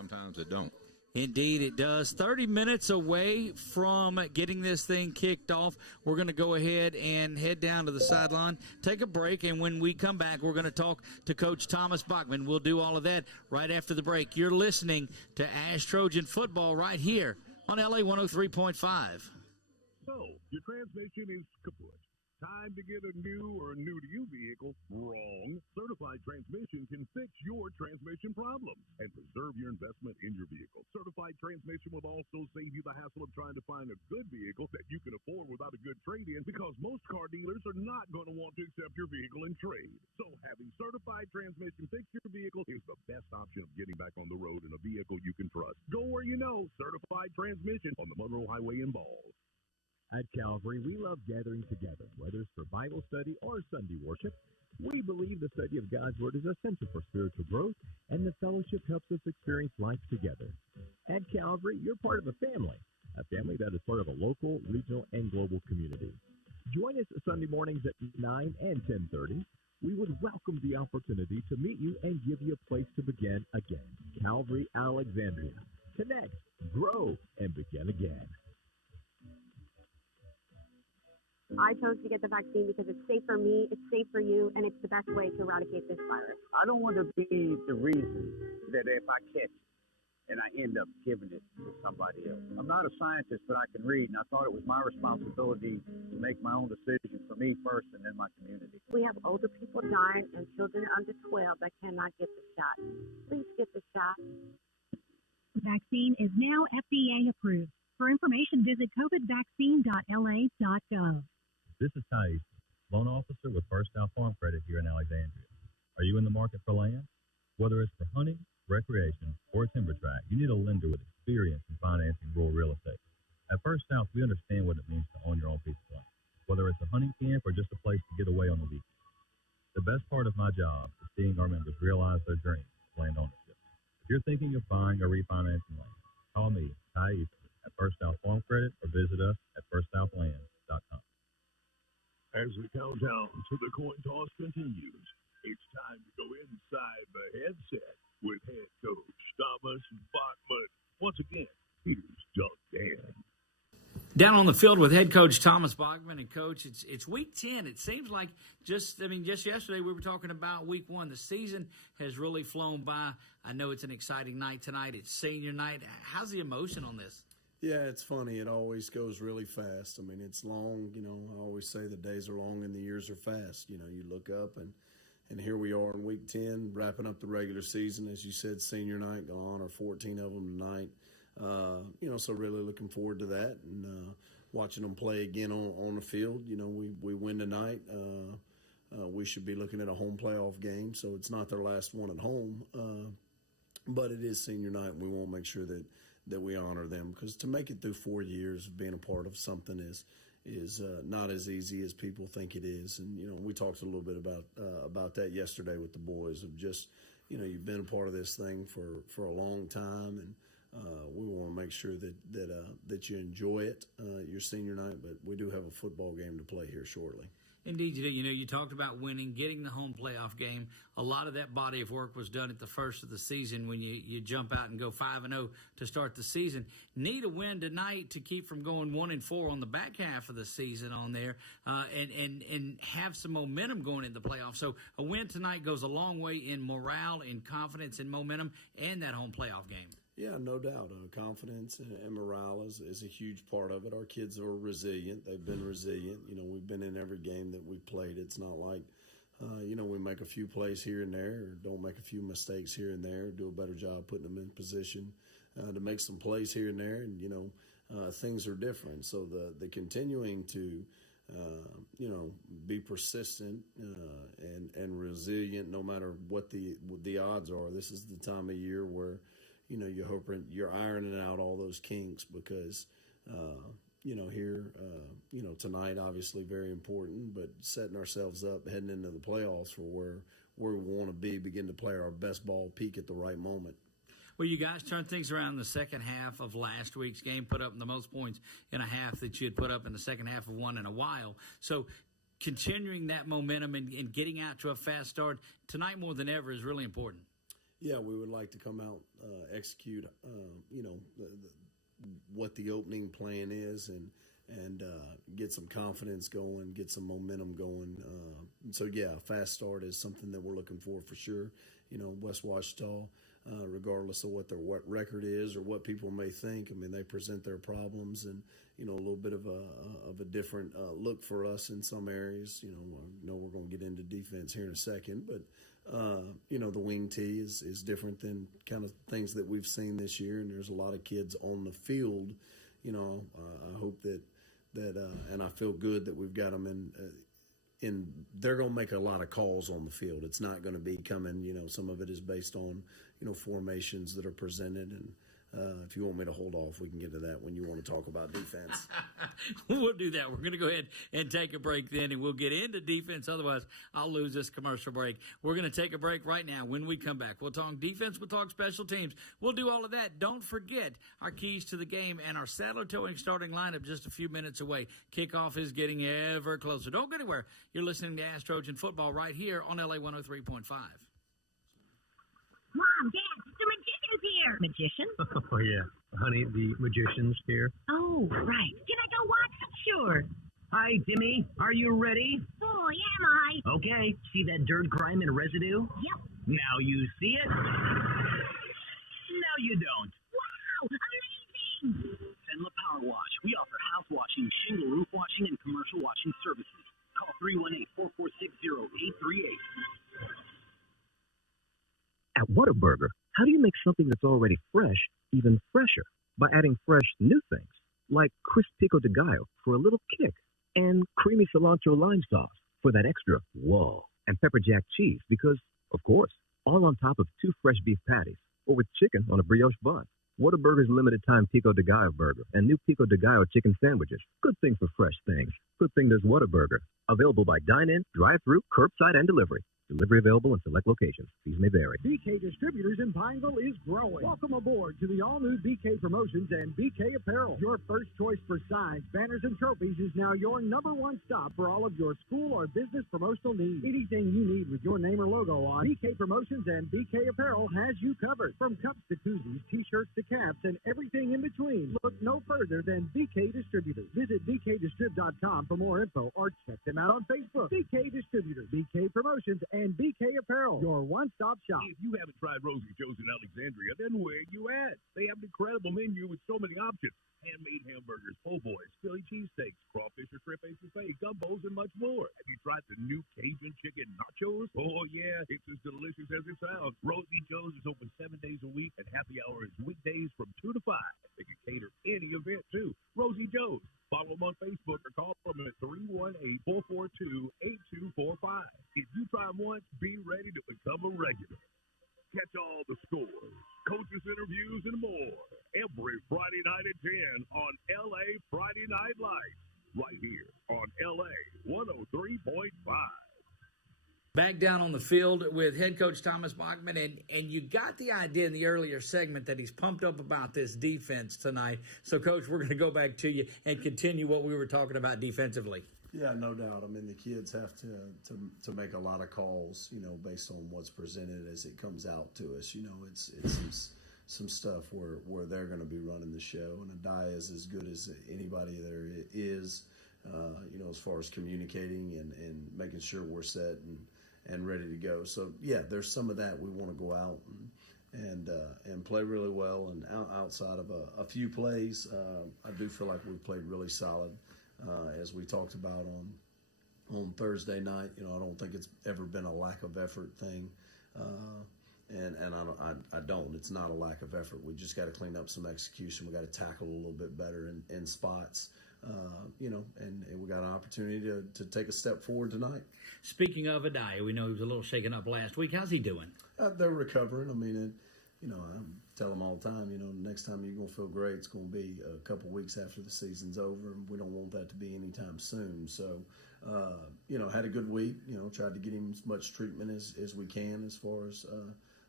sometimes it don't. Indeed, it does. 30 minutes away from getting this thing kicked off. We're going to go ahead and head down to the sideline, take a break, and when we come back, we're going to talk to Coach Thomas Bachman. We'll do all of that right after the break. You're listening to Ash Trojan Football right here on LA 103.5. So, your transmission is kaput. Time to get a new or new-to-you vehicle? Wrong. Certified Transmission can fix your transmission problems and preserve your investment in your vehicle. Certified Transmission will also save you the hassle of trying to find a good vehicle that you can afford without a good trade-in, because most car dealers are not going to want to accept your vehicle in trade. So having Certified Transmission fix your vehicle is the best option of getting back on the road in a vehicle you can trust. Go where you know. Certified Transmission on the Monroe Highway in Ball. At Calvary, we love gathering together, whether it's for Bible study or Sunday worship. We believe the study of God's Word is essential for spiritual growth, and the fellowship helps us experience life together. At Calvary, you're part of a family that is part of a local, regional, and global community. Join us Sunday mornings at 9 and 10:30. We would welcome the opportunity to meet you and give you a place to begin again. Calvary, Alexandria. Connect, grow, and begin again. I chose to get the vaccine because it's safe for me, it's safe for you, and it's the best way to eradicate this virus. I don't want to be the reason that if I catch it and I end up giving it to somebody else. I'm not a scientist, but I can read, and I thought it was my responsibility to make my own decision for me first and then my community. We have older people dying and children under 12 that cannot get the shot. Please get the shot. The vaccine is now FDA approved. For information, visit covidvaccine.la.gov. This is Thais, loan officer with First South Farm Credit here in Alexandria. Are you in the market for land? Whether it's for hunting, recreation, or a timber tract, you need a lender with experience in financing rural real estate. At First South, we understand what it means to own your own piece of land, whether it's a hunting camp or just a place to get away on the weekend. The best part of my job is seeing our members realize their dreams of land ownership. If you're thinking of buying or refinancing land, call me, Thais, at First South Farm Credit, or visit us at firstsouthland.com. As the countdown to the coin toss continues, it's time to go inside the headset with head coach Thomas Bachman. Once again, here's Doug Dan. Down on the field with head coach Thomas Bachman. And coach, it's week 10. It seems like just yesterday we were talking about week 1. The season has really flown by. I know it's an exciting night tonight. It's senior night. How's the emotion on this? Yeah, it's funny. It always goes really fast. I mean, it's long. I always say the days are long and the years are fast. You look up and here we are in week 10, wrapping up the regular season. As you said, senior night, going to honor 14 of them tonight. So really looking forward to that and watching them play again on the field. We win tonight. We should be looking at a home playoff game, so it's not their last one at home. But it is senior night, and we want to make sure that we honor them, because to make it through 4 years of being a part of something is not as easy as people think it is. And we talked a little bit about that yesterday with the boys, of just you've been a part of this thing for a long time, and we want to make sure that you enjoy it, your senior night. But we do have a football game to play here shortly. Indeed, you do. You talked about winning, getting the home playoff game. A lot of that body of work was done at the first of the season when you jump out and go 5-0 to start the season. Need a win tonight to keep from going 1-4 on the back half of the season on there, and have some momentum going into the playoffs. So a win tonight goes a long way in morale, in confidence, and momentum, and that home playoff game. Yeah, no doubt. Confidence and morale is a huge part of it. Our kids are resilient. They've been resilient. We've been in every game that we've played. It's not like, we make a few plays here and there, or don't make a few mistakes here and there, do a better job putting them in position to make some plays here and there. And, things are different. So the continuing to, be persistent and resilient no matter what the odds are. This is the time of year where, you're ironing out all those kinks, because, here, tonight, obviously very important, but setting ourselves up, heading into the playoffs for where we want to be, begin to play our best ball, peak at the right moment. Well, you guys turned things around in the second half of last week's game, put up the most points in a half that you had put up in the second half of one in a while. So continuing that momentum and getting out to a fast start tonight more than ever is really important. Yeah, we would like to come out, execute, what the opening plan is, and get some confidence going, get some momentum going. So yeah, a fast start is something that we're looking for sure. West Ouachita, regardless of what their record is or what people may think, I mean, they present their problems and a little bit of a different look for us in some areas. I know we're going to get into defense here in a second, but the wing tee is different than kind of things that we've seen this year, and there's a lot of kids on the field. I hope that and I feel good that we've got them in. They're going to make a lot of calls on the field. It's not going to be coming. Some of it is based on formations that are presented, and if you want me to hold off, we can get to that when you want to talk about defense. We'll do that. We're going to go ahead and take a break then, and we'll get into defense. Otherwise, I'll lose this commercial break. We're going to take a break right now. When we come back, we'll talk defense, we'll talk special teams. We'll do all of that. Don't forget our keys to the game and our Saddler Towing starting lineup just a few minutes away. Kickoff is getting ever closer. Don't go anywhere. You're listening to Ask Trojan Football right here on LA 103.5. Mom, Dad, the magician's here. Magician? Oh, yeah. Honey, the magician's here. Oh, right. Can I go watch? Sure. Hi, Timmy. Are you ready? Boy, am I. Okay. See that dirt, grime, and residue? Yep. Now you see it? Now you don't. Wow, amazing. Senla Power Wash. We offer house washing, shingle roof washing, and commercial washing services. Call 318-446-0838. At Whataburger, how do you make something that's already fresh even fresher? By adding fresh new things, like crisp pico de gallo for a little kick, and creamy cilantro lime sauce for that extra whoa, and pepper jack cheese because, of course, all on top of 2 fresh beef patties, or with chicken on a brioche bun. Whataburger's limited time pico de gallo burger and new pico de gallo chicken sandwiches. Good thing for fresh things. Good thing there's Whataburger. Available by dine-in, drive-thru, curbside, and delivery. Delivery available in select locations. Fees may vary. BK Distributors in Pineville is growing. Welcome aboard to the all-new BK Promotions and BK Apparel. Your first choice for signs, banners, and trophies is now your number one stop for all of your school or business promotional needs. Anything you need with your name or logo on, BK Promotions and BK Apparel has you covered. From cups to koozies, t-shirts to caps, and everything in between. Look no further than BK Distributors. Visit bkdistrib.com for more info or check them out on Facebook. BK Distributors, BK Promotions, and BK Apparel, your one-stop shop. If you haven't tried Rosie Joe's in Alexandria, then where you at? They have an incredible menu with so many options. Handmade hamburgers, po' boys, Philly cheesesteaks, crawfish or shrimp etouffee, gumbos, and much more. Have you tried the new Cajun chicken nachos? Oh, yeah, it's as delicious as it sounds. Rosie Joe's is open 7 days a week, and happy hour is weekdays from 2 to 5. They can cater any event, too. Rosie Joe's. Follow them on Facebook or call them at 318-442-8245. If you try them once, be ready to become a regular. Catch all the scores, coaches' interviews, and more every Friday night at 10 on LA Friday Night Lights, right here on LA 103.5. Back down on the field with head coach Thomas Bachman, and you got the idea in the earlier segment that he's pumped up about this defense tonight. So, Coach, we're going to go back to you and continue what we were talking about defensively. Yeah, no doubt. I mean, the kids have to make a lot of calls, based on what's presented as it comes out to us. It's some stuff where they're going to be running the show, and Adai is as good as anybody there is, as far as communicating and making sure we're set and ready to go. So yeah, there's some of that. We want to go out and play really well. And outside of a few plays, I do feel like we played really solid. As we talked about on Thursday night, I don't think it's ever been a lack of effort thing, and I don't. It's not a lack of effort. We just got to clean up some execution. We got to tackle a little bit better in spots, and we got an opportunity to take a step forward tonight. Speaking of Adai, we know he was a little shaken up last week. How's he doing? They're recovering. I mean, I tell them all the time, the next time you're going to feel great, it's going to be a couple weeks after the season's over, and we don't want that to be anytime soon. So, had a good week, tried to get him as much treatment as we can as far as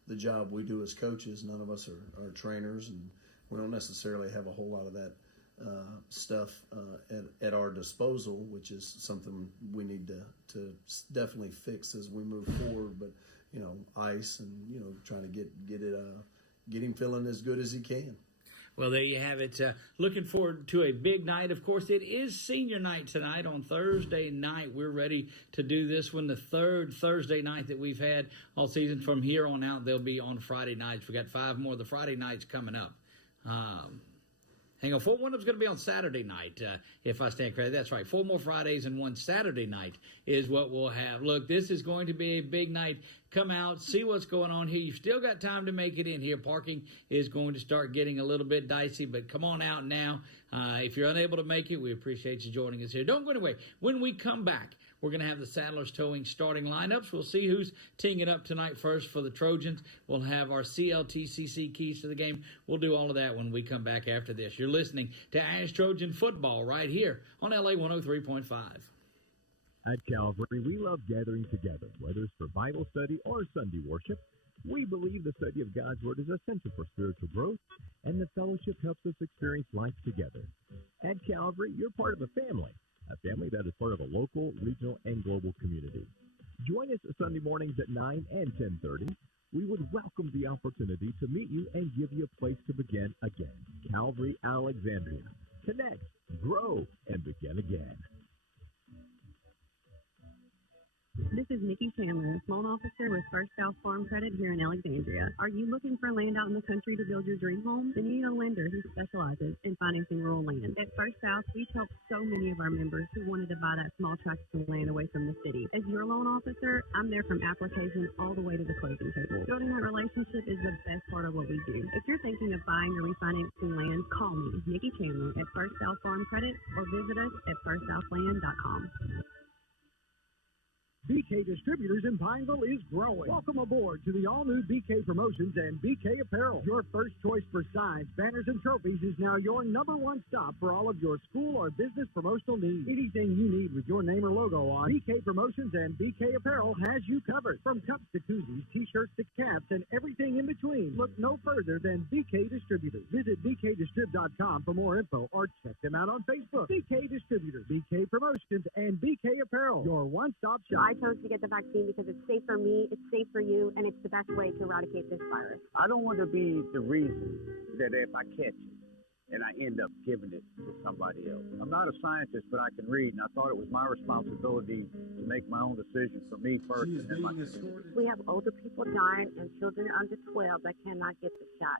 the job we do as coaches. None of us are trainers, and we don't necessarily have a whole lot of that stuff at our disposal, which is something we need to definitely fix as we move forward. But, ice and trying to get him feeling as good as he can. Well, there you have it. Looking forward to a big night. Of course, it is senior night tonight on Thursday night. We're ready to do this one, the third Thursday night that we've had all season. From here on out, they'll be on Friday nights. We got 5 more of the Friday nights coming up. Hang on, one of them's going to be on Saturday night, if I stand corrected. That's right. 4 more Fridays and 1 Saturday night is what we'll have. Look, this is going to be a big night. Come out, see what's going on here. You've still got time to make it in here. Parking is going to start getting a little bit dicey, but come on out now. If you're unable to make it, we appreciate you joining us here. Don't go anywhere. When we come back, we're going to have the Saddlers Towing starting lineups. We'll see who's teeing it up tonight first for the Trojans. We'll have our CLTCC keys to the game. We'll do all of that when we come back after this. You're listening to Ash Trojan Football right here on LA 103.5. At Calvary, we love gathering together, whether it's for Bible study or Sunday worship. We believe the study of God's Word is essential for spiritual growth, and the fellowship helps us experience life together. At Calvary, you're part of a family that is part of a local, regional, and global community. Join us Sunday mornings at 9 and 10:30. We would welcome the opportunity to meet you and give you a place to begin again. Calvary, Alexandria. Connect, grow, and begin again. This is Nikki Chandler, loan officer with First South Farm Credit here in Alexandria. Are you looking for land out in the country to build your dream home? Then you need a lender who specializes in financing rural land. At First South, we've helped so many of our members who wanted to buy that small tract of land away from the city. As your loan officer, I'm there from application all the way to the closing table. Building that relationship is the best part of what we do. If you're thinking of buying or refinancing land, call me, Nikki Chandler, at First South Farm Credit, or visit us at firstsouthland.com. BK Distributors in Pineville is growing. Welcome aboard to the all-new BK Promotions and BK Apparel. Your first choice for signs, banners, and trophies is now your number one stop for all of your school or business promotional needs. Anything you need with your name or logo on, BK Promotions and BK Apparel has you covered. From cups to koozies, t-shirts to caps, and everything in between. Look no further than BK Distributors. Visit bkdistrib.com for more info or check them out on Facebook. BK Distributors, BK Promotions, and BK Apparel. Your one-stop shop. I chose to get the vaccine because it's safe for me, it's safe for you, and it's the best way to eradicate this virus. I don't want to be the reason that if I catch it and I end up giving it to somebody else. I'm not a scientist, but I can read, and I thought it was my responsibility to make my own decision for me first and then my community. We have older people dying and children under 12 that cannot get the shot.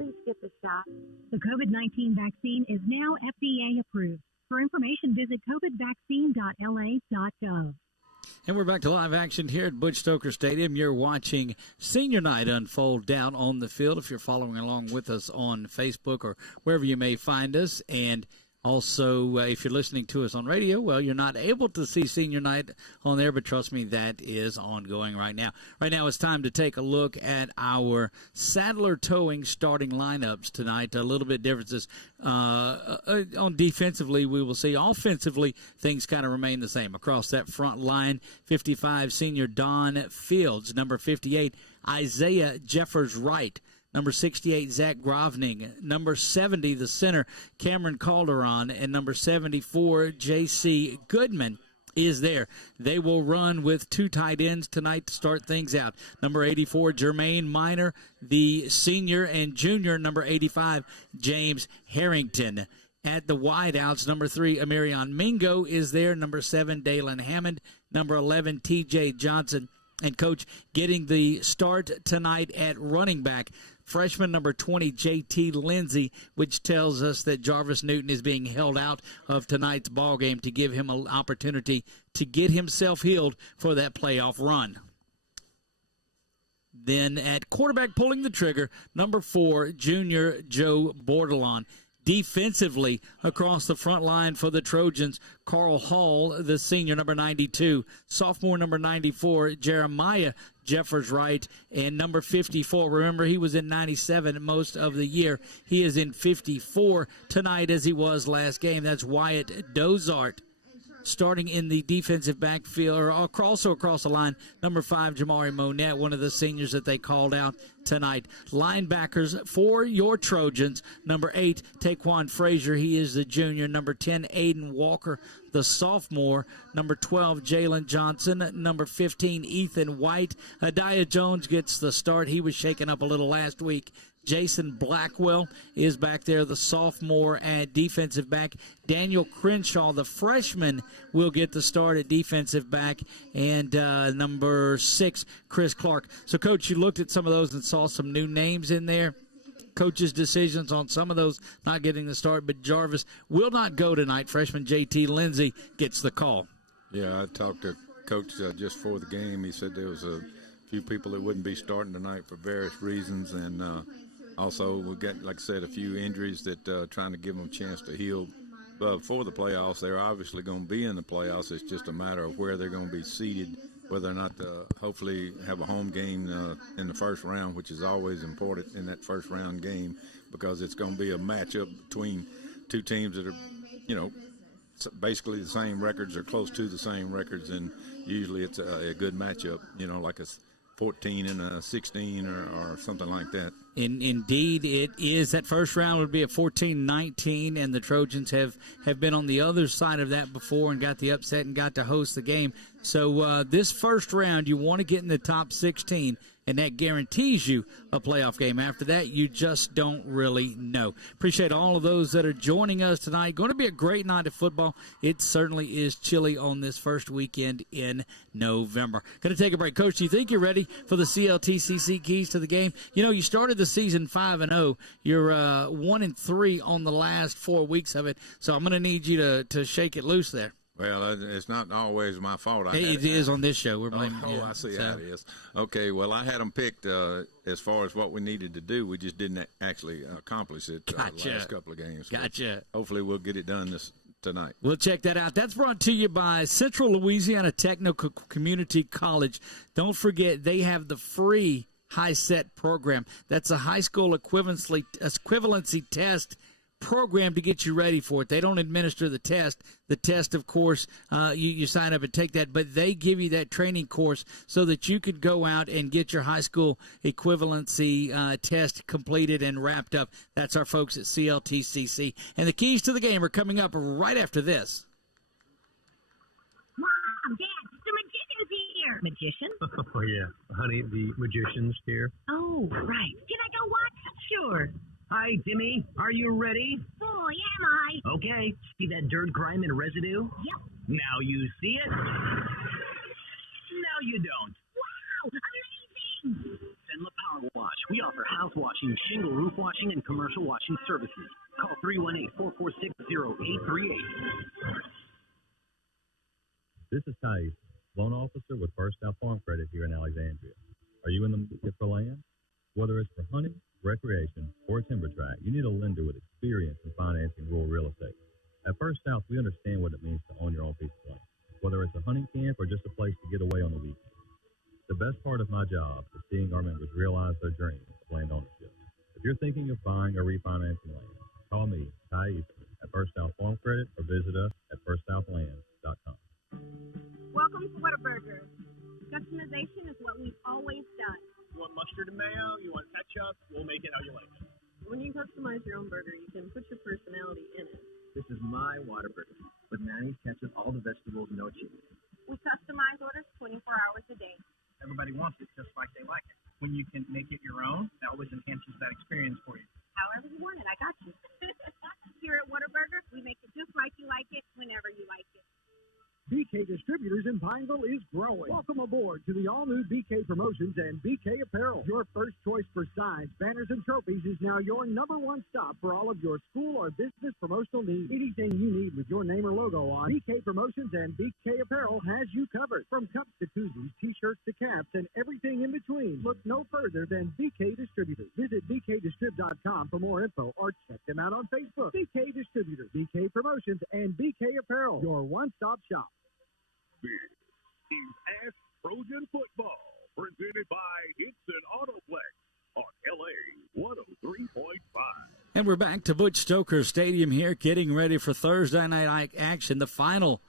Please get the shot. The COVID-19 vaccine is now FDA approved. For information, visit covidvaccine.la.gov. And we're back to live action here at Butch Stoker Stadium. You're watching Senior Night unfold down on the field if you're following along with us on Facebook or wherever you may find us. And also, if you're listening to us on radio, well, you're not able to see Senior Night on there, but trust me, that is ongoing right now. Right now, it's time to take a look at our Saddler Towing starting lineups tonight. A little bit differences on defensively, we will see. Offensively, things kind of remain the same. Across that front line, 55, senior Don Fields. Number 58, Isaiah Jeffers-Wright. Number 68, Zach Grovning. Number 70, the center, Cameron Calderon. And number 74, J.C. Goodman is there. They will run with 2 tight ends tonight to start things out. Number 84, Jermaine Minor, the senior, and junior, number 85, James Harrington. At the wideouts, number 3, Amirion Mingo is there. Number 7, Dalen Hammond. Number 11, T.J. Johnson. And, Coach, getting the start tonight at running back, freshman number 20, J.T. Lindsay, which tells us that Jarvis Newton is being held out of tonight's ball game to give him an opportunity to get himself healed for that playoff run. Then at quarterback pulling the trigger, number 4, junior Joe Bordelon. Defensively, across the front line for the Trojans, Carl Hall, the senior, number 92. Sophomore, number 94, Jeremiah Jeffers-Wright. And number 54, remember he was in 97 most of the year. He is in 54 tonight as he was last game. That's Wyatt Dozart. starting in the defensive backfield, or also across the line, number 5, Jamari Monette, one of the seniors that they called out tonight. Linebackers for your Trojans, number 8, Taquan Frazier. He is the junior. Number 10, Aiden Walker, the sophomore. Number 12, Jalen Johnson. Number 15, Ethan White. Hadiah Jones gets the start. He was shaken up a little last week. Jason Blackwell is back there, the sophomore at defensive back. Daniel Crenshaw, the freshman, will get the start at defensive back. And number 6, Chris Clark. So, Coach, you looked at some of those and saw some new names in there. Coach's decisions on some of those not getting the start, but Jarvis will not go tonight. Freshman J.T. Lindsay gets the call. Yeah, I talked to Coach just for the game. He said there was a few people that wouldn't be starting tonight for various reasons, and also we got, like I said, a few injuries that trying to give them a chance to heal for the playoffs. They're obviously going to be in the playoffs. It's just a matter of where they're going to be seated, whether or not hopefully have a home game in the first round, which is always important in that first round game, because it's going to be a matchup between two teams that are, basically the same records or close to the same records, and usually it's a good matchup, like a 14 and a 16 or something like that. Indeed, it is. That first round would be a 14-19, and the Trojans have been on the other side of that before and got the upset and got to host the game. So this first round, you want to get in the top 16, and that guarantees you a playoff game. After that, you just don't really know. Appreciate all of those that are joining us tonight. Going to be a great night of football. It certainly is chilly on this first weekend in November. Going to take a break. Coach, do you think you're ready for the CLTCC keys to the game? You started the season 5-0. You're 1-3 on the last 4 weeks of it, so I'm going to need you to shake it loose there. Well, it's not always my fault. It is on this show. We're blaming you. I see how it is. Okay, well, I had them picked as far as what we needed to do. We just didn't actually accomplish it the last couple of games. Gotcha. Hopefully we'll get it done tonight. We'll check that out. That's brought to you by Central Louisiana Technical Community College. Don't forget, they have the free HiSET program. That's a high school equivalency test program to get you ready for it. They don't administer the test. The test, of course, you sign up and take that, but they give you that training course so that you could go out and get your high school equivalency test completed and wrapped up. That's our folks at CLTCC. And the keys to the game are coming up right after this. Mom, Dad, the magician's here. Magician? Oh, yeah. Honey, the magician's here. Oh, right. Can I go watch? Sure. Hi, Timmy. Are you ready? Boy, am I. Okay. See that dirt, grime, and residue? Yep. Now you see it. Now you don't. Wow, amazing. Zenla Power Wash. We offer house washing, shingle roof washing, and commercial washing services. Call 318-446-0838. This is Thais, loan officer with First South Farm Credit here in Alexandria. Are you in the market for land? Whether it's for hunting, recreation, or a timber tract, you need a lender with experience in financing rural real estate. At First South, we understand what it means to own your own piece of land, whether it's a hunting camp or just a place to get away on the weekend. The best part of my job is seeing our members realize their dreams of land ownership. If you're thinking of buying or refinancing land, call me, Ty Eastman, at First South Farm Credit, or visit us at firstsouthland.com. Welcome to Whataburger. Customization is what we've always done. You want mustard and mayo? You want ketchup? We'll make it how you like it. When you customize your own burger, you can put your personality in it. This is my Whataburger with mayonnaise, ketchup, all the vegetables, no cheese. We customize orders 24 hours a day. Everybody wants it just like they like it. When you can make it your own, that always enhances that experience for you. However you want it, I got you. Here at Whataburger, we make it just like you like it, whenever you like it. BK Distributors in Pineville is growing. Welcome aboard to the all-new BK Promotions and BK Apparel. Your first choice for signs, banners, and trophies is now your number one stop for all of your school or business promotional needs. Anything you need with your name or logo on, BK Promotions and BK Apparel has you covered. From cups to koozies, t-shirts to caps, and everything in between. Look no further than BK Distributors. Visit bkdistrib.com for more info or check them out on Facebook. BK Distributors, BK Promotions, and BK Apparel, your one-stop shop. This is Ask Trojan Football, presented by Instant Autoplex on LA 103.5. And we're back to Butch Stoker Stadium here, getting ready for Thursday night action, the final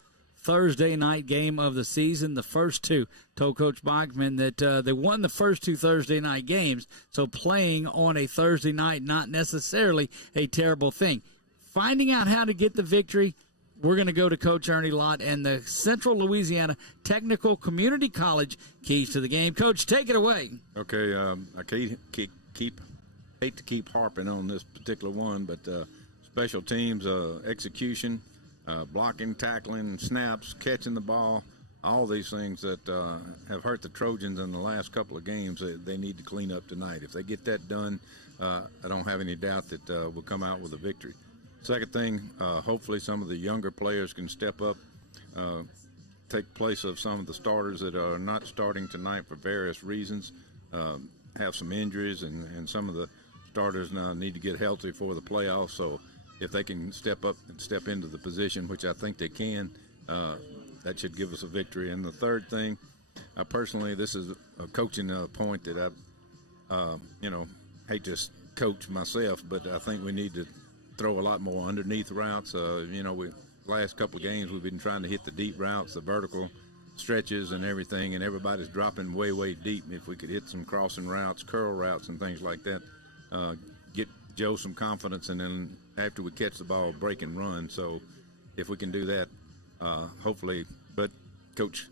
Thursday night game of the season. The first two, told Coach Bachman that they won the first two Thursday night games, so playing on a Thursday night, not necessarily a terrible thing. Finding out how to get the victory, we're going to go to Coach Ernie Lott and the Central Louisiana Technical Community College keys to the game. Coach, take it away. Okay, I hate to keep harping on this particular one, but special teams, execution, blocking, tackling, snaps, catching the ball, all these things that have hurt the Trojans in the last couple of games, they need to clean up tonight. If they get that done, I don't have any doubt that we'll come out with a victory. Second thing, hopefully some of the younger players can step up, take place of some of the starters that are not starting tonight for various reasons, have some injuries, and some of the starters now need to get healthy for the playoffs. So if they can step up and step into the position, which I think they can, that should give us a victory. And the third thing, personally, this is a coaching point that I, hate to coach myself, but I think we need to throw a lot more underneath routes. Last couple of games we've been trying to hit the deep routes, the vertical stretches and everything, and everybody's dropping way, way deep. If we could hit some crossing routes, curl routes, and things like that, get Joe some confidence, and then after we catch the ball, break and run. So if we can do that, hopefully. But Coach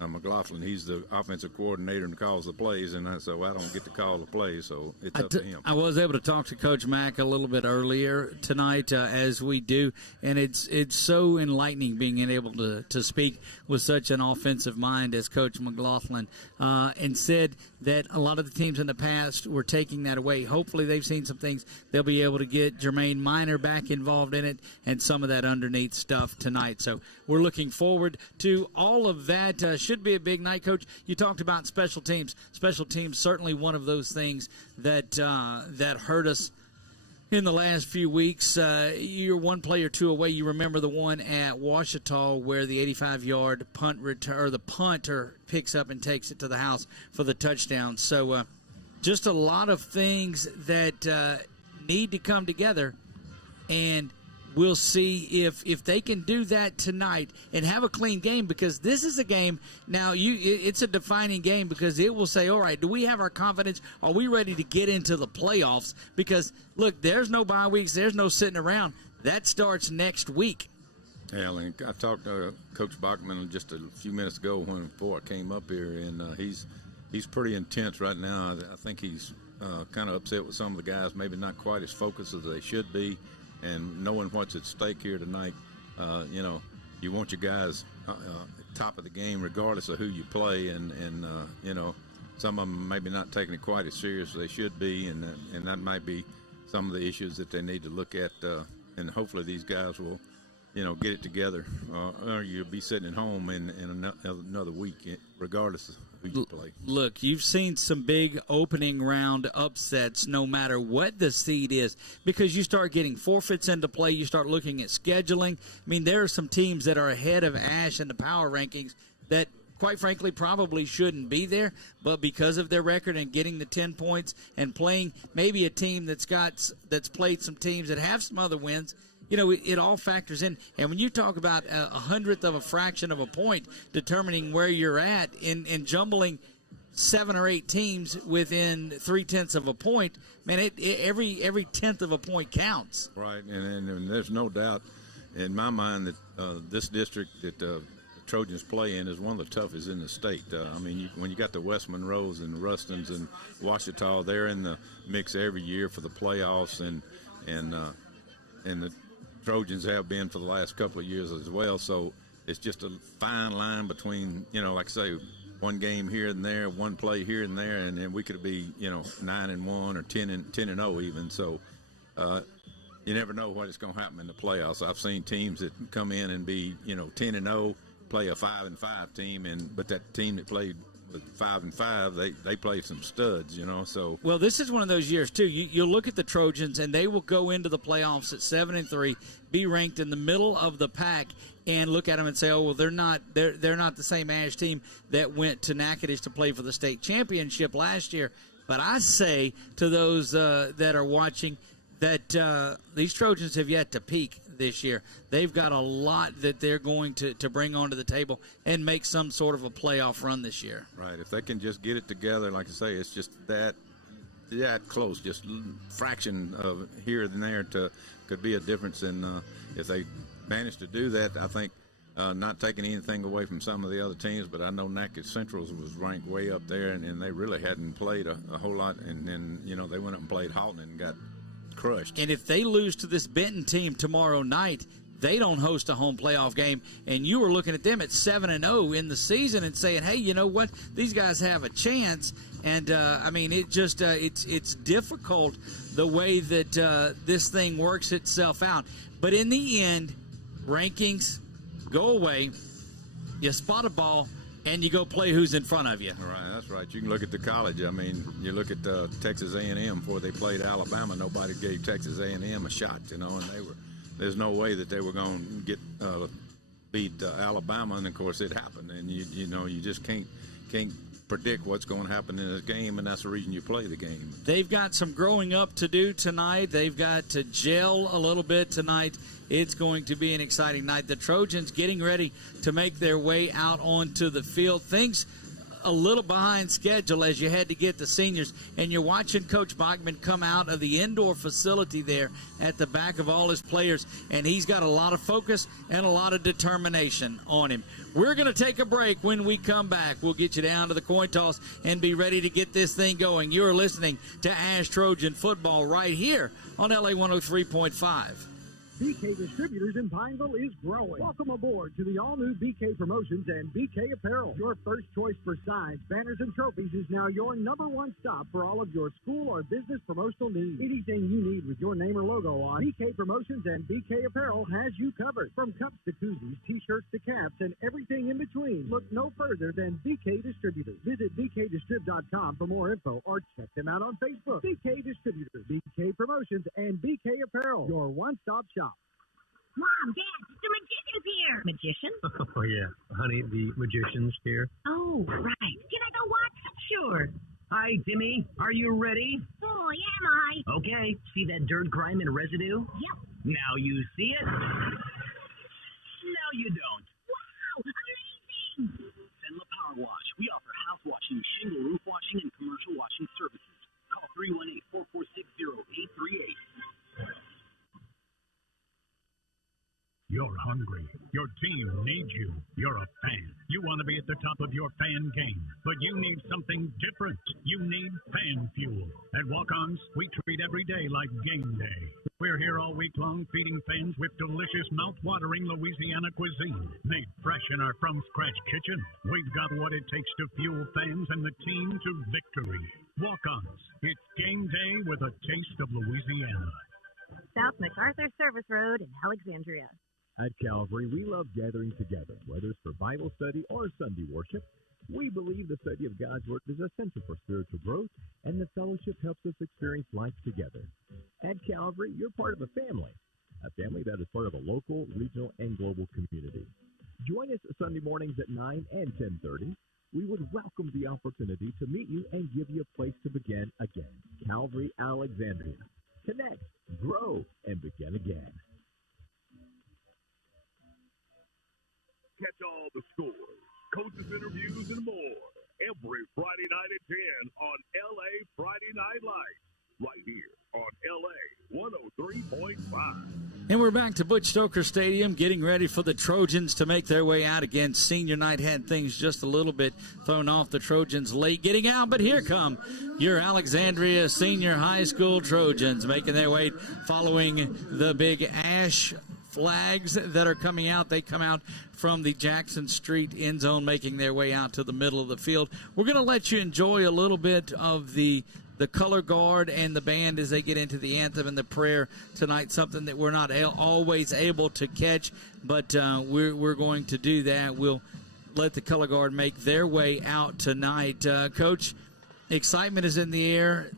McLaughlin, he's the offensive coordinator and calls the plays, and so I don't get to call the plays, so it's up to him. I was able to talk to Coach Mack a little bit earlier tonight, as we do, and it's so enlightening being able to speak with such an offensive mind as Coach McLaughlin, and said that a lot of the teams in the past were taking that away. Hopefully they've seen some things. They'll be able to get Jermaine Minor back involved in it and some of that underneath stuff tonight. So we're looking forward to all of that. Should be a big night, Coach. You talked about special teams. Special teams, certainly one of those things that hurt us in the last few weeks. You're one play or two away. You remember the one at Ouachita where the 85-yard punt return, or the punter picks up and takes it to the house for the touchdown. So just a lot of things that need to come together, and we'll see if they can do that tonight and have a clean game, because this is a game now. It's a defining game, because it will say, all right, do we have our confidence? Are we ready to get into the playoffs? Because look, there's no bye weeks, there's no sitting around. That starts next week. Yeah, I talked to Coach Bachman just a few minutes ago before I came up here, and he's pretty intense right now. I think he's kind of upset with some of the guys, maybe not quite as focused as they should be. And knowing what's at stake here tonight, you want your guys top of the game regardless of who you play, and some of them maybe not taking it quite as serious as they should be, and that might be some of the issues that they need to look at, and hopefully these guys will, get it together, or you'll be sitting at home in another week, regardless of who you play. Look, you've seen some big opening round upsets no matter what the seed is, because you start getting forfeits into play. You start looking at scheduling. I mean, there are some teams that are ahead of Ash in the power rankings that, quite frankly, probably shouldn't be there, but because of their record and getting the 10 points and playing maybe a team that's played some teams that have some other wins, it all factors in. And when you talk about a hundredth of a fraction of a point determining where you're at in jumbling 7 or 8 teams within 0.3 of a point, man, every tenth of a point counts. Right, and there's no doubt in my mind that this district that the Trojans play in is one of the toughest in the state. When you got the West Monroes and the Rustons and Ouachita, they're in the mix every year for the playoffs, and the Trojans have been for the last couple of years as well. So it's just a fine line between, like I say, one game here and there, one play here and there, and then we could be, 9-1 or 10-0 even. So you never know what is going to happen in the playoffs. I've seen teams that come in and be, 10-0, play a 5-5 team, but that team that played with 5-5, they play some studs, So well, this is one of those years too. You'll look at the Trojans, and they will go into the playoffs at 7-3, be ranked in the middle of the pack, and look at them and say, oh well, they're not the same Ash team that went to Natchitoches to play for the state championship last year. But I say to those that are watching that these Trojans have yet to peak. this year. They've got a lot that they're going to bring onto the table and make some sort of a playoff run this year. Right. If they can just get it together, like I say, it's just that close, just fraction of here and there could be a difference in if they manage to do that. I think not taking anything away from some of the other teams, but I know Natchez Central's was ranked way up there, and they really hadn't played a whole lot, and then they went up and played Halton and got crushed. And if they lose to this Benton team tomorrow night, they don't host a home playoff game, and you were looking at them at 7-0 in the season and saying, hey, you know what, these guys have a chance. And it's difficult the way that this thing works itself out. But in the end, rankings go away, you spot a ball, and you go play who's in front of you. Right, that's right. You can look at the college. I mean, you look at Texas A&M before they played Alabama. Nobody gave Texas A&M a shot, and there's no way that they were going to get beat Alabama, and of course it happened. And you just can't predict what's going to happen in this game, and that's the reason you play the game. They've got some growing up to do tonight. They've got to gel a little bit tonight. It's going to be an exciting night. The Trojans getting ready to make their way out onto the field. Things a little behind schedule as you had to get the seniors, and you're watching Coach Bachman come out of the indoor facility there at the back of all his players, and he's got a lot of focus and a lot of determination on him. We're going to take a break. When we come back, we'll get you down to the coin toss and be ready to get this thing going. You're listening to Ash Trojan Football right here on LA 103.5. BK Distributors in Pineville is growing. Welcome aboard to the all-new BK Promotions and BK Apparel. Your first choice for signs, banners, and trophies is now your number one stop for all of your school or business promotional needs. Anything you need with your name or logo on, BK Promotions and BK Apparel has you covered. From cups to koozies, t-shirts to caps, and everything in between, look no further than BK Distributors. Visit bkdistrib.com for more info or check them out on Facebook. BK Distributors, BK Promotions, and BK Apparel, your one-stop shop. Mom, Dad, the magician's here. Magician? Oh, yeah. Honey, the magician's here. Oh, right. Can I go watch? Sure. Hi, Timmy. Are you ready? Boy, am I. Okay. See that dirt, grime, and residue? Yep. Now you see it? Now you don't. Wow, amazing. Senla Power Wash. We offer house washing, shingle roof washing, and commercial washing services. Call 318-446-0838. You're hungry. Your team needs you. You're a fan. You want to be at the top of your fan game, but you need something different. You need fan fuel. At Walk-Ons, we treat every day like game day. We're here all week long feeding fans with delicious, mouth-watering Louisiana cuisine made fresh in our from-scratch kitchen. We've got what it takes to fuel fans and the team to victory. Walk-Ons. It's game day with a taste of Louisiana. South MacArthur Service Road in Alexandria. At Calvary, we love gathering together, whether it's for Bible study or Sunday worship. We believe the study of God's Word is essential for spiritual growth, and the fellowship helps us experience life together. At Calvary, you're part of a family that is part of a local, regional, and global community. Join us Sunday mornings at 9 and 10:30. We would welcome the opportunity to meet you and give you a place to begin again. Calvary, Alexandria. Connect, grow, and begin again. Catch all the scores, coaches' interviews, and more every Friday night at 10 on LA Friday Night Lights, right here on LA 103.5. And we're back to Butch Stoker Stadium, getting ready for the Trojans to make their way out again. Senior night had things just a little bit thrown off the Trojans late getting out, but here come your Alexandria Senior High School Trojans making their way following the big Ash flags that are coming out. They come out from the Jackson Street end zone, making their way out to the middle of the field. We're going to let you enjoy a little bit of the color guard and the band as they get into the anthem and the prayer tonight, something that we're not always able to catch, but we're going to do that. We'll let the color guard make their way out tonight. Coach, excitement is in the air.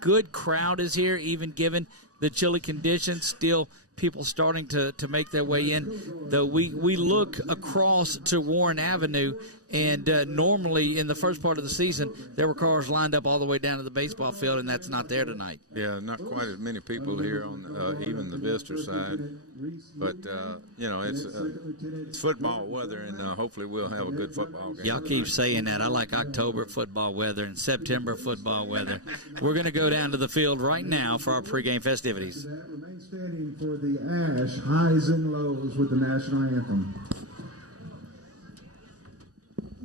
Good crowd is here, even given the chilly conditions. Still people starting to make their way in. Though we look across to Warren Avenue, and normally in the first part of the season, there were cars lined up all the way down to the baseball field, and that's not there tonight. Yeah, not quite as many people here on even the visitor side. But, it's football weather, and hopefully we'll have a good football game. Y'all keep saying that. I like October football weather and September football weather. We're going to go down to the field right now for our pregame festivities. Remain standing for the Ash highs and lows with the national anthem.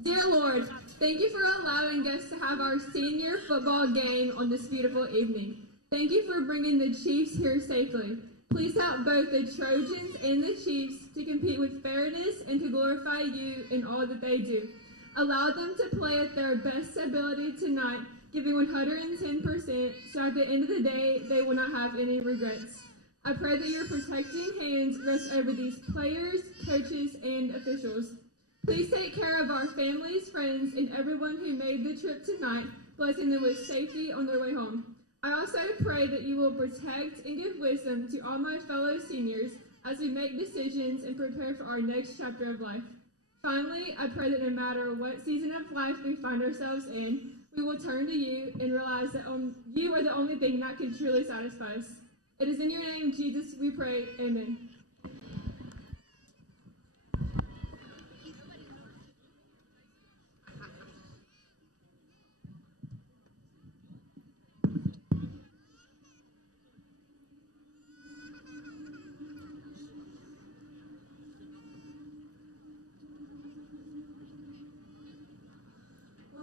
Dear Lord, thank you for allowing us to have our senior football game on this beautiful evening. Thank you for bringing the Chiefs here safely. Please help both the Trojans and the Chiefs to compete with fairness and to glorify you in all that they do. Allow them to play at their best ability tonight, giving 110%, so at the end of the day, they will not have any regrets. I pray that your protecting hands rest over these players, coaches, and officials. Please take care of our families, friends, and everyone who made the trip tonight, blessing them with safety on their way home. I also pray that you will protect and give wisdom to all my fellow seniors as we make decisions and prepare for our next chapter of life. Finally, I pray that no matter what season of life we find ourselves in, we will turn to you and realize that you are the only thing that can truly satisfy us. It is in your name, Jesus, we pray. Amen.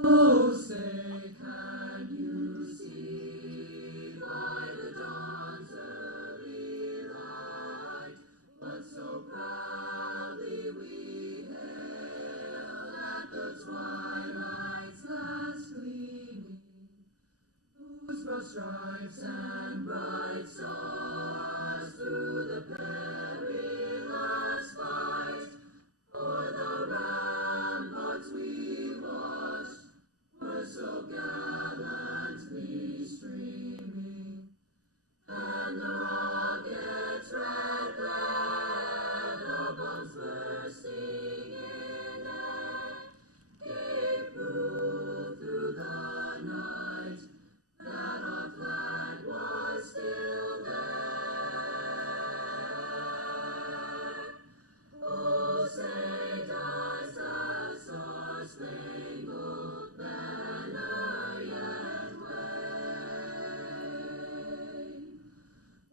Oh, say, can you see by the dawn's early light what so proudly we hailed at the twilight's last gleaming, whose broad stripes and bright stars through the perilous fight o'er the ramparts we watched were so gallantly streaming, and the rocket's red glare, the bombs bursting in air, gave proof through the night that our flag was still there. Oh, say does the star-spangled banner yet wave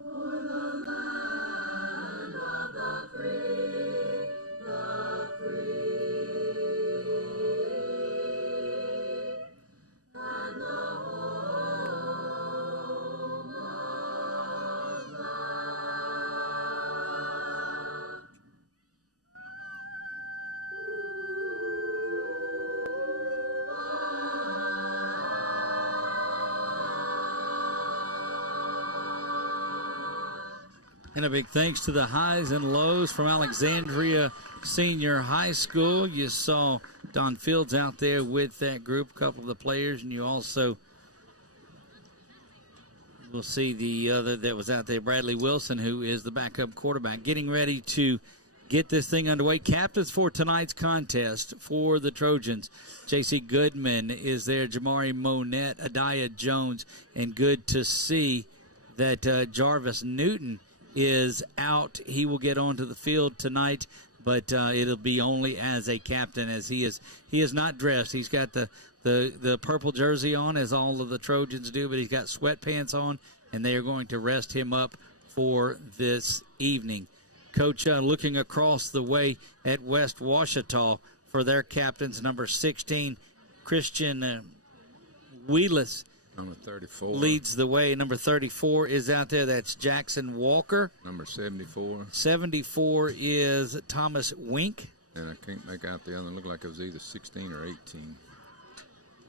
o'er the land of the free, and the home of love. And a big thanks to the highs and lows from Alexandria Senior High School. You saw Don Fields out there with that group, a couple of the players, and you also will see the other that was out there, Bradley Wilson, who is the backup quarterback, getting ready to get this thing underway. Captains for tonight's contest for the Trojans. J.C. Goodman is there, Jamari Monette, Adiah Jones, and good to see that Jarvis Newton is out. He will get onto the field tonight, but it'll be only as a captain, as he is not dressed. He's got the purple jersey on, as all of the Trojans do, but he's got sweatpants on, and they are going to rest him up for this evening. Coach looking across the way at West Ouachita for their captains, number 16, Christian Wheelis. Number 34. Leads the way. Number 34 is out there. That's Jackson Walker. Number 74. 74 is Thomas Wink. And I can't make out the other. It looked like it was either 16 or 18.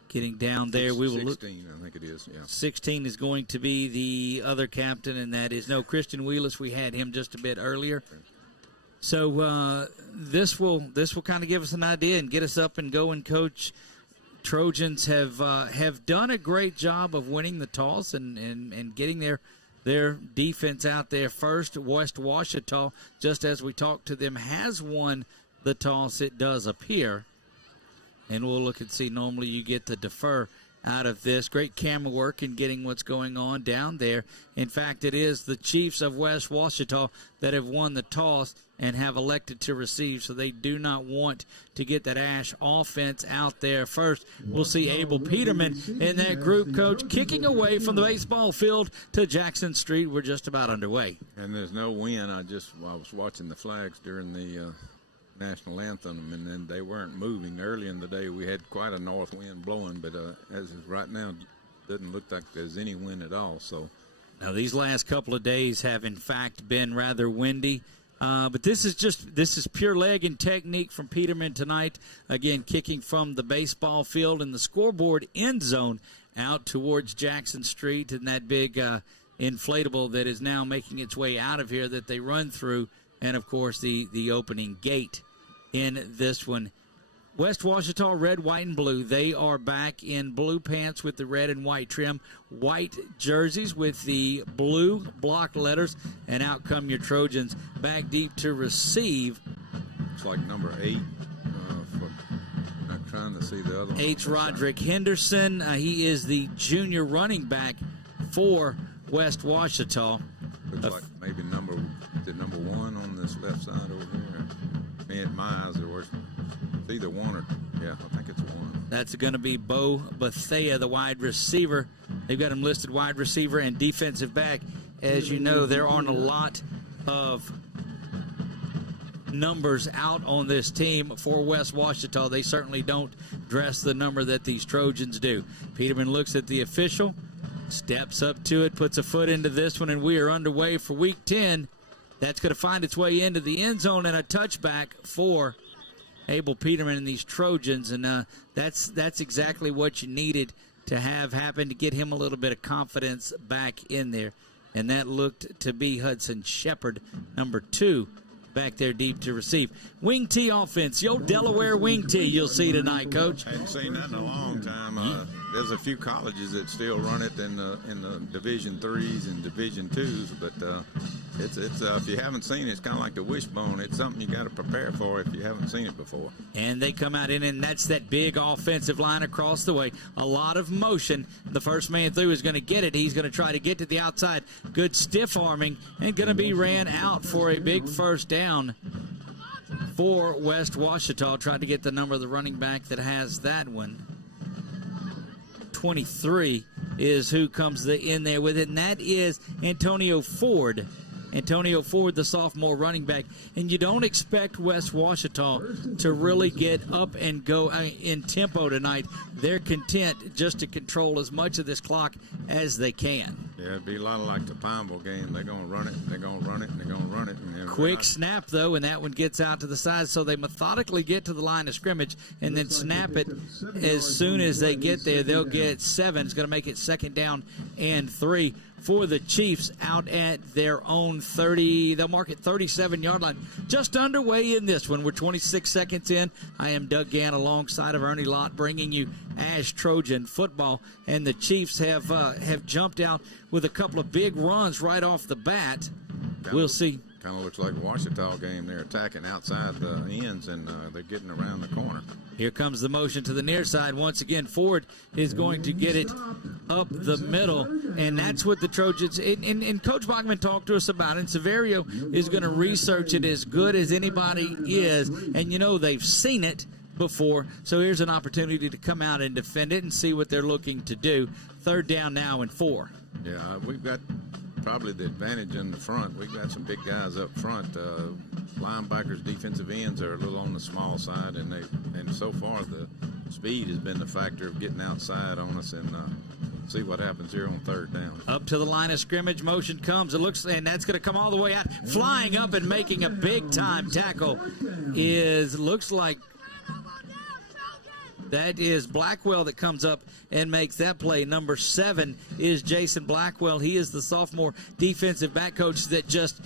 Getting down there, we will 16, look. 16, I think it is, yeah. 16 is going to be the other captain, and that is Christian Wheelis. We had him just a bit earlier. So this will kind of give us an idea and get us up and going, Coach. Trojans have done a great job of winning the toss and getting their their defense out there first. West Ouachita, just as we talked to them, has won the toss, it does appear. And we'll look and see. Normally you get the defer out of this. Great camera work in getting what's going on down there. In fact, it is the Chiefs of West Ouachita that have won the toss and have elected to receive, so they do not want to get that Ash offense out there first. We'll see Abel Peterman in that group, Coach, kicking away from the baseball field to Jackson Street. We're just about underway. And there's no wind. I was watching the flags during the national anthem, and then they weren't moving. Early in the day, we had quite a north wind blowing, but as is right now, it doesn't look like there's any wind at all. So now these last couple of days have, in fact, been rather windy. But this is pure leg and technique from Peterman tonight. Again, kicking from the baseball field in the scoreboard end zone out towards Jackson Street, and that big inflatable that is now making its way out of here that they run through, and, of course, the opening gate in this one. West Ouachita, red, white, and blue. They are back in blue pants with the red and white trim, white jerseys with the blue block letters, and out come your Trojans back deep to receive. It's like number 8. I'm trying to see the other one. 8's Roderick Henderson. He is the junior running back for West Ouachita. Looks like maybe number 1 on this left side over here. Me and my eyes are worse. It's either 1 or, yeah, I think it's 1. That's going to be Bo Bethea, the wide receiver. They've got him listed wide receiver and defensive back. As you know, there aren't a lot of numbers out on this team for West Ouachita. They certainly don't dress the number that these Trojans do. Peterman looks at the official, steps up to it, puts a foot into this one, and we are underway for Week 10. That's going to find its way into the end zone and a touchback for Abel Peterman and these Trojans. And that's exactly what you needed to have happen to get him a little bit of confidence back in there. And that looked to be Hudson Shepard, number 2, back there deep to receive. Wing T offense, your Delaware wing T you'll see tonight, Coach. I haven't seen that in a long time. There's a few colleges that still run it in the Division 3s and Division 2s, but it's if you haven't seen it, it's kind of like the wishbone. It's something you got to prepare for if you haven't seen it before. And they come out in, and that's that big offensive line across the way. A lot of motion. The first man through is going to get it. He's going to try to get to the outside. Good stiff arming, and going to be ran out for a big first down for West Ouachita. Tried to get the number of the running back that has that one. 23 is who comes in there with it, and that is Antonio Ford. Antonio Ford, the sophomore running back. And you don't expect West Ouachita to really get up and go in tempo tonight. They're content just to control as much of this clock as they can. Yeah, it'd be a lot like the Pineville game. They're going to run it, and they're going to run it, and they're going to run it. And quick snap, though, and that one gets out to the side. So they methodically get to the line of scrimmage and then snap it. As soon as they get there, they'll get 7. It's going to make it 2nd down and 3 for the Chiefs out at their own 30. They'll mark it 37-yard line. Just underway in this one. We're 26 seconds in. I am Doug Gann alongside of Ernie Lott bringing you Ash Trojan football. And the Chiefs have jumped out with a couple of big runs right off the bat. We'll see. Kind of looks like a Ouachita game. They're attacking outside the ends, and they're getting around the corner. Here comes the motion to the near side. Once again, Ford is going to get it up the middle, and that's what the Trojans, and Coach Bachman talked to us about it, and Severio is going to research it as good as anybody is, and they've seen it before, so here's an opportunity to come out and defend it and see what they're looking to do. 3rd down now and 4. Yeah, we've got probably the advantage in the front. We've got some big guys up front. Linebackers, defensive ends are a little on the small side, and so far the speed has been the factor of getting outside on us, and see what happens here on 3rd down. Up to the line of scrimmage, motion comes. It looks, and that's going to come all the way out. Flying up and making a big-time tackle looks like that is Blackwell that comes up and makes that play. Number 7 is Jason Blackwell. He is the sophomore defensive back coach that just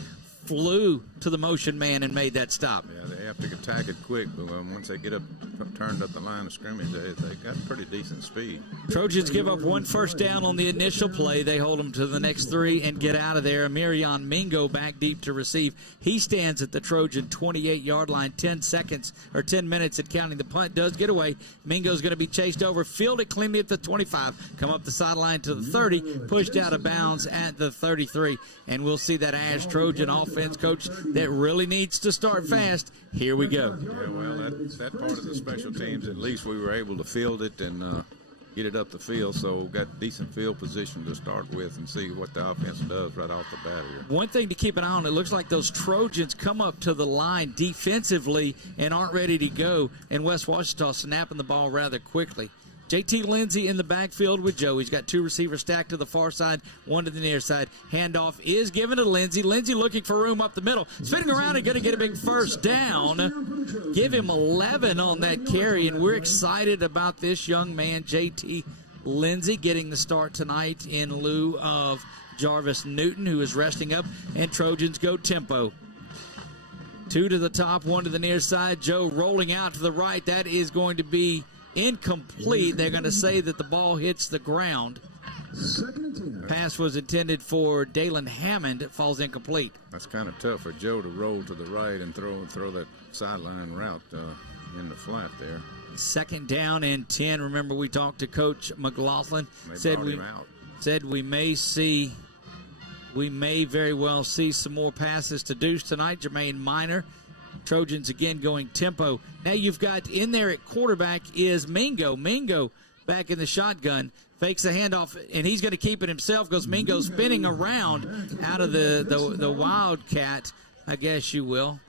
flew to the motion man and made that stop. Yeah, they have to attack it quick, but once they get up turned up the line of scrimmage, they got pretty decent speed. Trojans give up 1 first down on the initial play. They hold them to the next 3 and get out of there. Mirion Mingo back deep to receive. He stands at the Trojan 28-yard line, 10 minutes at counting. The punt does get away. Mingo's going to be chased over, fielded cleanly at the 25, come up the sideline to the 30, pushed out of bounds at the 33. And we'll see that Ash Trojan offense, coach, that really needs to start fast. Here we go. Yeah, well, that part of the special teams, at least we were able to field it and get it up the field, so got decent field position to start with and see what the offense does right off the bat here. One thing to keep an eye on, it looks like those Trojans come up to the line defensively and aren't ready to go, and West Ouachita snapping the ball rather quickly. J.T. Lindsey in the backfield with Joe. He's got 2 receivers stacked to the far side, 1 to the near side. Handoff is given to Lindsey. Lindsey looking for room up the middle. Spinning around and going to get a big first down. Give him 11 on that carry, and we're excited about this young man, J.T. Lindsey, getting the start tonight in lieu of Jarvis Newton, who is resting up, and Trojans go tempo. 2 to the top, 1 to the near side. Joe rolling out to the right. That is going to be incomplete. They're going to say that the ball hits the ground. Pass was intended for Dalen Hammond. It falls incomplete. That's kind of tough for Joe to roll to the right and throw that sideline route in the flat there. 2nd down and 10. Remember, we talked to Coach McLaughlin. Said we may very well see some more passes to Deuce tonight. Jermaine Minor. Trojans again going tempo. Now you've got in there at quarterback is Mingo. Mingo back in the shotgun. Fakes the handoff, and he's going to keep it himself because Mingo's spinning around out of the Wildcat, I guess you will.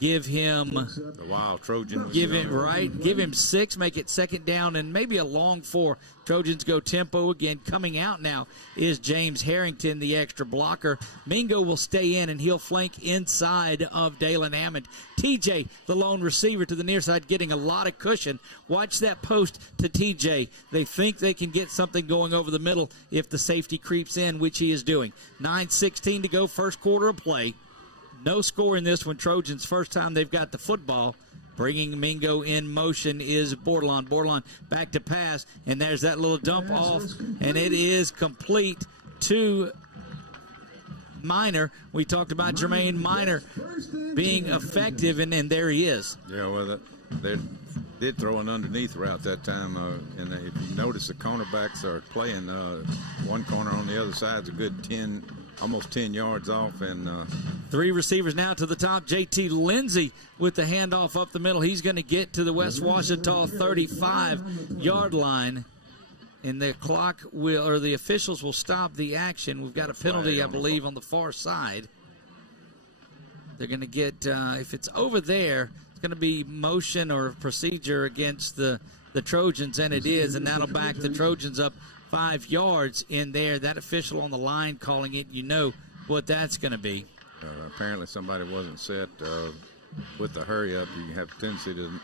Give him the Wild Trojan. Give him 6, make it 2nd down, and maybe a long 4. Trojans go tempo again. Coming out now is James Harrington, the extra blocker. Mingo will stay in, and he'll flank inside of Dalen Hammond. TJ, the lone receiver to the near side, getting a lot of cushion. Watch that post to TJ. They think they can get something going over the middle if the safety creeps in, which he is doing. 9:16 to go, first quarter of play. No score in this one. Trojans, first time they've got the football. Bringing Mingo in motion is Bordelon. Bordelon back to pass, and there's that little dump off, and it is complete to Minor. We talked about Jermaine Minor being effective, and there he is. Yeah, well, they did throw an underneath route that time, and if you notice, the cornerbacks are playing one corner on the other side is a good 10, almost 10 yards off, and 3 receivers now to the top. J.T. Lindsey with the handoff up the middle. He's going to get to the West Ouachita 35-yard line, and the clock will, or the officials will stop the action. We've got a penalty, I believe, on the far side. They're going to get, if it's over there, it's going to be motion or procedure against the Trojans, and it is, and that'll back the Trojans up 5 yards in there. That official on the line calling it, you know what that's going to be. Apparently somebody wasn't set with the hurry up. You have a tendency to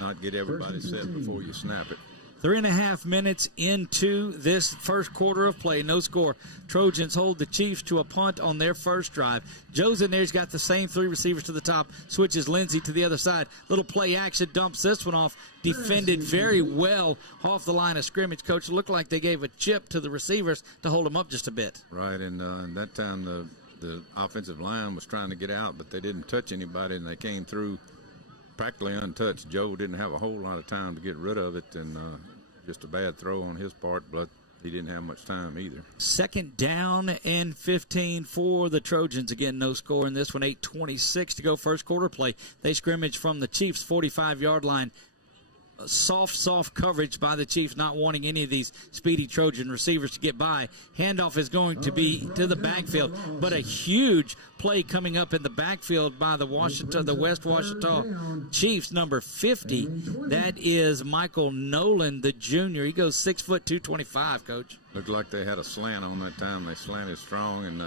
not get everybody set before you snap it. 3.5 minutes into this first quarter of play. No score. Trojans hold the Chiefs to a punt on their first drive. Joe's in there. He's got the same 3 receivers to the top. Switches Lindsey to the other side. Little play action. Dumps this one off. Defended very well off the line of scrimmage. Coach, it looked like they gave a chip to the receivers to hold them up just a bit. Right, and that time the offensive line was trying to get out, but they didn't touch anybody, and they came through practically untouched. Joe didn't have a whole lot of time to get rid of it, and just a bad throw on his part, but he didn't have much time either. 2nd down and 15 for the Trojans. Again, no score in this one. 8:26 to go, first quarter play. They scrimmage from the Chiefs' 45-yard line. Soft coverage by the Chiefs, not wanting any of these speedy Trojan receivers to get by. Handoff is going to be to the backfield, but a huge play coming up in the backfield by the West Ouachita Chiefs, number 50. That is Michael Nolan, the junior. He goes 6 foot 225, Coach. Looked like they had a slant on that time. They slanted strong, and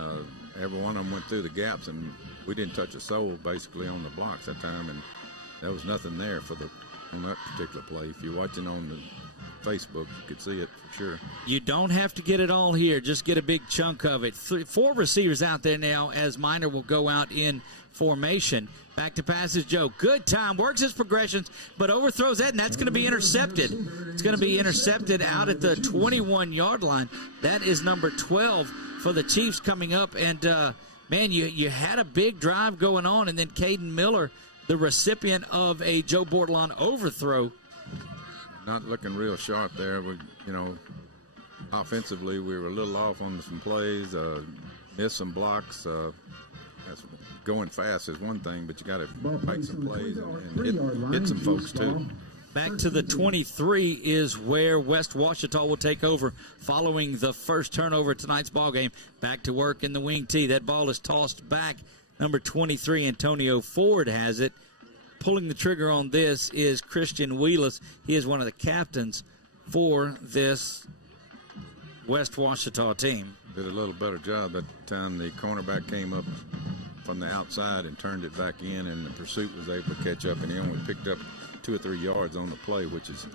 every one of them went through the gaps, and we didn't touch a soul basically on the blocks that time, and there was nothing there on that particular play. If you're watching on Facebook. You could see it for sure. You don't have to get it all here. Just get a big chunk of it. 4 receivers out there now as Minor will go out in formation. Back to passes, Joe. Good time. Works his progressions, but overthrows that, and that's going to be intercepted. It's going to be intercepted out at the 21-yard line. That is number 12 for the Chiefs coming up. And, man, you had a big drive going on, and then Caden Miller, the recipient of a Joe Bordelon overthrow. Not looking real sharp there. Offensively, we were a little off on some plays, missed some blocks. Going fast is one thing, but you got to make some plays and hit some folks too. Back to the 23 is where West Ouachita will take over following the first turnover of tonight's ball game. Back to work in the wing tee. That ball is tossed back. Number 23, Antonio Ford has it. Pulling the trigger on this is Christian Wheelis. He is one of the captains for this West Ouachita team. Did a little better job that time. The cornerback came up from the outside and turned it back in, and the pursuit was able to catch up, and he only picked up 2 or 3 yards on the play, which is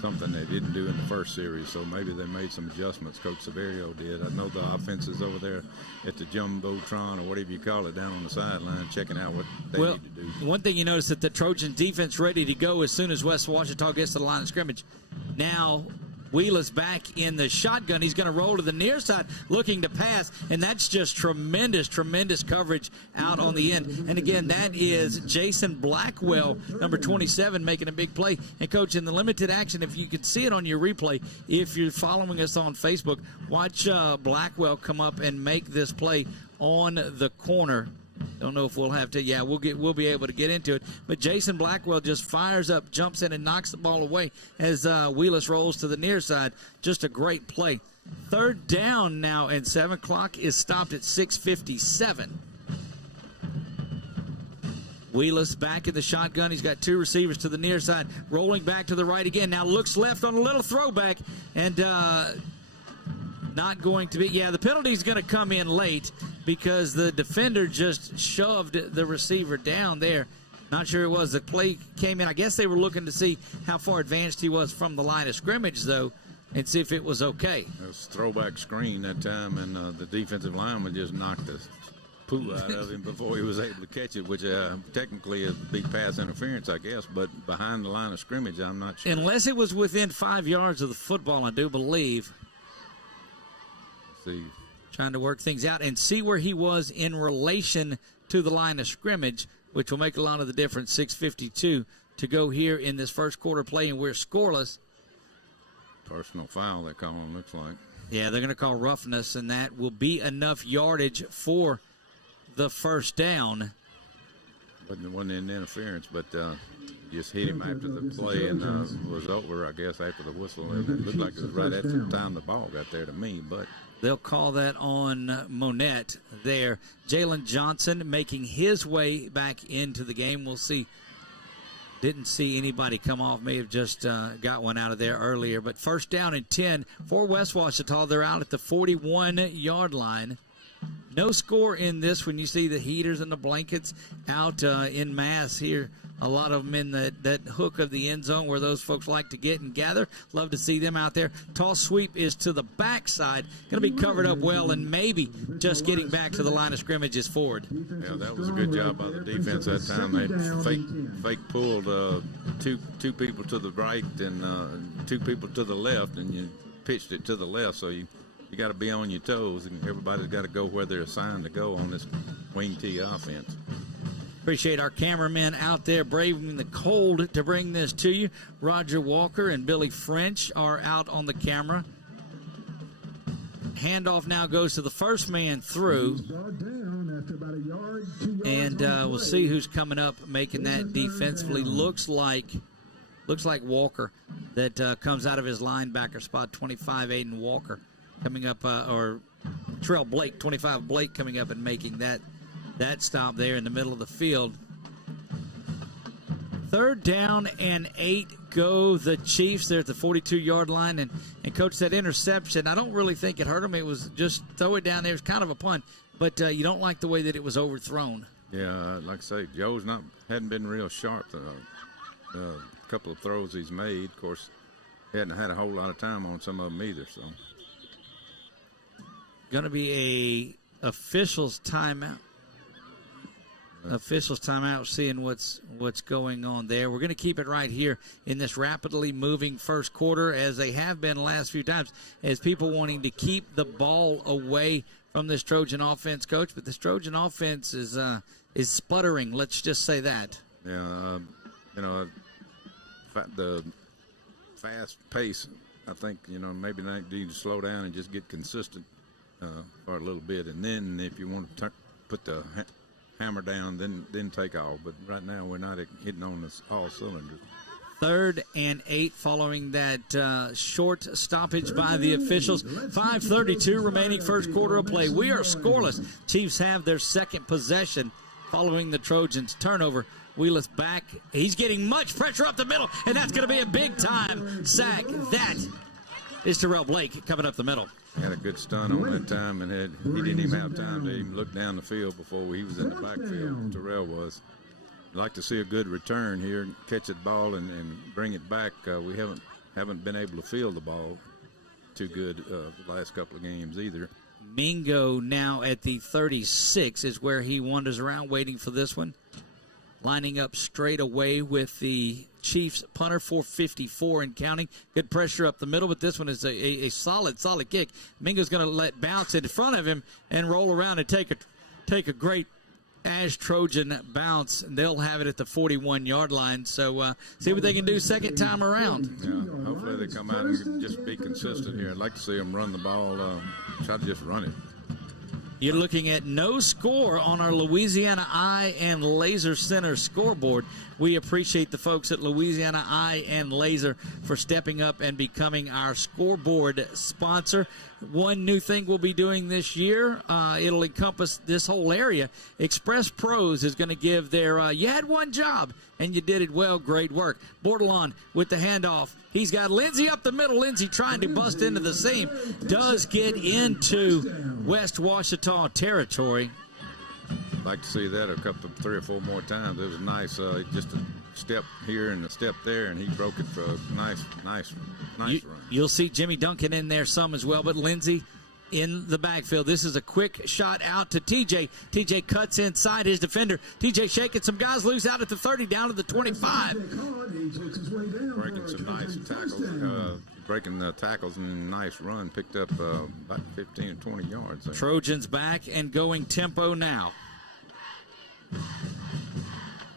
something they didn't do in the first series. So maybe they made some adjustments. Coach Severio did. I know the offense is over there at the Jumbotron or whatever you call it down on the sideline checking out what they need to do. One thing you notice that the Trojan defense ready to go as soon as West Ouachita gets to the line of scrimmage. Now Wheelis back in the shotgun. He's going to roll to the near side looking to pass, and that's just tremendous coverage out on the end. And again, that is Jason Blackwell, number 27, making a big play. And Coach, in the limited action, if you can see it on your replay, if you're following us on Facebook, watch Blackwell come up and make this play on the corner. Don't know if we'll have to. Yeah, we'll be able to get into it. But Jason Blackwell just fires up, jumps in, and knocks the ball away as Wheelis rolls to the near side. Just a great play. Third down now, and 7 o'clock is stopped at 6:57. Wheelis back in the shotgun. He's got 2 receivers to the near side, rolling back to the right again. Now looks left on a little throwback, and not going to be. Yeah, the penalty's going to come in late because the defender just shoved the receiver down there. Not sure it was. The play came in. I guess they were looking to see how far advanced he was from the line of scrimmage, though, and see if it was okay. It was a throwback screen that time, and the defensive lineman just knocked the poo out of him before he was able to catch it, which technically is a big pass interference, I guess, but behind the line of scrimmage, I'm not sure. Unless it was within 5 yards of the football, I do believe. See. Trying to work things out and see where he was in relation to the line of scrimmage, which will make a lot of the difference. 6:52 to go here in this first quarter play, and we're scoreless. Personal foul, they call him, looks like. Yeah, they're going to call roughness, and that will be enough yardage for the first down. Wasn't in interference, but just hit him after the play and was over, I guess, after the whistle. And it looked like it was right at the time the ball got there to me, but they'll call that on Monette there. Jalen Johnson making his way back into the game. We'll see. Didn't see anybody come off. May have just got one out of there earlier. But first down and 10 for West Ouachita. They're out at the 41-yard line. No score in this when you see the heaters and the blankets out in mass here. A lot of them in that hook of the end zone where those folks like to get and gather. Love to see them out there. Toss sweep is to the backside. Going to be covered up well, and maybe just getting back to the line of scrimmage is Ford. Yeah, that was a good job by the defense that time. They fake pulled two people to the right and 2 people to the left, and you pitched it to the left, so you got to be on your toes, and everybody's got to go where they're assigned to go on this wing tee offense. Appreciate our cameramen out there braving the cold to bring this to you. Roger Walker and Billy French are out on the camera. Handoff now goes to the first man through. And we'll see who's coming up making that defensively. Looks like Walker that comes out of his linebacker spot, 25, Aiden Walker. Coming up, or Terrell Blake, 25 Blake coming up and making that stop there in the middle of the field. Third down and 8 go the Chiefs. They're at the 42-yard line. And Coach, that interception, I don't really think it hurt them. It was just throw it down there. It's kind of a punt, but you don't like the way that it was overthrown. Yeah, like I say, Joe's hadn't been real sharp. A couple of throws he's made. Of course, hadn't had a whole lot of time on some of them either. So, going to be a officials timeout. Officials timeout, seeing what's going on there. We're going to keep it right here in this rapidly moving first quarter, as they have been the last few times, as people wanting to keep the ball away from this Trojan offense, Coach. But this Trojan offense is sputtering. Let's just say that. Yeah, the fast pace. I think maybe they need to slow down and just get consistent for a little bit, and then if you want to put the hammer down, then take off. But right now we're not hitting on all cylinders. 3rd and 8 following that short stoppage by the officials. 5:32 remaining first quarter of play. We are scoreless. Chiefs have their second possession following the Trojans' turnover. Wheelis back. He's getting much pressure up the middle, and that's going to be a big-time sack. That is Terrell Blake coming up the middle. Had a good stun on that time, and he didn't even have time to even look down the field before he was in the backfield. Terrell was. I'd like to see a good return here, catch the ball and bring it back. We haven't been able to field the ball too good the last couple of games either. Mingo now at the 36 is where he wanders around waiting for this one. Lining up straight away with the Chiefs punter, 454 and counting. Good pressure up the middle, but this one is a solid kick. Mingo's going to let bounce in front of him and roll around and take a great Ash Trojan bounce. They'll have it at the 41-yard line. So see what they can do second time around. Yeah, hopefully they come out and just be consistent here. I'd like to see them run the ball, try to just run it. You're looking at no score on our Louisiana Eye and Laser Center scoreboard. We appreciate the folks at Louisiana Eye and Laser for stepping up and becoming our scoreboard sponsor. One new thing we'll be doing this year, it'll encompass this whole area. Express Pros is going to give their, you had one job and you did it well, great work. Bordelon with the handoff. He's got Lindsey up the middle. Lindsey trying to bust into the seam. Does get into West Ouachita territory. I'd like to see that 3 or 4 more times. It was nice, just a step here and a step there, and he broke it for a nice run. You'll see Jimmy Duncan in there some as well, but Lindsey in the backfield. This is a quick shot out to TJ. TJ cuts inside his defender. TJ shaking some guys loose out at the 30, down to the 25. Breaking some nice tackles, breaking the tackles and a nice run. Picked up about 15 or 20 yards. There. Trojans back and going tempo now.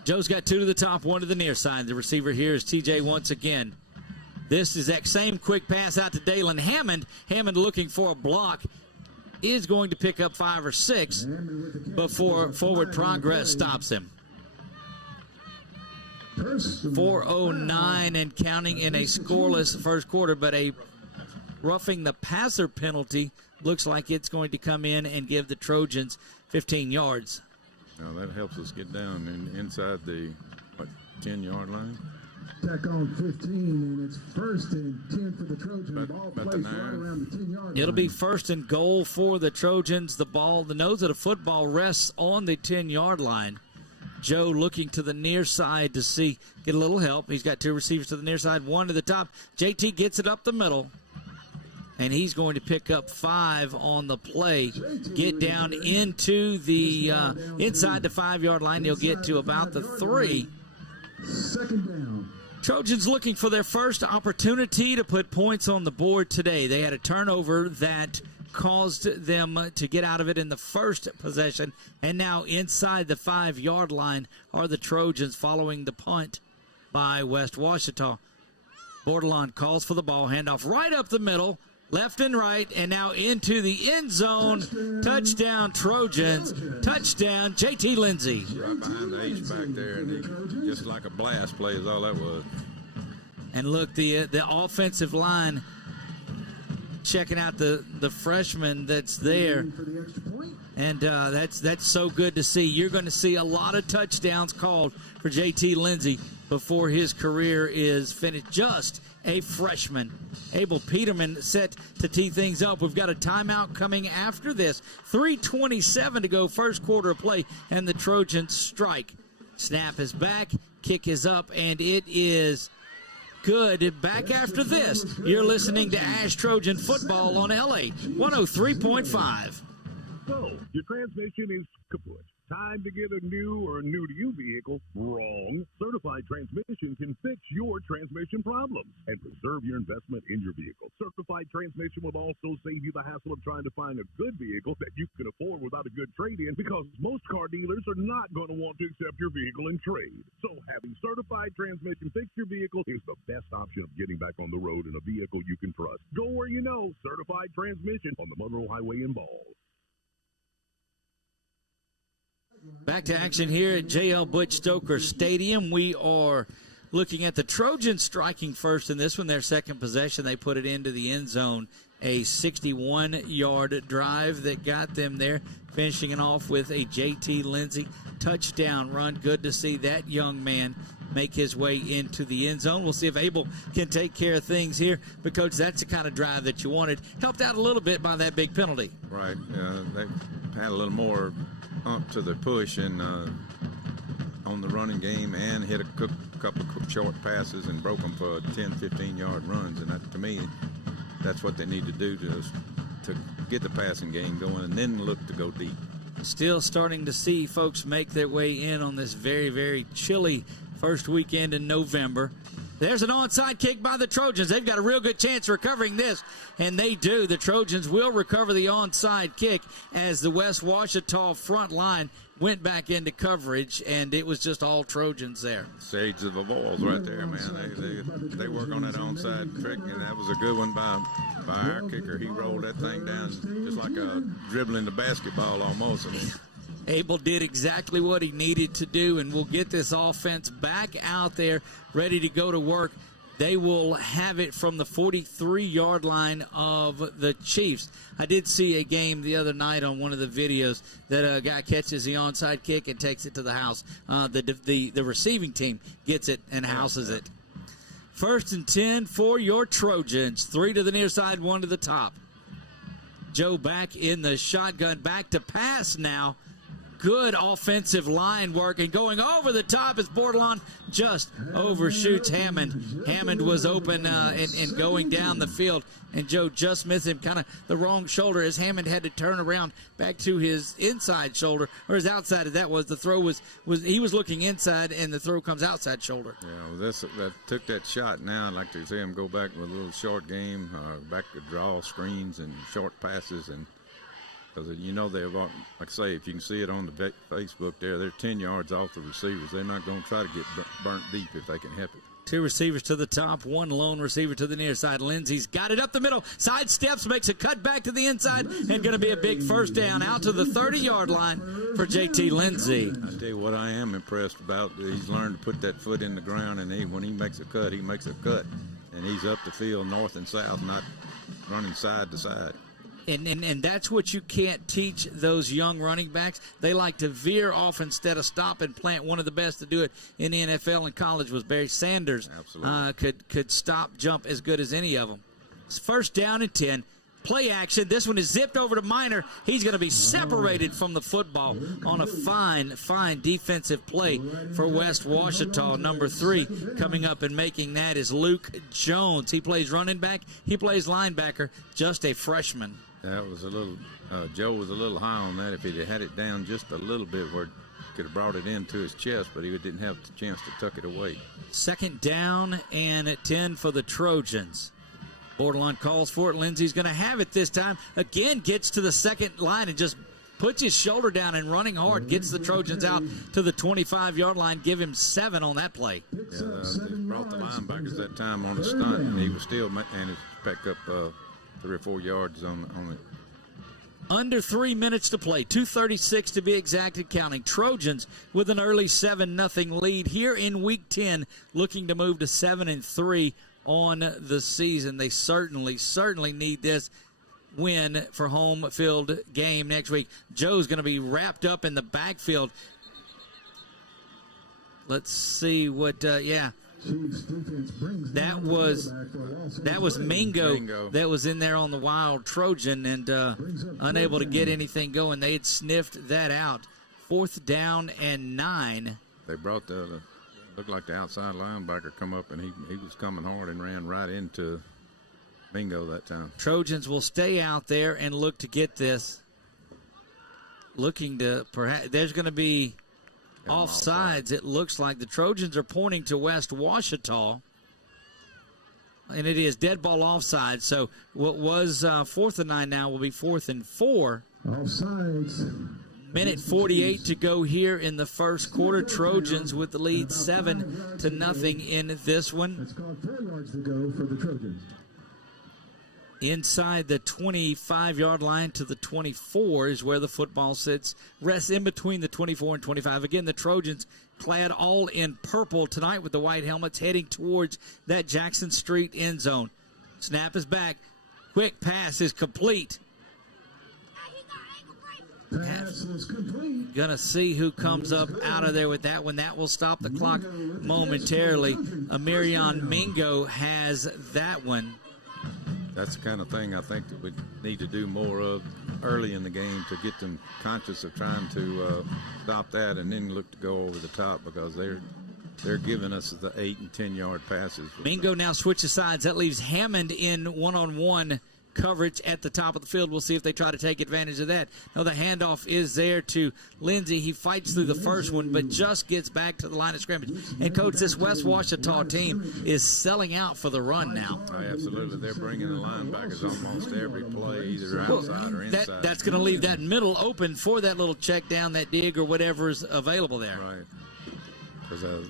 Joe's got 2 to the top, 1 to the near side. The receiver here is TJ once again. This is that same quick pass out to Dalen Hammond. Hammond looking for a block. Is going to pick up 5 or 6 before forward progress stops him. 4:09 and counting in a scoreless first quarter, but a roughing the passer penalty looks like it's going to come in and give the Trojans 15 yards. Now that helps us get down inside the 10-yard line. Back on 15, and it's 1st and 10 for the Trojans. The ball plays right around the 10-yard line. It'll be 1st and goal for the Trojans. The nose of the football rests on the 10-yard line. Joe looking to the near side to get a little help. He's got 2 receivers to the near side, 1 to the top. JT gets it up the middle, and he's going to pick up 5 on the play. Get down into the inside the 5-yard line. He'll get to about the 3. 2nd down. Trojans looking for their first opportunity to put points on the board today. They had a turnover that caused them to get out of it in the first possession, and now inside the 5-yard line are the Trojans following the punt by West Ouachita. Bordelon calls for the ball, handoff right up the middle, left and right, and now into the end zone. Touchdown Trojans. Touchdown JT Lindsey. Right behind the H back there, and just like a blast play is all that was. And look, the offensive line checking out the freshman that's there. And that's so good to see. You're going to see a lot of touchdowns called for JT Lindsey before his career is finished. Just a freshman. Abel Peterman set to tee things up. We've got a timeout coming after this. 3:27 to go, first quarter of play, and the Trojans strike. Snap is back, kick is up, and it is good. Back after this, you're listening to Ash Trojan Football on LA 103.5. So, your transmission is kaput. Time to get a new or new-to-you vehicle? Wrong. Certified Transmission can fix your transmission problems and preserve your investment in your vehicle. Certified Transmission will also save you the hassle of trying to find a good vehicle that you can afford without a good trade-in, because most car dealers are not going to want to accept your vehicle in trade. So having Certified Transmission fix your vehicle is the best option of getting back on the road in a vehicle you can trust. Go where you know. Certified Transmission on the Monroe Highway in Ball. Back to action here at J.L. Butch Stoker Stadium. We are looking at the Trojans striking first in this one. Their second possession, they put it into the end zone. A 61-yard drive that got them there, finishing it off with a J.T. Lindsey touchdown run. Good to see that young man make his way into the end zone. We'll see if Abel can take care of things here, but, Coach, that's the kind of drive that you wanted. Helped out a little bit by that big penalty. Right. They had a little more up to the push and on the running game, and hit a couple of short passes and broke them for 10, 15-yard runs. And that, to me, that's what they need to do to get the passing game going and then look to go deep. Still starting to see folks make their way in on this very, very chilly first weekend in November. There's an onside kick by the Trojans. They've got a real good chance of recovering this, and they do. The Trojans will recover the onside kick as the West Ouachita front line went back into coverage, and it was just all Trojans there. Shades of the balls right there, man. They work on that onside trick, and that was a good one by our kicker. He rolled that thing down just like dribbling the basketball almost. I mean, Abel did exactly what he needed to do, and we'll get this offense back out there ready to go to work. They will have it from the 43-yard line of the Chiefs. I did see a game the other night on one of the videos that a guy catches the onside kick and takes it to the house. The receiving team gets it and houses it. 1st and 10 for your Trojans. 3 to the near side, 1 to the top. Joe back in the shotgun, back to pass now. Good offensive line work, and going over the top as Bordelon just overshoots Hammond. Hammond was open and going down the field, and Joe just missed him kind of the wrong shoulder as Hammond had to turn around back to his inside shoulder, or his outside. That was the throw was he was looking inside, and the throw comes outside shoulder. Yeah, well, that took that shot. Now I'd like to see him go back with a little short game, back to draw screens and short passes, and because you know they've, like I say, if you can see it on the Facebook there, they're 10 yards off the receivers. They're not going to try to get burnt deep if they can help it. 2 receivers to the top, 1 lone receiver to the near side. Lindsey's got it up the middle, side steps, makes a cut back to the inside, and going to be a big first down out to the 30-yard line for J.T. Lindsey. I tell you what I am impressed about, he's learned to put that foot in the ground, and when he makes a cut, he makes a cut. And he's up the field north and south, not running side to side. And that's what you can't teach those young running backs. They like to veer off instead of stop and plant. One of the best to do it in the NFL and college was Barry Sanders. Absolutely. Could stop, jump as good as any of them. It's 1st down and 10. Play action. This one is zipped over to Minor. He's going to be separated from the football on a fine defensive play for West Ouachita. Number 3 coming up and making that is Luke Jones. He plays running back. He plays linebacker. Just a freshman. That was a little, Joe was a little high on that. If he'd had it down just a little bit where he could have brought it into his chest, but he didn't have the chance to tuck it away. 2nd down and 10 for the Trojans. Bordelon calls for it. Lindsey's going to have it this time. Again, gets to the second line and just puts his shoulder down and running hard. Gets the Trojans out to the 25-yard line. Give him 7 on that play. Yeah, they brought the linebackers that time on a stunt, and he was still managed to pick up 3 or 4 yards on it. Under 3 minutes to play, 2:36 to be exact and counting. Trojans with an early 7-0 lead here in Week 10, looking to move to 7-3 on the season. They certainly need this win for home field game next week. Joe's going to be wrapped up in the backfield. Let's see what, That was Mingo that was in there on the Wild Trojan and unable to get anything going. They had sniffed that out. 4th down and 9. They brought Looked like the outside linebacker come up, and he was coming hard and ran right into Mingo that time. Trojans will stay out there and look to get this. Looking to perhaps there's going to be offsides. It looks like the Trojans are pointing to West Ouachita, and it is dead ball offside. So what was 4th and 9 now will be 4th and 4. Offsides. Minute 48 to go here in the first quarter. Trojans with the lead 7-0 in this one. It's called 4 yards to go for the Trojans. Inside the 25-yard line to the 24 is where the football sits. Rests in between the 24 and 25. Again, the Trojans clad all in purple tonight with the white helmets heading towards that Jackson Street end zone. Snap is back. Quick pass is complete. Pass is complete. Gonna see who comes up out of there with that one. That will stop the clock momentarily. Amirion Mingo has that one. That's the kind of thing I think that we need to do more of early in the game to get them conscious of trying to stop that and then look to go over the top, because they're giving us the 8 and 10 yard passes. Mingo now switches sides. That leaves Hammond in one-on-one coverage at the top of the field. We'll see if they try to take advantage of that. Now the handoff is there to Lindsey. He fights through the first one, but just gets back to the line of scrimmage. And, Coach, this West Ouachita team is selling out for the run now. Oh, absolutely. They're bringing the linebackers almost every play, either outside or inside. That's going to leave that middle open for that little check down, that dig, or whatever is available there. Right. Because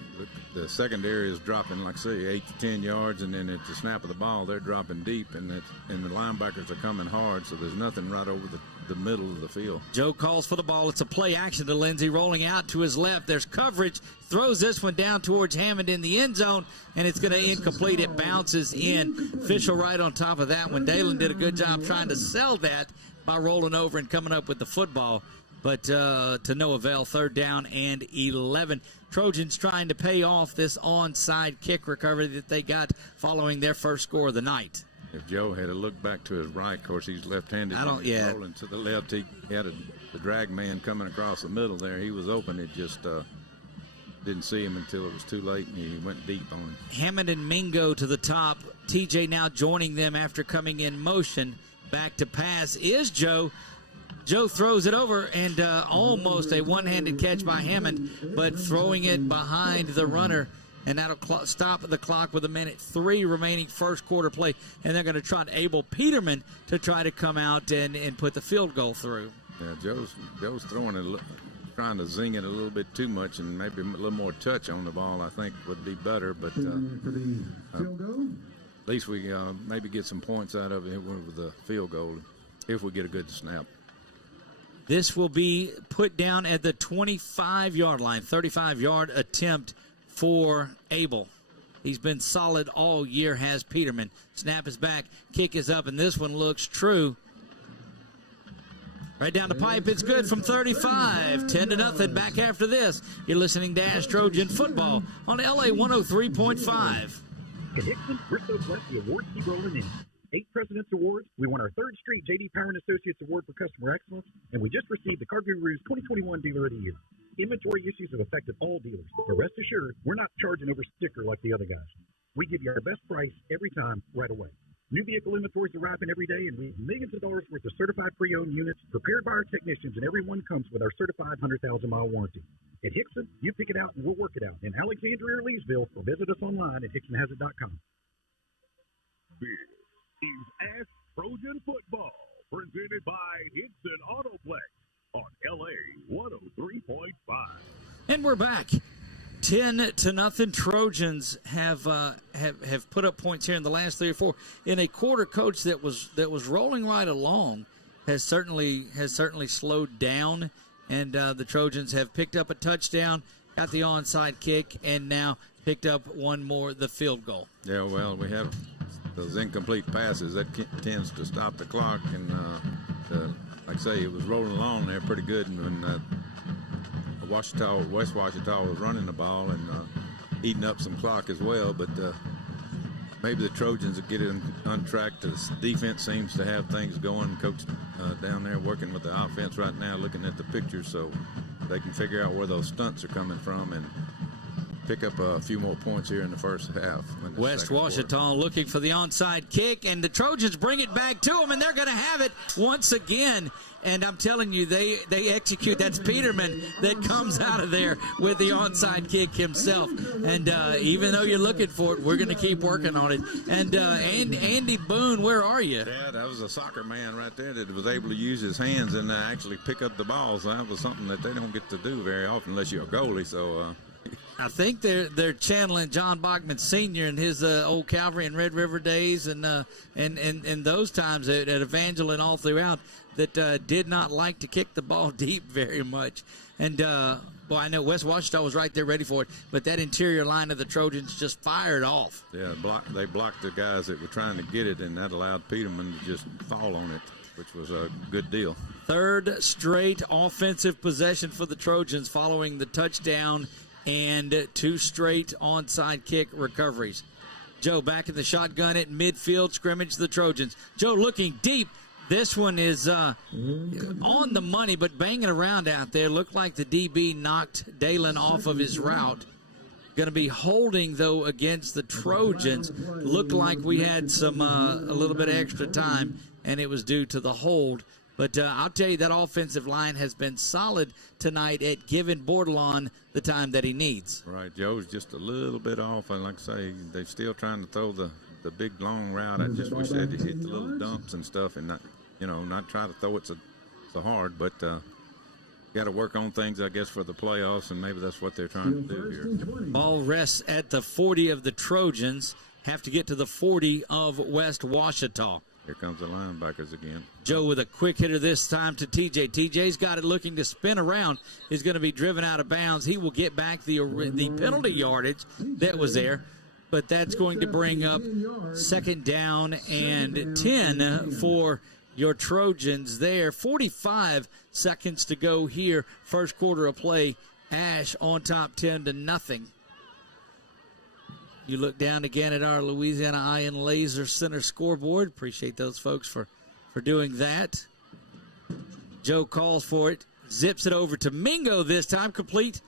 the secondary is dropping, like I say, 8 to 10 yards, and then at the snap of the ball, they're dropping deep, and the linebackers are coming hard, so there's nothing right over the middle of the field. Joe calls for the ball. It's a play action to Lindsey, rolling out to his left. There's coverage, throws this one down towards Hammond in the end zone, and it's going to incomplete. It bounces in. Official right on top of that one. Dalen did a good job trying to sell that by rolling over and coming up with the football, but to no avail. 3rd down and 11. Trojans trying to pay off this onside kick recovery that they got following their first score of the night. If Joe had to look back to his right, of course, he's left-handed. Rolling to the left, he had the drag man coming across the middle there. He was open. It just didn't see him until it was too late, and he went deep on him. Hammond and Mingo to the top. TJ now joining them after coming in motion. Back to pass is Joe. Joe throws it over, and almost a one-handed catch by Hammond, but throwing it behind the runner, and that'll stop the clock with 1:03 remaining first quarter play, and they're going to try Abel Peterman to try to come out and put the field goal through. Yeah, Joe's throwing it, trying to zing it a little bit too much, and maybe a little more touch on the ball, I think, would be better. But for the field goal? At least we maybe get some points out of it with the field goal if we get a good snap. This will be put down at the 25-yard line, 35-yard attempt for Abel. He's been solid all year, has Peterman. Snap is back, kick is up, and this one looks true. Right down the pipe, it's good from 35. 10-0 back after this. You're listening to Ash Trojan Football on LA 103.5. At Hickson, we're so blessed the awards keep rolling in. 8 President's Awards. We won our 3rd straight J.D. Power & Associates Award for Customer Excellence, and we just received the Car Guru's 2021 Dealer of the Year. Inventory issues have affected all dealers, but rest assured, we're not charging over sticker like the other guys. We give you our best price every time, right away. New vehicle inventories arriving every day, and we have millions of dollars worth of certified pre-owned units prepared by our technicians, and every one comes with our certified 100,000-mile warranty. At Hickson, you pick it out and we'll work it out. In Alexandria or Leesville, or visit us online at hicksonhasit.com. This is Ask Trojan Football, presented by Hickson Autoplex on LA 103.5. And we're back. 10-0. Trojans have put up points here in the last 3 or 4 in a quarter. Coach that was rolling right along has certainly slowed down, and the Trojans have picked up a touchdown, got the onside kick, and now picked up one more, the field goal. Yeah, well, we have those incomplete passes that tends to stop the clock, and like I say, it was rolling along there pretty good, and when West Ouachita was running the ball and eating up some clock as well, but maybe the Trojans will get it on track. The defense seems to have things going. Coach down there working with the offense right now, looking at the pictures so they can figure out where those stunts are coming from, and pick up a few more points here in the first half. West Ouachita looking for the onside kick, and the Trojans bring it back to them, and they're going to have it once again. And I'm telling you, they execute. That's Peterman that comes out of there with the onside kick himself. And even though you're looking for it, we're going to keep working on it. And Andy Boone, where are you? Yeah, that was a soccer man right there that was able to use his hands and actually pick up the balls. That was something that they don't get to do very often unless you're a goalie. So I think they're channeling John Bachman Sr. and his old Calvary and Red River days and those times at Evangel and all throughout that did not like to kick the ball deep very much. And, boy, I know West Ouachita was right there ready for it, but that interior line of the Trojans just fired off. Yeah, they blocked the guys that were trying to get it, and that allowed Peterman to just fall on it, which was a good deal. Third straight offensive possession for the Trojans following the touchdown and 2 straight onside kick recoveries. Joe back in the shotgun at midfield, scrimmage the Trojans. Joe looking deep. This one is on the money, but banging around out there. Looked like the DB knocked Dalen off of his route. Going to be holding, though, against the Trojans. Looked like we had some a little bit of extra time, and it was due to the hold. But I'll tell you, that offensive line has been solid tonight at giving Bordelon the time that he needs. Right, Joe's just a little bit off, and like I say, they're still trying to throw the big long route. I just wish they'd hit the little dumps and stuff and not try to throw it so hard, but got to work on things, I guess, for the playoffs, and maybe that's what they're trying to do here. Ball rests at the 40 of the Trojans. Have to get to the 40 of West Ouachita. Here comes the linebackers again. Joe with a quick hitter this time to TJ. TJ's got it looking to spin around. Is going to be driven out of bounds. He will get back the penalty yardage that was there, but that's going to bring up second down and 10 for your Trojans there. 45 seconds to go here. First quarter of play. Ash on top 10-0. You look down again at our Louisiana Iron Laser Center scoreboard. Appreciate those folks for doing that. Joe calls for it. Zips it over to Mingo this time. Complete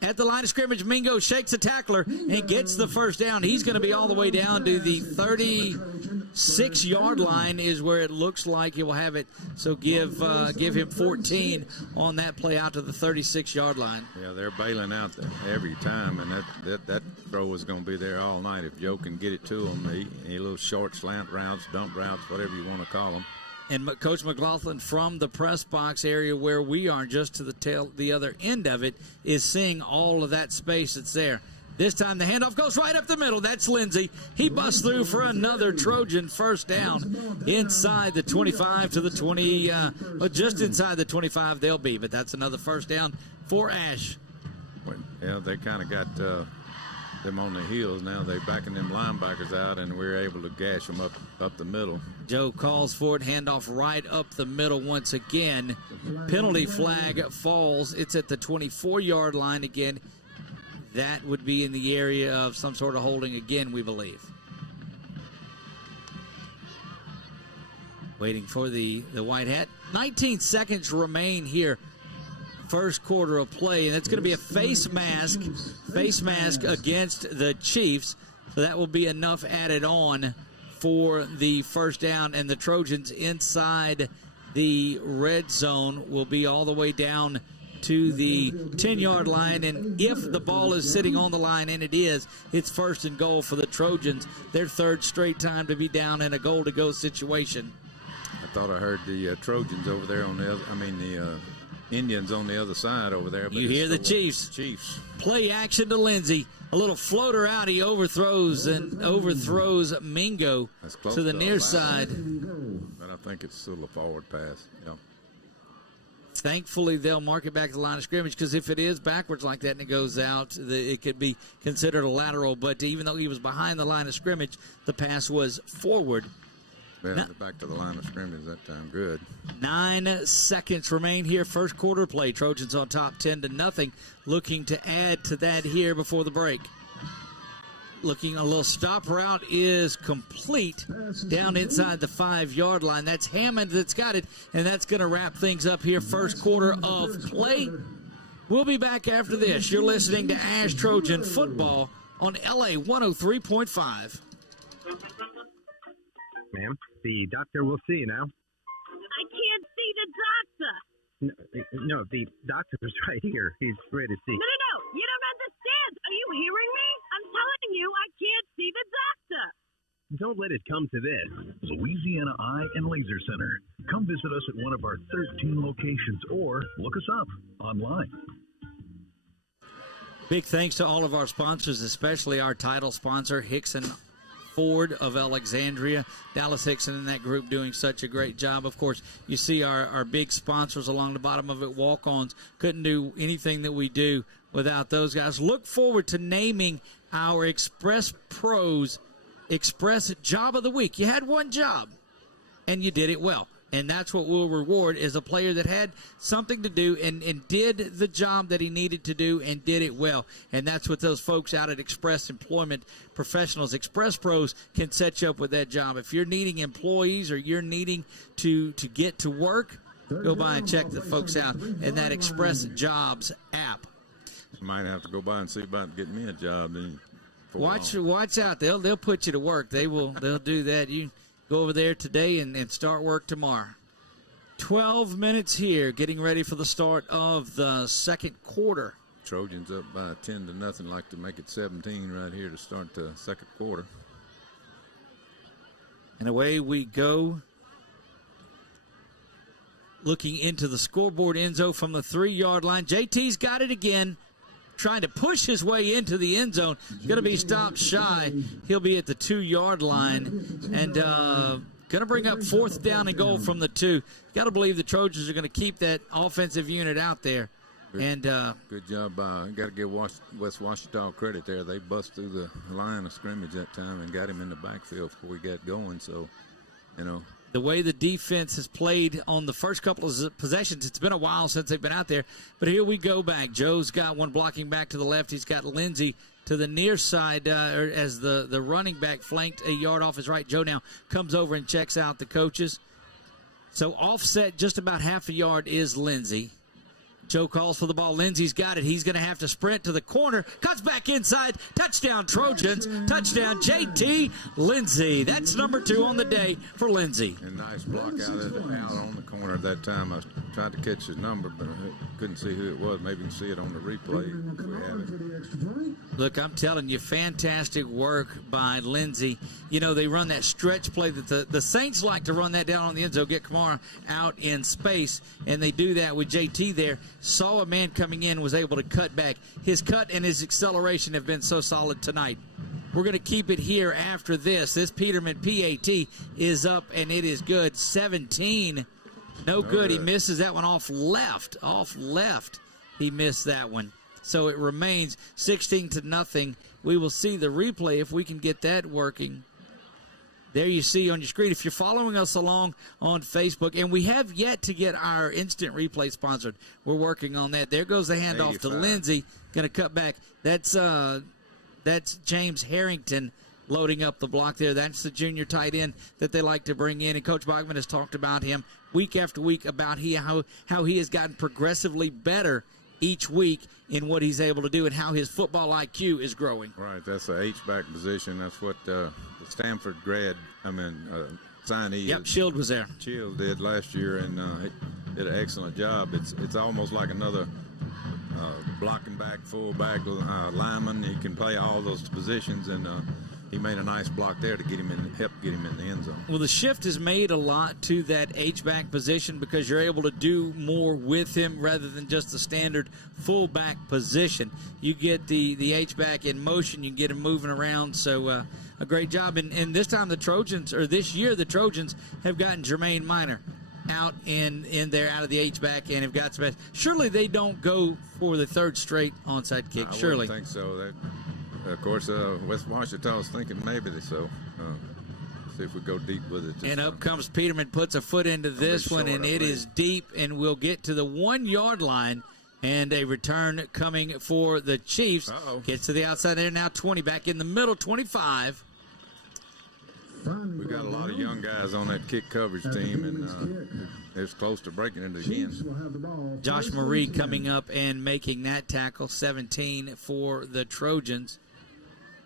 at the line of scrimmage. Mingo shakes a tackler and gets the first down. He's going to be all the way down to the 36-yard line is where it looks like he will have it. So give him 14 on that play out to the 36-yard line. Yeah, they're bailing out every time, and that throw is going to be there all night. If Joe can get it to him, any little short slant routes, dump routes, whatever you want to call them. And Coach McLaughlin from the press box area where we are, just to the other end of it, is seeing all of that space that's there. This time the handoff goes right up the middle. That's Lindsey. He busts through for another Trojan first down inside the 25 to the 20. Just inside the 25 they'll be, but that's another first down for Ash. Yeah, they kind of got them on the heels now. They're backing them linebackers out, and we're able to gash them up the middle. Joe calls for it. Handoff right up the middle once again. Penalty flag falls. It's at the 24-yard line again. That would be in the area of some sort of holding again, we believe. Waiting for the white hat. 19 seconds remain here. First quarter of play, and it's going to be a face mask against the Chiefs. So that will be enough added on for the first down, and the Trojans inside the red zone will be all the way down to the 10-yard line, and if the ball is sitting on the line, and it is, it's first and goal for the Trojans. Their third straight time to be down in a goal-to-go situation. I thought I heard the Trojans over there on the other, the Indians on the other side over there. But you hear the Chiefs. Play action to Lindsey. A little floater out. He overthrows Mingo to the near side. But I think it's still a forward pass. Yeah. Thankfully, they'll mark it back to the line of scrimmage, because if it is backwards like that and it goes out, it could be considered a lateral. But even though he was behind the line of scrimmage, the pass was forward. Yeah, back to the line of scrimmage that time. Good. 9 seconds remain here. First quarter play. Trojans on top 10-0. Looking to add to that here before the break. Looking, a little stop route is complete down inside the 5-yard line. That's Hammond that's got it, and that's going to wrap things up here. First quarter of play. We'll be back after this. You're listening to Ash Trojan Football on LA 103.5. Ma'am, the doctor will see you now. I can't see the doctor. No, the doctor's right here. He's ready to see. No, you don't understand. Are you hearing me? I'm telling you, I can't see the doctor. Don't let it come to this. Louisiana Eye and Laser Center. Come visit us at one of our 13 locations or look us up online. Big thanks to all of our sponsors, especially our title sponsor, Hickson Ford of Alexandria. Dallas Hickson and that group doing such a great job. Of course, you see our big sponsors along the bottom of it, Walk-Ons. Couldn't do anything that we do without those guys. Look forward to naming our Express Pros Express Job of the Week. You had one job, and you did it well. And that's what we'll reward, is a player that had something to do and did the job that he needed to do and did it well. And that's what those folks out at Express Employment Professionals, Express Pros, can set you up with that job. If you're needing employees or you're needing to get to work, go by and check the folks out in that Express Jobs app. Might have to go by and see about getting me a job. Then watch out. They'll put you to work. They'll do that. You go over there today and start work tomorrow. 12 minutes here, getting ready for the start of the second quarter. Trojans up by 10-0, like to make it 17 right here to start the second quarter. And away we go. Looking into the scoreboard, Enzo from the 3-yard line. JT's got it again. Trying to push his way into the end zone. Going to be stopped shy. He'll be at the 2-yard line. And going to bring up 4th down and goal from the 2. Got to believe the Trojans are going to keep that offensive unit out there. Good job by, got to give West Ouachita credit there. They bust through the line of scrimmage that time and got him in the backfield before we got going. So, the way the defense has played on the first couple of possessions, it's been a while since they've been out there. But here we go back. Joe's got one blocking back to the left. He's got Lindsey to the near side as the running back flanked a yard off his right. Joe now comes over and checks out the coaches. So offset just about half a yard is Lindsey. Joe calls for the ball. Lindsey's got it. He's going to have to sprint to the corner. Cuts back inside. Touchdown, Trojans. Touchdown, JT Lindsey. That's number 2 on the day for Lindsey. And nice block out on the corner at that time. I tried to catch his number, but I couldn't see who it was. Maybe you can see it on the replay if we have it. Look, I'm telling you, fantastic work by Lindsey. They run that stretch play that the Saints like to run that down on the end zone, get Kamara out in space, and they do that with JT there. Saw a man coming in, was able to cut back. His cut and his acceleration have been so solid tonight. We're going to keep it here after this. This Peterman PAT is up, and it is good. 17. No good. He misses that one off left. He missed that one. So it remains 16-0. We will see the replay if we can get that working. There you see on your screen. If you're following us along on Facebook, and we have yet to get our instant replay sponsored. We're working on that. There goes the handoff to Lindsey. Going to cut back. That's James Harrington loading up the block there. That's the junior tight end that they like to bring in. And Coach Bachman has talked about him week after week about how he has gotten progressively better each week in what he's able to do and how his football IQ is growing. Right, that's the H-back position. That's what the Stanford signee. Yep, Shield was there. Shield did last year, and did an excellent job. It's almost like another blocking back, fullback, lineman. He can play all those positions, and he made a nice block there to help get him in the end zone. Well, the shift has made a lot to that H-back position because you're able to do more with him rather than just the standard fullback position. You get the H-back in motion, you can get him moving around. So a great job. And this time this year the Trojans have gotten Jermaine Minor out in there out of the H-back and have got some. Surely they don't go for the 3rd straight onside kick. I Surely. Wouldn't think so. Of course, West Ouachita was thinking maybe so. See if we go deep with it. And up comes Peterman, puts a foot into this one, and it is deep, and we'll get to the 1-yard line. And a return coming for the Chiefs. Gets to the outside there now, 20, back in the middle, 25. We got a lot of young guys on that kick coverage team, and it's close to breaking it again. Josh Marie coming up and making that tackle, 17 for the Trojans.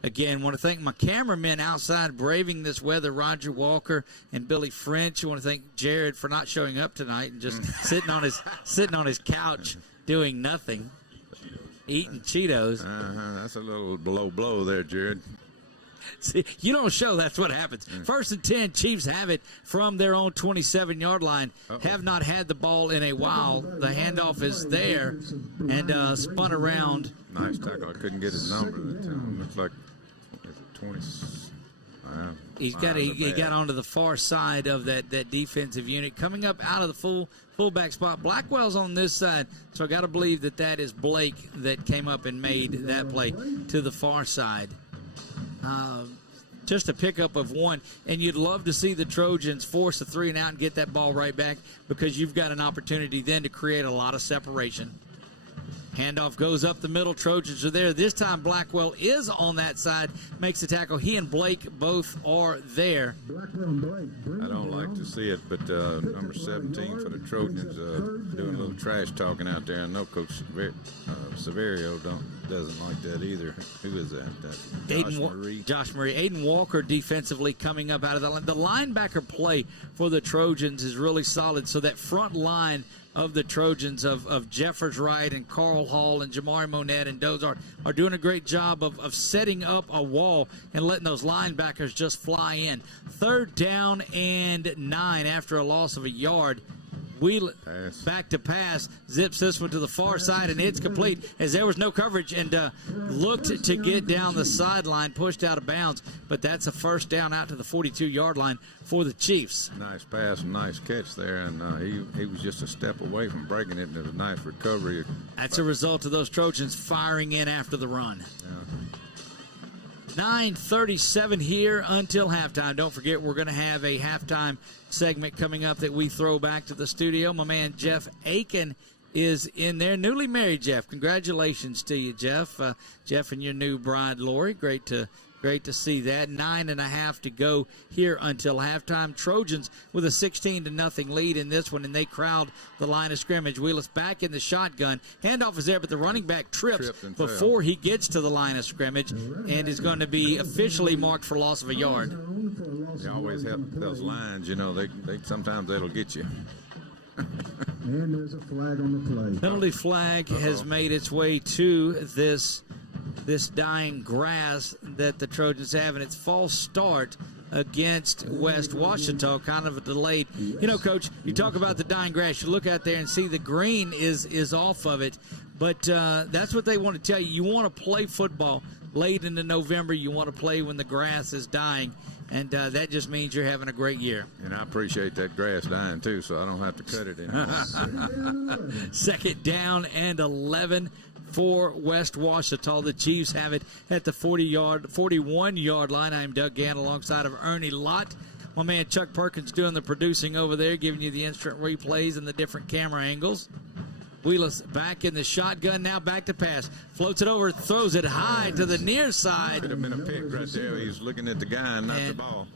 Again, want to thank my cameramen outside braving this weather, Roger Walker and Billy French. I want to thank Jared for not showing up tonight and just sitting on his couch doing nothing, eating Cheetos. That's a little below blow there, Jared. See, you don't show, that's what happens. 1st and 10, Chiefs have it from their own 27-yard line. Have not had the ball in a while. The handoff is there and spun around. Nice tackle. I couldn't get his number that time. Looks like 20. He got onto the far side of that defensive unit. Coming up out of the fullback spot. Blackwell's on this side, so I got to believe that is Blake that came up and made that play to the far side. Just a pickup of one, and you'd love to see the Trojans force a 3 and out and get that ball right back, because you've got an opportunity then to create a lot of separation. Handoff goes up the middle. Trojans are there. This time Blackwell is on that side, makes the tackle. He and Blake both are there. I don't like to see it, but number 17 for the Trojans doing a little trash talking out there. I know Coach Severio doesn't like that either. Who is that? That's Josh Marie. Aiden Walker defensively coming up out of the line. The linebacker play for the Trojans is really solid, so that front line of the Trojans of Jeffers Wright and Carl Hall and Jamari Monette and Dozart are doing a great job of setting up a wall and letting those linebackers just fly in. 3rd down and 9 after a loss of a yard. Wheel back to pass, zips this one to the far side, and it's complete as there was no coverage and looked to get down the sideline, pushed out of bounds, but that's a 1st down out to the 42-yard line for the Chiefs. Nice pass and nice catch there, and he was just a step away from breaking it, and it was a nice recovery. That's a result of those Trojans firing in after the run. 9:37 here until halftime. Don't forget, we're going to have a halftime segment coming up that we throw back to the studio. My man Jeff Aiken is in there. Newly married, Jeff. Congratulations to you, Jeff. Jeff and your new bride, Lori. Great to see that. 9.5 to go here until halftime. Trojans with a 16-0 lead in this one, and they crowd the line of scrimmage. Wheelis back in the shotgun. Handoff is there, but the running back trips before he gets to the line of scrimmage and is going to be officially marked for loss of a yard. They always help those lines. You know, they sometimes that'll get you. And there's a flag on the play. Penalty flag has made its way to this dying grass that the Trojans have, and it's false start against West Ouachita, kind of a delayed. You know, Coach, you talk about the dying grass. You look out there and see the green is off of it, but that's what they want to tell you. You want to play football late into November. You want to play when the grass is dying, and that just means you're having a great year. And I appreciate that grass dying, too, so I don't have to cut it anymore. 2nd down and 11 for West Ouachita. The Chiefs have it at the 41-yard line. I'm Doug Gann alongside of Ernie Lott. My man Chuck Perkins doing the producing over there, giving you the instant replays and the different camera angles. Wheelis back in the shotgun, now back to pass. Floats it over, throws it high to the near side. Could have been a pick right there. He's looking at the guy and not the ball.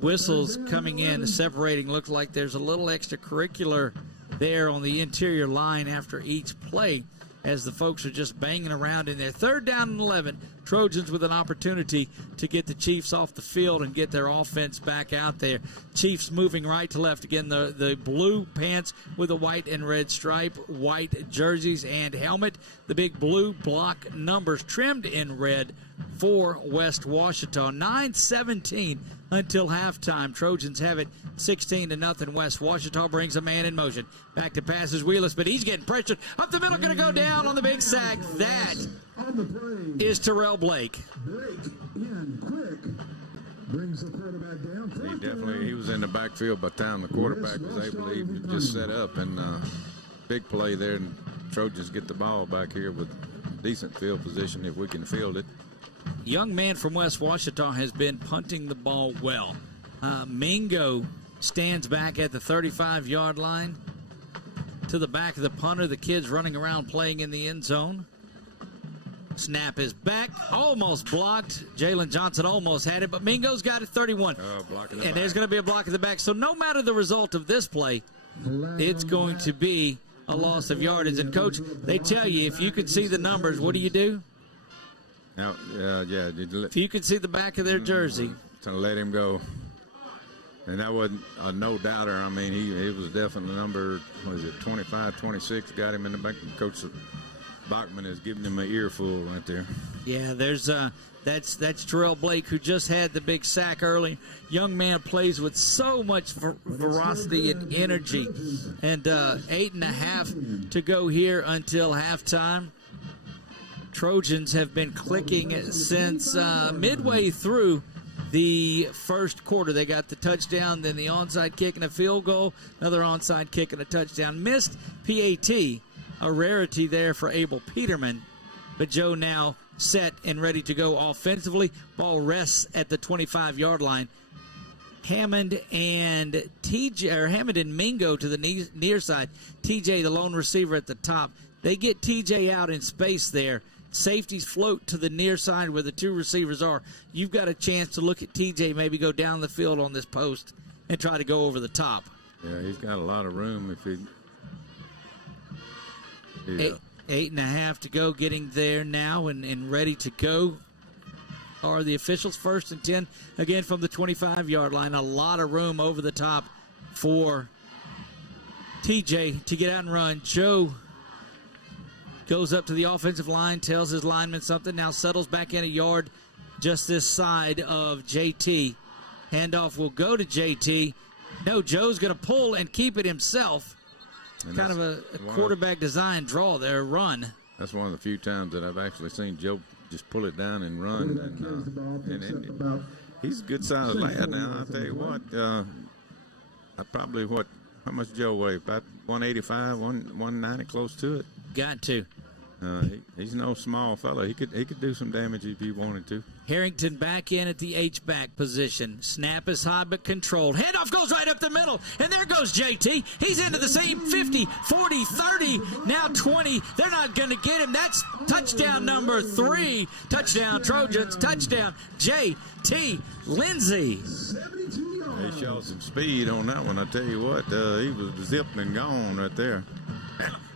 Whistles coming in, separating. Looks like there's a little extracurricular there on the interior line after each play, as the folks are just banging around in there. 3rd down and 11. Trojans with an opportunity to get the Chiefs off the field and get their offense back out there. Chiefs moving right to left. Again, the blue pants with a white and red stripe, white jerseys and helmet. The big blue block numbers trimmed in red for West Ouachita. 9:17 until halftime. Trojans have it 16-0. West Ouachita brings a man in motion. Back to passes Wheelis, but he's getting pressured. Up the middle, going to go down on the big sack. That is Terrell Blake. Blake in quick. Brings the quarterback down. He was in the backfield by the time the quarterback was able to even just set up. And big play there. And Trojans get the ball back here with decent field position if we can field it. Young man from West Ouachita has been punting the ball well. Mingo stands back at the 35-yard line. To the back of the punter, the kids running around playing in the end zone. Snap is back, almost blocked. Jalen Johnson almost had it, but Mingo's got it 31. And there's going to be a block at the back. So no matter the result of this play, it's going to be a loss of yardage. And, Coach, they tell you if you can see the numbers, what do you do? Now, if you can see the back of their jersey. To let him go. And that wasn't a no-doubter. I mean, he was definitely number, 25, 26, got him in the back. Coach Bachman is giving him an earful right there. Yeah, there's that's Terrell Blake, who just had the big sack early. Young man plays with so much ferocity and energy. And 8.5 to go here until halftime. Trojans have been clicking since midway through the first quarter. They got the touchdown, then the onside kick and a field goal, another onside kick and a touchdown. Missed PAT, a rarity there for Abel Peterman. But Joe now set and ready to go offensively. Ball rests at the 25-yard line. Hammond and Mingo to the near side. TJ, the lone receiver at the top. They get TJ out in space there. Safeties float to the near side where the two receivers are. You've got a chance to look at TJ, maybe go down the field on this post and try to go over the top. Yeah, he's got a lot of room if he... 8.5 to go, getting there now and ready to go are the officials. 1st and 10, again from the 25-yard line. A lot of room over the top for TJ to get out and run. Joe goes up to the offensive line, tells his lineman something, now settles back in a yard just this side of JT. Handoff will go to JT. No, Joe's going to pull and keep it himself. And kind of a quarterback design draw there, run. That's one of the few times that I've actually seen Joe just pull it down and run. And he's a good-sized lad now. I'll tell you what, how much Joe weigh? About 185, 190, close to it. Got to. He's no small fella. He could do some damage if he wanted to. Harrington back in at the H-back position. Snap is high but controlled. Handoff goes right up the middle, and there goes JT. He's into the same 50, 40, 30, now 20. They're not going to get him. That's touchdown number 3. Touchdown Trojans. Touchdown JT Lindsey. He showed some speed on that one. I tell you what, he was zipping and gone right there.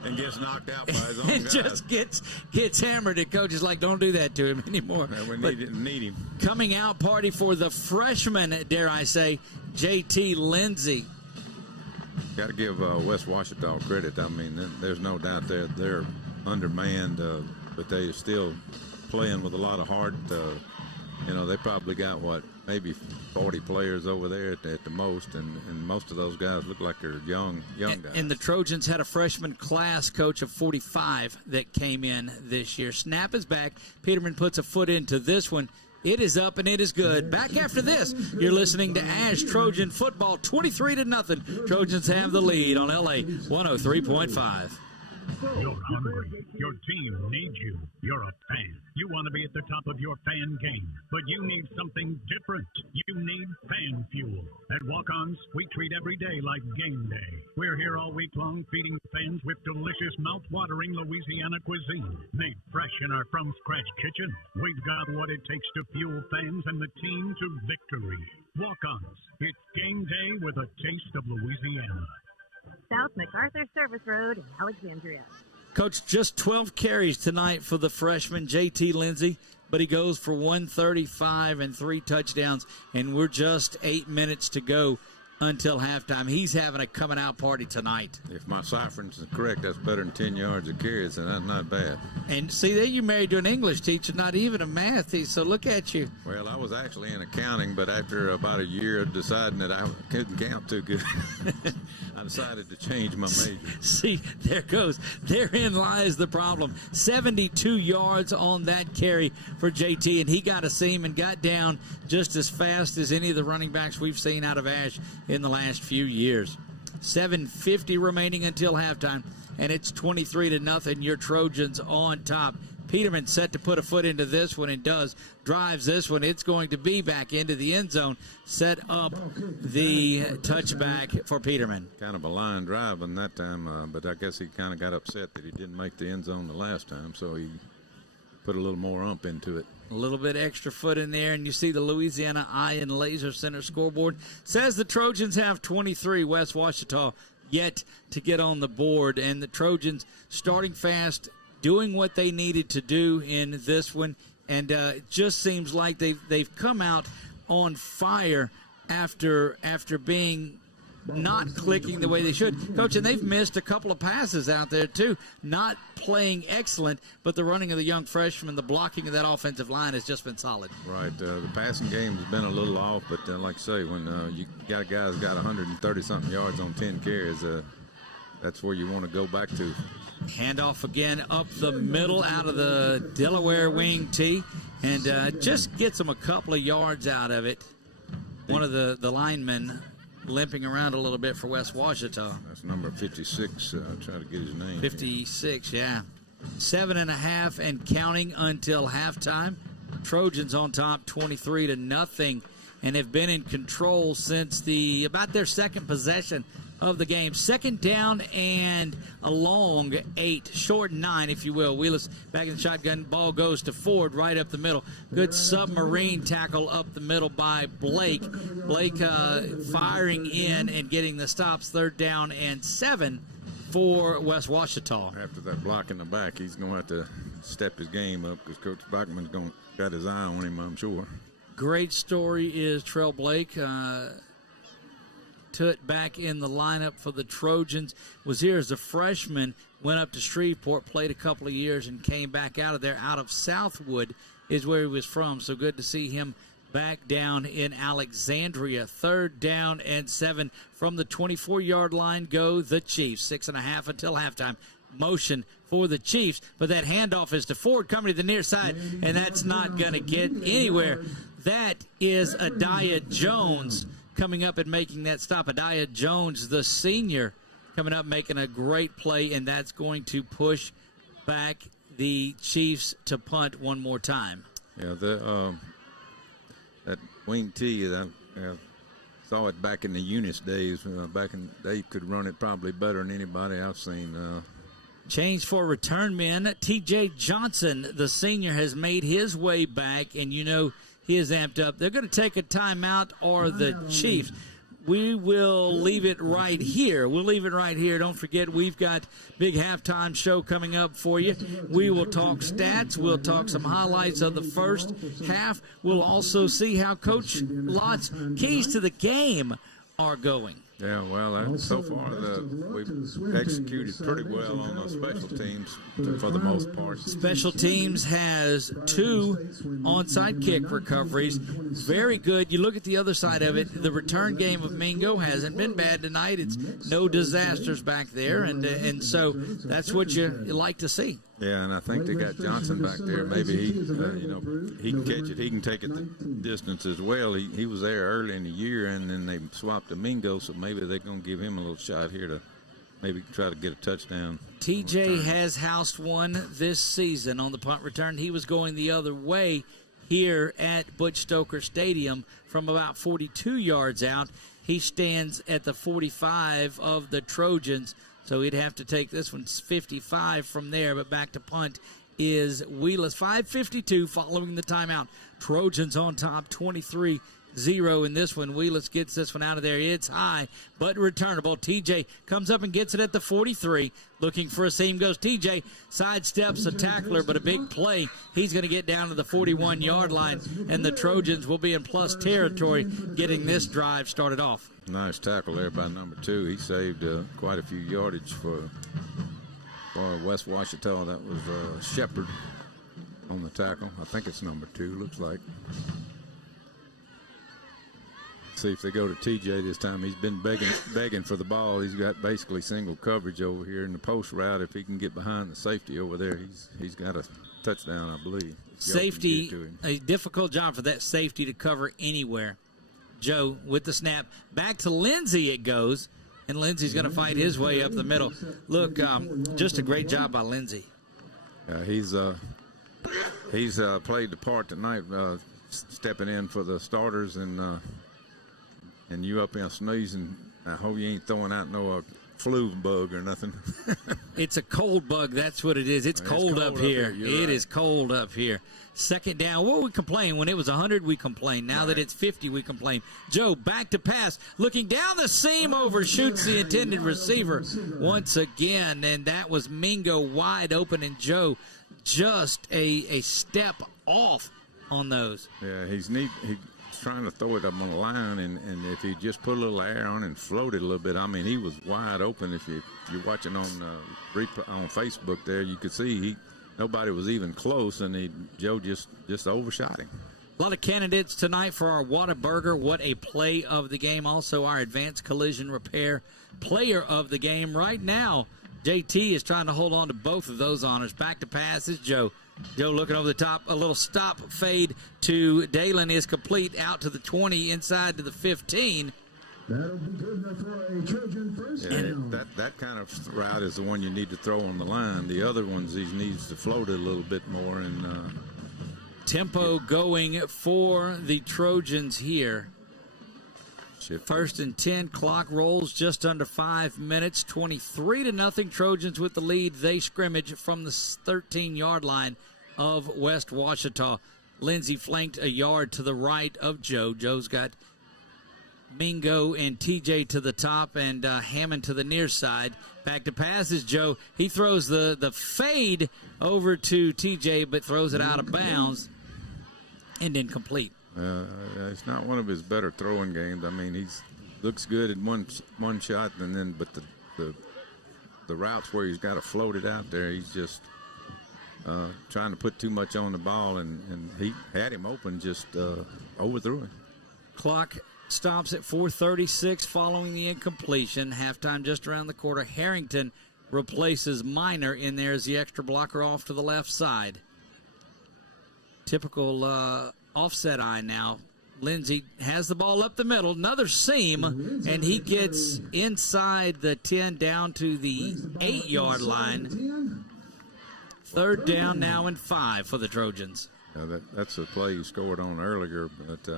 And gets knocked out by his own guys. Just gets hammered, and coach is like, don't do that to him anymore. Yeah, we need him. Coming out party for the freshman, dare I say, JT Lindsey. Got to give West Ouachita credit. I mean, there's no doubt they're undermanned, but they are still playing with a lot of heart. They probably got, maybe 40 players over there at the most, and most of those guys look like they're young guys. And the Trojans had a freshman class, coach, of 45 that came in this year. Snap is back. Peterman puts a foot into this one. It is up, and it is good. Back after this, you're listening to Ash Trojan Football, 23-0. Trojans have the lead on LA 103.5. You're hungry. Your team needs you. You're a fan. You want to be at the top of your fan game, but you need something different. You need fan fuel. At Walk-Ons, we treat every day like game day. We're here all week long feeding fans with delicious, mouth-watering Louisiana cuisine, made fresh in our from-scratch kitchen. We've got what it takes to fuel fans and the team to victory. Walk-Ons, it's game day with a taste of Louisiana. South MacArthur Service Road in Alexandria. Coach, just 12 carries tonight for the freshman JT Lindsey, but he goes for 135 and 3 touchdowns, and we're just 8 minutes to go until halftime. He's having a coming-out party tonight. If my cipherings is correct, that's better than 10 yards of carries, and that's not bad. And see, there you married to an English teacher, not even a math teacher, so look at you. Well, I was actually in accounting, but after about a year of deciding that I couldn't count too good, I decided to change my major. See, there goes. Therein lies the problem. 72 yards on that carry for JT, and he got a seam and got down just as fast as any of the running backs we've seen out of Ash in the last few years. 7:50 remaining until halftime, and it's 23-0. Your Trojans on top. Peterman set to put a foot into this one and does. Drives this one. It's going to be back into the end zone. Set up the touchback for Peterman. Kind of a line drive on that time, but I guess he kind of got upset that he didn't make the end zone the last time, so he put a little more ump into it. A little bit extra foot in there, and you see the Louisiana Eye and Laser Center scoreboard. Says the Trojans have 23, West Ouachita yet to get on the board, and the Trojans starting fast, doing what they needed to do in this one, and it just seems like they've come out on fire after being not clicking the way they should. Coach, and they've missed a couple of passes out there, too. Not playing excellent, but the running of the young freshman, the blocking of that offensive line has just been solid. Right. The passing game has been a little off, but like I say, when you got a guy who's got 130-something yards on 10 carries, that's where you want to go back to. Handoff again up the middle out of the Delaware wing tee, and just gets them a couple of yards out of it. One of the linemen limping around a little bit for West Ouachita. That's number 56. I'll try to get his name. 56, yeah. 7.5 and counting until halftime. Trojans on top 23-0, and have been in control since about their second possession of the game. Second down and a long 8, short 9, if you will. Wheelis back in the shotgun. Ball goes to Ford right up the middle. Good submarine tackle up the middle by Blake. Blake firing in and getting the stops. Third down and 7 for West Ouachita. After that block in the back, he's going to have to step his game up because Coach Bachman's got his eye on him, I'm sure. Great story is Trell Blake. Tut back in the lineup for the Trojans, was here as a freshman, went up to Shreveport, played a couple of years, and came back out of there. Out of Southwood is where he was from, so good to see him back down in Alexandria. Third down and 7 from the 24-yard line go the Chiefs. 6.5 until halftime. Motion for the Chiefs, but that handoff is to Ford coming to the near side, and that's not going to get anywhere. That is Adiah Jones coming up and making that stop. Adiah Jones, the senior, coming up making a great play, and that's going to push back the Chiefs to punt one more time. Yeah, that wing tee, I saw it back in the Eunice days. They could run it probably better than anybody I've seen. Change for return men. T.J. Johnson, the senior, has made his way back, and you know he is amped up. They're going to take a timeout, or the Chiefs. We will leave it right here. We'll leave it right here. Don't forget, we've got big halftime show coming up for you. We will talk stats. We'll talk some highlights of the first half. We'll also see how Coach Lott's keys to the game are going. Yeah, well, so far we've executed pretty well on those special teams for the most part. Special teams has 2 onside kick recoveries. Very good. You look at the other side of it, the return game of Mingo hasn't been bad tonight. It's no disasters back there, and so that's what you like to see. Yeah, and I think they got Johnson back there. Maybe he can catch it. He can take it the distance as well. He was there early in the year, and then they swapped to Mingo, so maybe they're going to give him a little shot here to maybe try to get a touchdown. TJ has housed one this season on the punt return. He was going the other way here at Butch Stoker Stadium from about 42 yards out. He stands at the 45 of the Trojans. So he'd have to take this one 55 from there, but back to punt is Wheelis. 5:52 following the timeout. Trojans on top, 23-0 in this one. Wheelis gets this one out of there. It's high, but returnable. TJ comes up and gets it at the 43. Looking for a seam goes TJ. Sidesteps a tackler, but a big play. He's going to get down to the 41-yard line, and the Trojans will be in plus territory getting this drive started off. Nice tackle there by number 2. He saved quite a few yardage for West Ouachita. That was Shepard on the tackle. I think it's number 2, looks like. See if they go to TJ this time. He's been begging for the ball. He's got basically single coverage over here in the post route. If he can get behind the safety over there, he's got a touchdown, I believe. Safety, a difficult job for that safety to cover anywhere. Joe with the snap. Back to Lindsey it goes, and Lindsey's going to fight his way up the middle. Look, just a great job by Lindsey. He's played the part tonight, stepping in for the starters, and you up in sneezing. I hope you ain't throwing out no flu bug or nothing. It's a cold bug. That's what it is. It's cold up here. It is cold up here. Second down. What we complain? When it was 100, we complain. Now that it's 50, we complain. Joe, back to pass. Looking down the seam, overshoots the intended receiver once again. And that was Mingo wide open. And Joe just a step off on those. Yeah, he's trying to throw it up on the line, and if he just put a little air on and floated a little bit, I mean, he was wide open. If you're watching on on Facebook there, you could see nobody was even close, and Joe just overshot him. A lot of candidates tonight for our Whataburger What a Play of the Game. Also, our Advanced Collision Repair Player of the Game. Right now, JT is trying to hold on to both of those honors. Back to pass is Joe. Joe looking over the top. A little stop fade to Dalen is complete. Out to the 20, inside to the 15. That'll be good enough for a Trojan first down. That kind of route is the one you need to throw on the line. The other ones, he needs to float it a little bit more. And tempo going for the Trojans here. First and 10, clock rolls just under 5 minutes. 23-0 Trojans with the lead. They scrimmage from the 13-yard line of West Ouachita. Lindsey flanked a yard to the right of Joe. Joe's got Mingo and TJ to the top and Hammond to the near side. Back to pass is Joe. He throws the fade over to TJ, but throws it out of bounds and incomplete. It's not one of his better throwing games. I mean, he looks good in one shot, but the routes where he's got to float it out there, he's just trying to put too much on the ball, and he had him open, just overthrew him. Clock stops at 4:36 following the incompletion. Halftime just around the corner. Harrington replaces Minor in there as the extra blocker off to the left side. Typical offset eye now. Lindsey has the ball up the middle, another seam, and he gets inside the 10 down to the 8-yard line. Third down now and 5 for the Trojans. That's a play you scored on earlier, but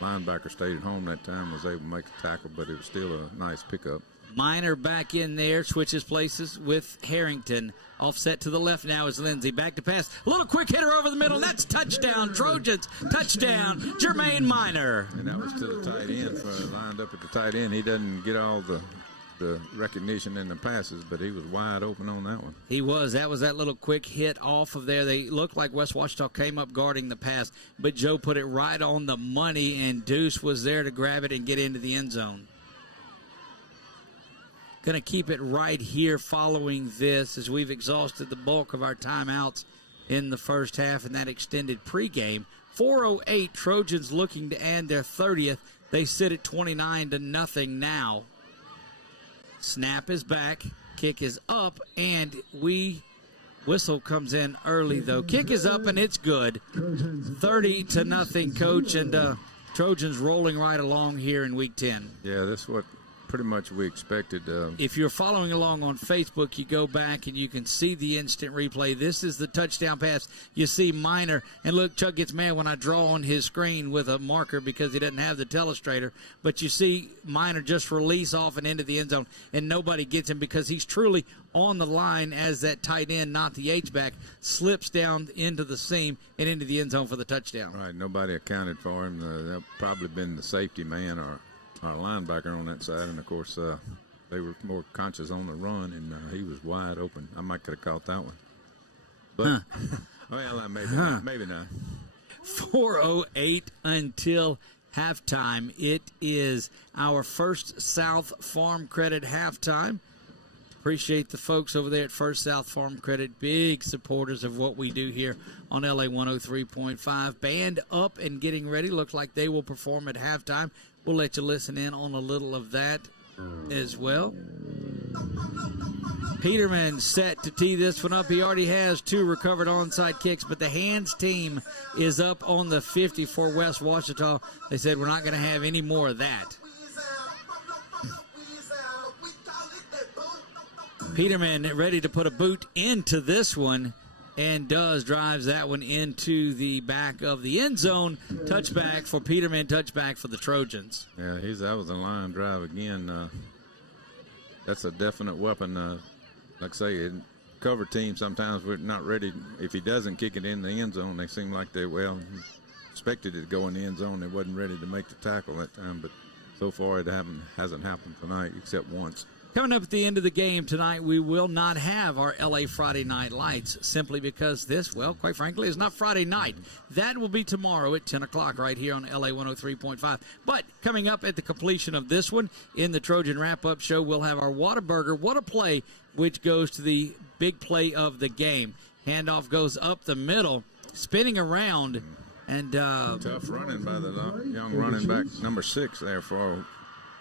linebacker stayed at home that time, was able to make a tackle, but it was still a nice pickup. Minor back in there, switches places with Harrington. Offset to the left now is Lindsey. Back to pass. A little quick hitter over the middle. That's touchdown, Trojans. Touchdown, Jermaine Minor. And that was to the tight end. Lined up at the tight end. He doesn't get all the recognition in the passes, but he was wide open on that one. He was. That was that little quick hit off of there. They looked like West Ouachita came up guarding the pass, but Joe put it right on the money, and Deuce was there to grab it and get into the end zone. Going to keep it right here following this as we've exhausted the bulk of our timeouts in the first half in that extended pregame. 4:08, Trojans looking to add their 30th. They sit at 29-0 now. Snap is back. Kick is up, and whistle comes in early, though. Kick is up, and it's good. 30-0, Coach, and Trojans rolling right along here in Week 10. Yeah, that's what pretty much we expected. If you're following along on Facebook, you go back and you can see the instant replay. This is the touchdown pass. You see Minor, and look, Chuck gets mad when I draw on his screen with a marker because he doesn't have the telestrator, but you see Minor just release off and into the end zone, and nobody gets him because he's truly on the line as that tight end, not the H-back, slips down into the seam and into the end zone for the touchdown. Right, nobody accounted for him. That probably been the safety man or our linebacker on that side, and of course they were more conscious on the run, and he was wide open. I might could have caught that one, but well, maybe not. 4:08 until halftime. It is our First South Farm Credit halftime. Appreciate the folks over there at First South Farm Credit, big supporters of what we do here on LA 103.5. Band up and getting ready. Looks like they will perform at halftime. We'll let you listen in on a little of that as well. Peterman set to tee this one up. He already has 2 recovered onside kicks, but the hands team is up on the 50 for West Ouachita. They said we're not going to have any more of that. Peterman ready to put a boot into this one, and drives that one into the back of the end zone. Touchback for Peterman, touchback for the Trojans. Yeah, that was a line drive again. that's a definite weapon. Like I say, cover team sometimes we're not ready. If he doesn't kick it in the end zone, they seem like they expected it to go in the end zone. They wasn't ready to make the tackle that time, but so far it hasn't happened tonight except once. Coming up at the end of the game tonight, we will not have our L.A. Friday Night Lights simply because this, well, quite frankly, is not Friday night. That will be tomorrow at 10 o'clock right here on LA 103.5. But coming up at the completion of this one, in the Trojan Wrap-Up Show, we'll have our Whataburger, What a Play, which goes to the big play of the game. Handoff goes up the middle, spinning around, and tough running by the young running back, number 6 there for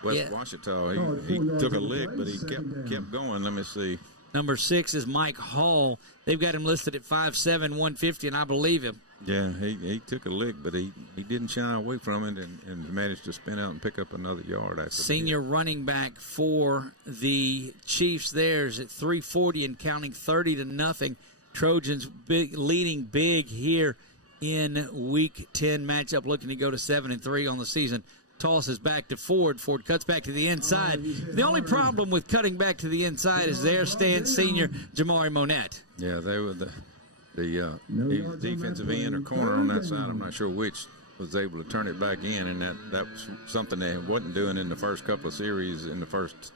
West Ouachita. He took a lick, but he kept going. Let me see. Number 6 is Mike Hall. They've got him listed at 5'7", 150, and I believe him. Yeah, he took a lick, but he didn't shy away from it and managed to spin out and pick up another yard. After Senior running back for the Chiefs there is at 340 and counting, 30-0. Trojans leading big here in Week 10 matchup, looking to go to 7-3 on the season. Toss is back to Ford. Ford cuts back to the inside. The only problem with cutting back to the inside is there stands senior Jamari Monette. Yeah, they were the defensive end or corner on that side. I'm not sure which was able to turn it back in, and that was something they wasn't doing in the first couple of series in the first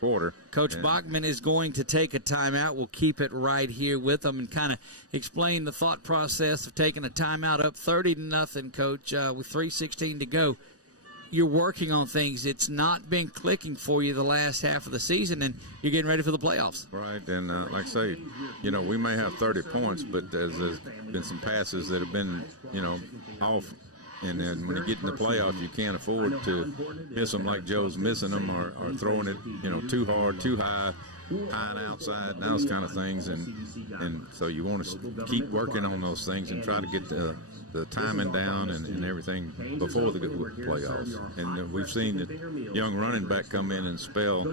quarter. Coach Bachman is going to take a timeout. We'll keep it right here with them and kind of explain the thought process of taking a timeout up 30-0, Coach, with 3:16 to go. You're working on things. It's not been clicking for you the last half of the season, and you're getting ready for the playoffs. Right, and like I say, we may have 30 points, but there's been some passes that have been, off. And then when you get in the playoffs, you can't afford to miss them like Joe's missing them or throwing it, too hard, too high and outside, and those kind of things. And so you want to keep working on those things and try to get the timing down and everything before the playoffs. And we've seen the young running back come in and spell.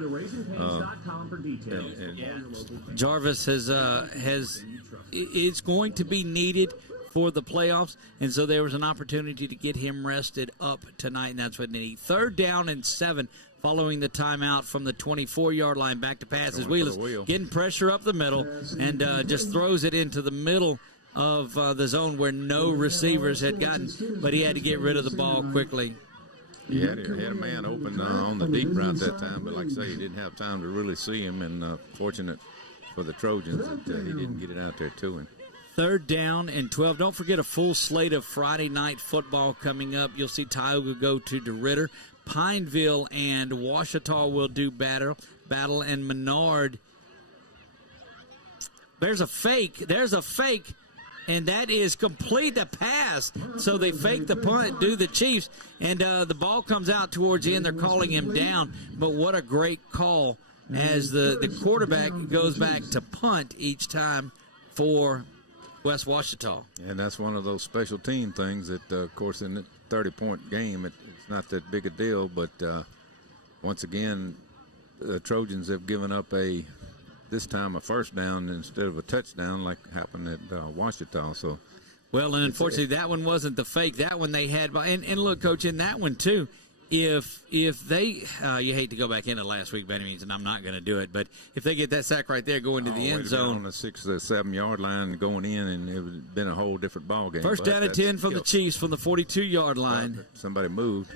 Jarvis has it's going to be needed for the playoffs, and so there was an opportunity to get him rested up tonight, and that's what they need. 3rd down and 7 following the timeout from the 24-yard line. Back to passes. Wheelis getting pressure up the middle and just throws it into the middle of the zone where no receivers had gotten, but he had to get rid of the ball quickly. He had a man open on the deep route that time, but like I say, he didn't have time to really see him, and fortunate for the Trojans that he didn't get it out there to him. 3rd down and 12. Don't forget a full slate of Friday night football coming up. You'll see Tioga go to DeRitter. Pineville and Ouachita will do battle, and Menard. There's a fake, and that is complete a pass. So they fake the punt, do the Chiefs, and the ball comes out towards the end. They're calling him down, but what a great call as the quarterback goes back to punt each time for West Ouachita. And that's one of those special team things that, of course, in the 30-point game, it's not that big a deal. But once again, the Trojans have given up this time a 1st down instead of a touchdown like happened at Ouachita. So, well, and unfortunately, that one wasn't the fake. That one they had. And look, Coach, in that one, too, if they you hate to go back into last week by any means, and I'm not going to do it, but if they get that sack right there going to the end zone on the 6 or 7 yard line going in, and it would have been a whole different ball game. 1st down and 10 for the Chiefs from the 42-yard line. Somebody moved.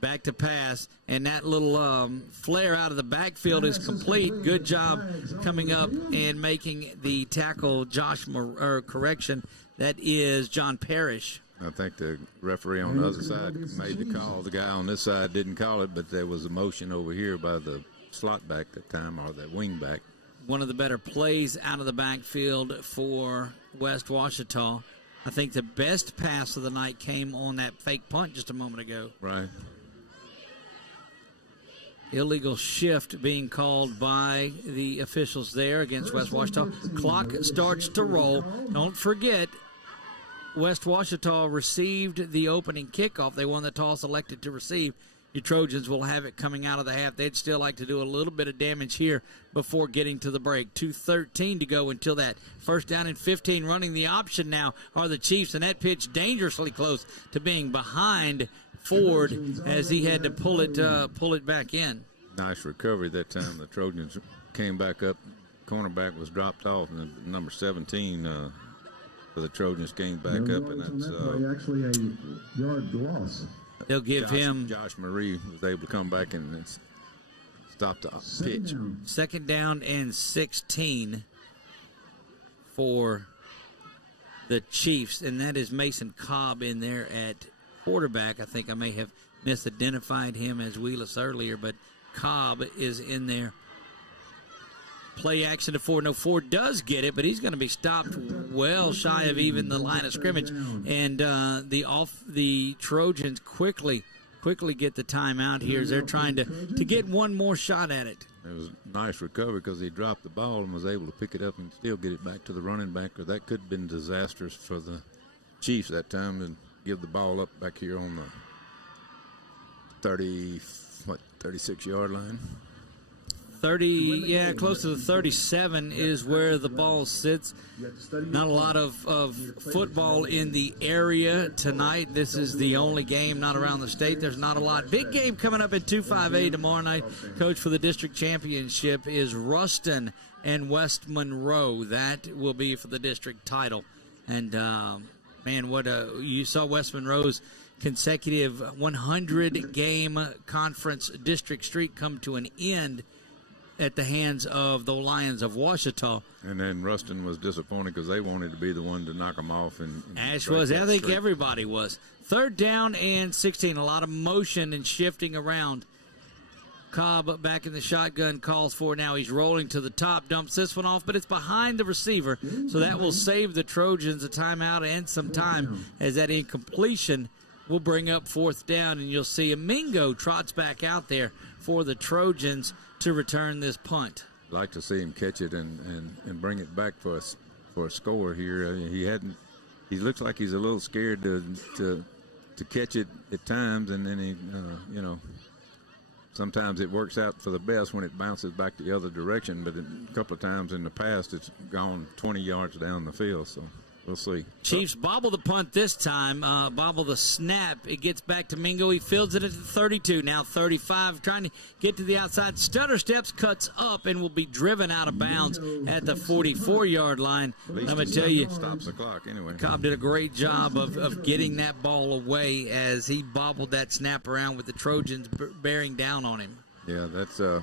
Back to pass, and that little flare out of the backfield is complete. Good job coming up and making the tackle. Correction, that is John Parrish. I think the referee on the other side made the call. The guy on this side didn't call it, but there was a motion over here by the slot back at the time, or the wing back. One of the better plays out of the backfield for West Ouachita. I think the best pass of the night came on that fake punt just a moment ago. Right. Illegal shift being called by the officials there against West Ouachita. Clock starts to roll. Don't forget, West Ouachita received the opening kickoff. They won the toss, elected to receive. Your Trojans will have it coming out of the half. They'd still like to do a little bit of damage here before getting to the break. 2:13 to go until that 1st down and 15. Running the option now are the Chiefs, and that pitch dangerously close to being behind Ford as he had to pull it back in. nice recovery that time. The Trojans came back up. Cornerback was dropped off, and number 17 for the Trojans came back up, and that's actually a yard loss. They'll give him. Josh Marie was able to come back and stop the pitch. Second down and 16 for the Chiefs, and that is Mason Cobb in there at quarterback. I think I may have misidentified him as Wheelis earlier, but Cobb is in there. Play action to Ford. No, Ford does get it, but he's going to be stopped well shy of even the line of scrimmage. And the Trojans quickly get the timeout here as they're trying to get one more shot at it. It was a nice recovery because he dropped the ball and was able to pick it up and still get it back to the running back. Or that could have been disastrous for the Chiefs that time and give the ball up back here on the 36-yard line. 30, close to the 37 is where the ball sits. Not a lot of football in the area tonight. This is the only game not around the state. There's not a lot. Big game coming up at 2-5-A tomorrow night. Coach for the district championship is Ruston and West Monroe. That will be for the district title. And, you saw West Monroe's consecutive 100-game conference district streak come to an end at the hands of the Lions of Ouachita. And then Ruston was disappointed because they wanted to be the one to knock them off. And Ash was. I think everybody was. Third down and 16. A lot of motion and shifting around. Cobb back in the shotgun, calls for now. He's rolling to the top, dumps this one off, but it's behind the receiver. So that will save the Trojans a timeout and some time as that incompletion will bring up fourth down. And you'll see Mingo trots back out there for the Trojans to return this punt. I'd like to see him catch it and bring it back for a score here. I mean, he looks like he's a little scared to catch it at times, and then he sometimes it works out for the best when it bounces back the other direction, but a couple of times in the past it's gone 20 yards down the field, so we'll see. Chiefs bobble the punt this time, bobble the snap. It gets back to Mingo. He fields it at the 32, now 35, trying to get to the outside. Stutter steps, cuts up, and will be driven out of bounds at the 44-yard line. I'm going to tell you, stops the clock anyway. Cobb did a great job of getting that ball away as he bobbled that snap around with the Trojans bearing down on him. Yeah, that's I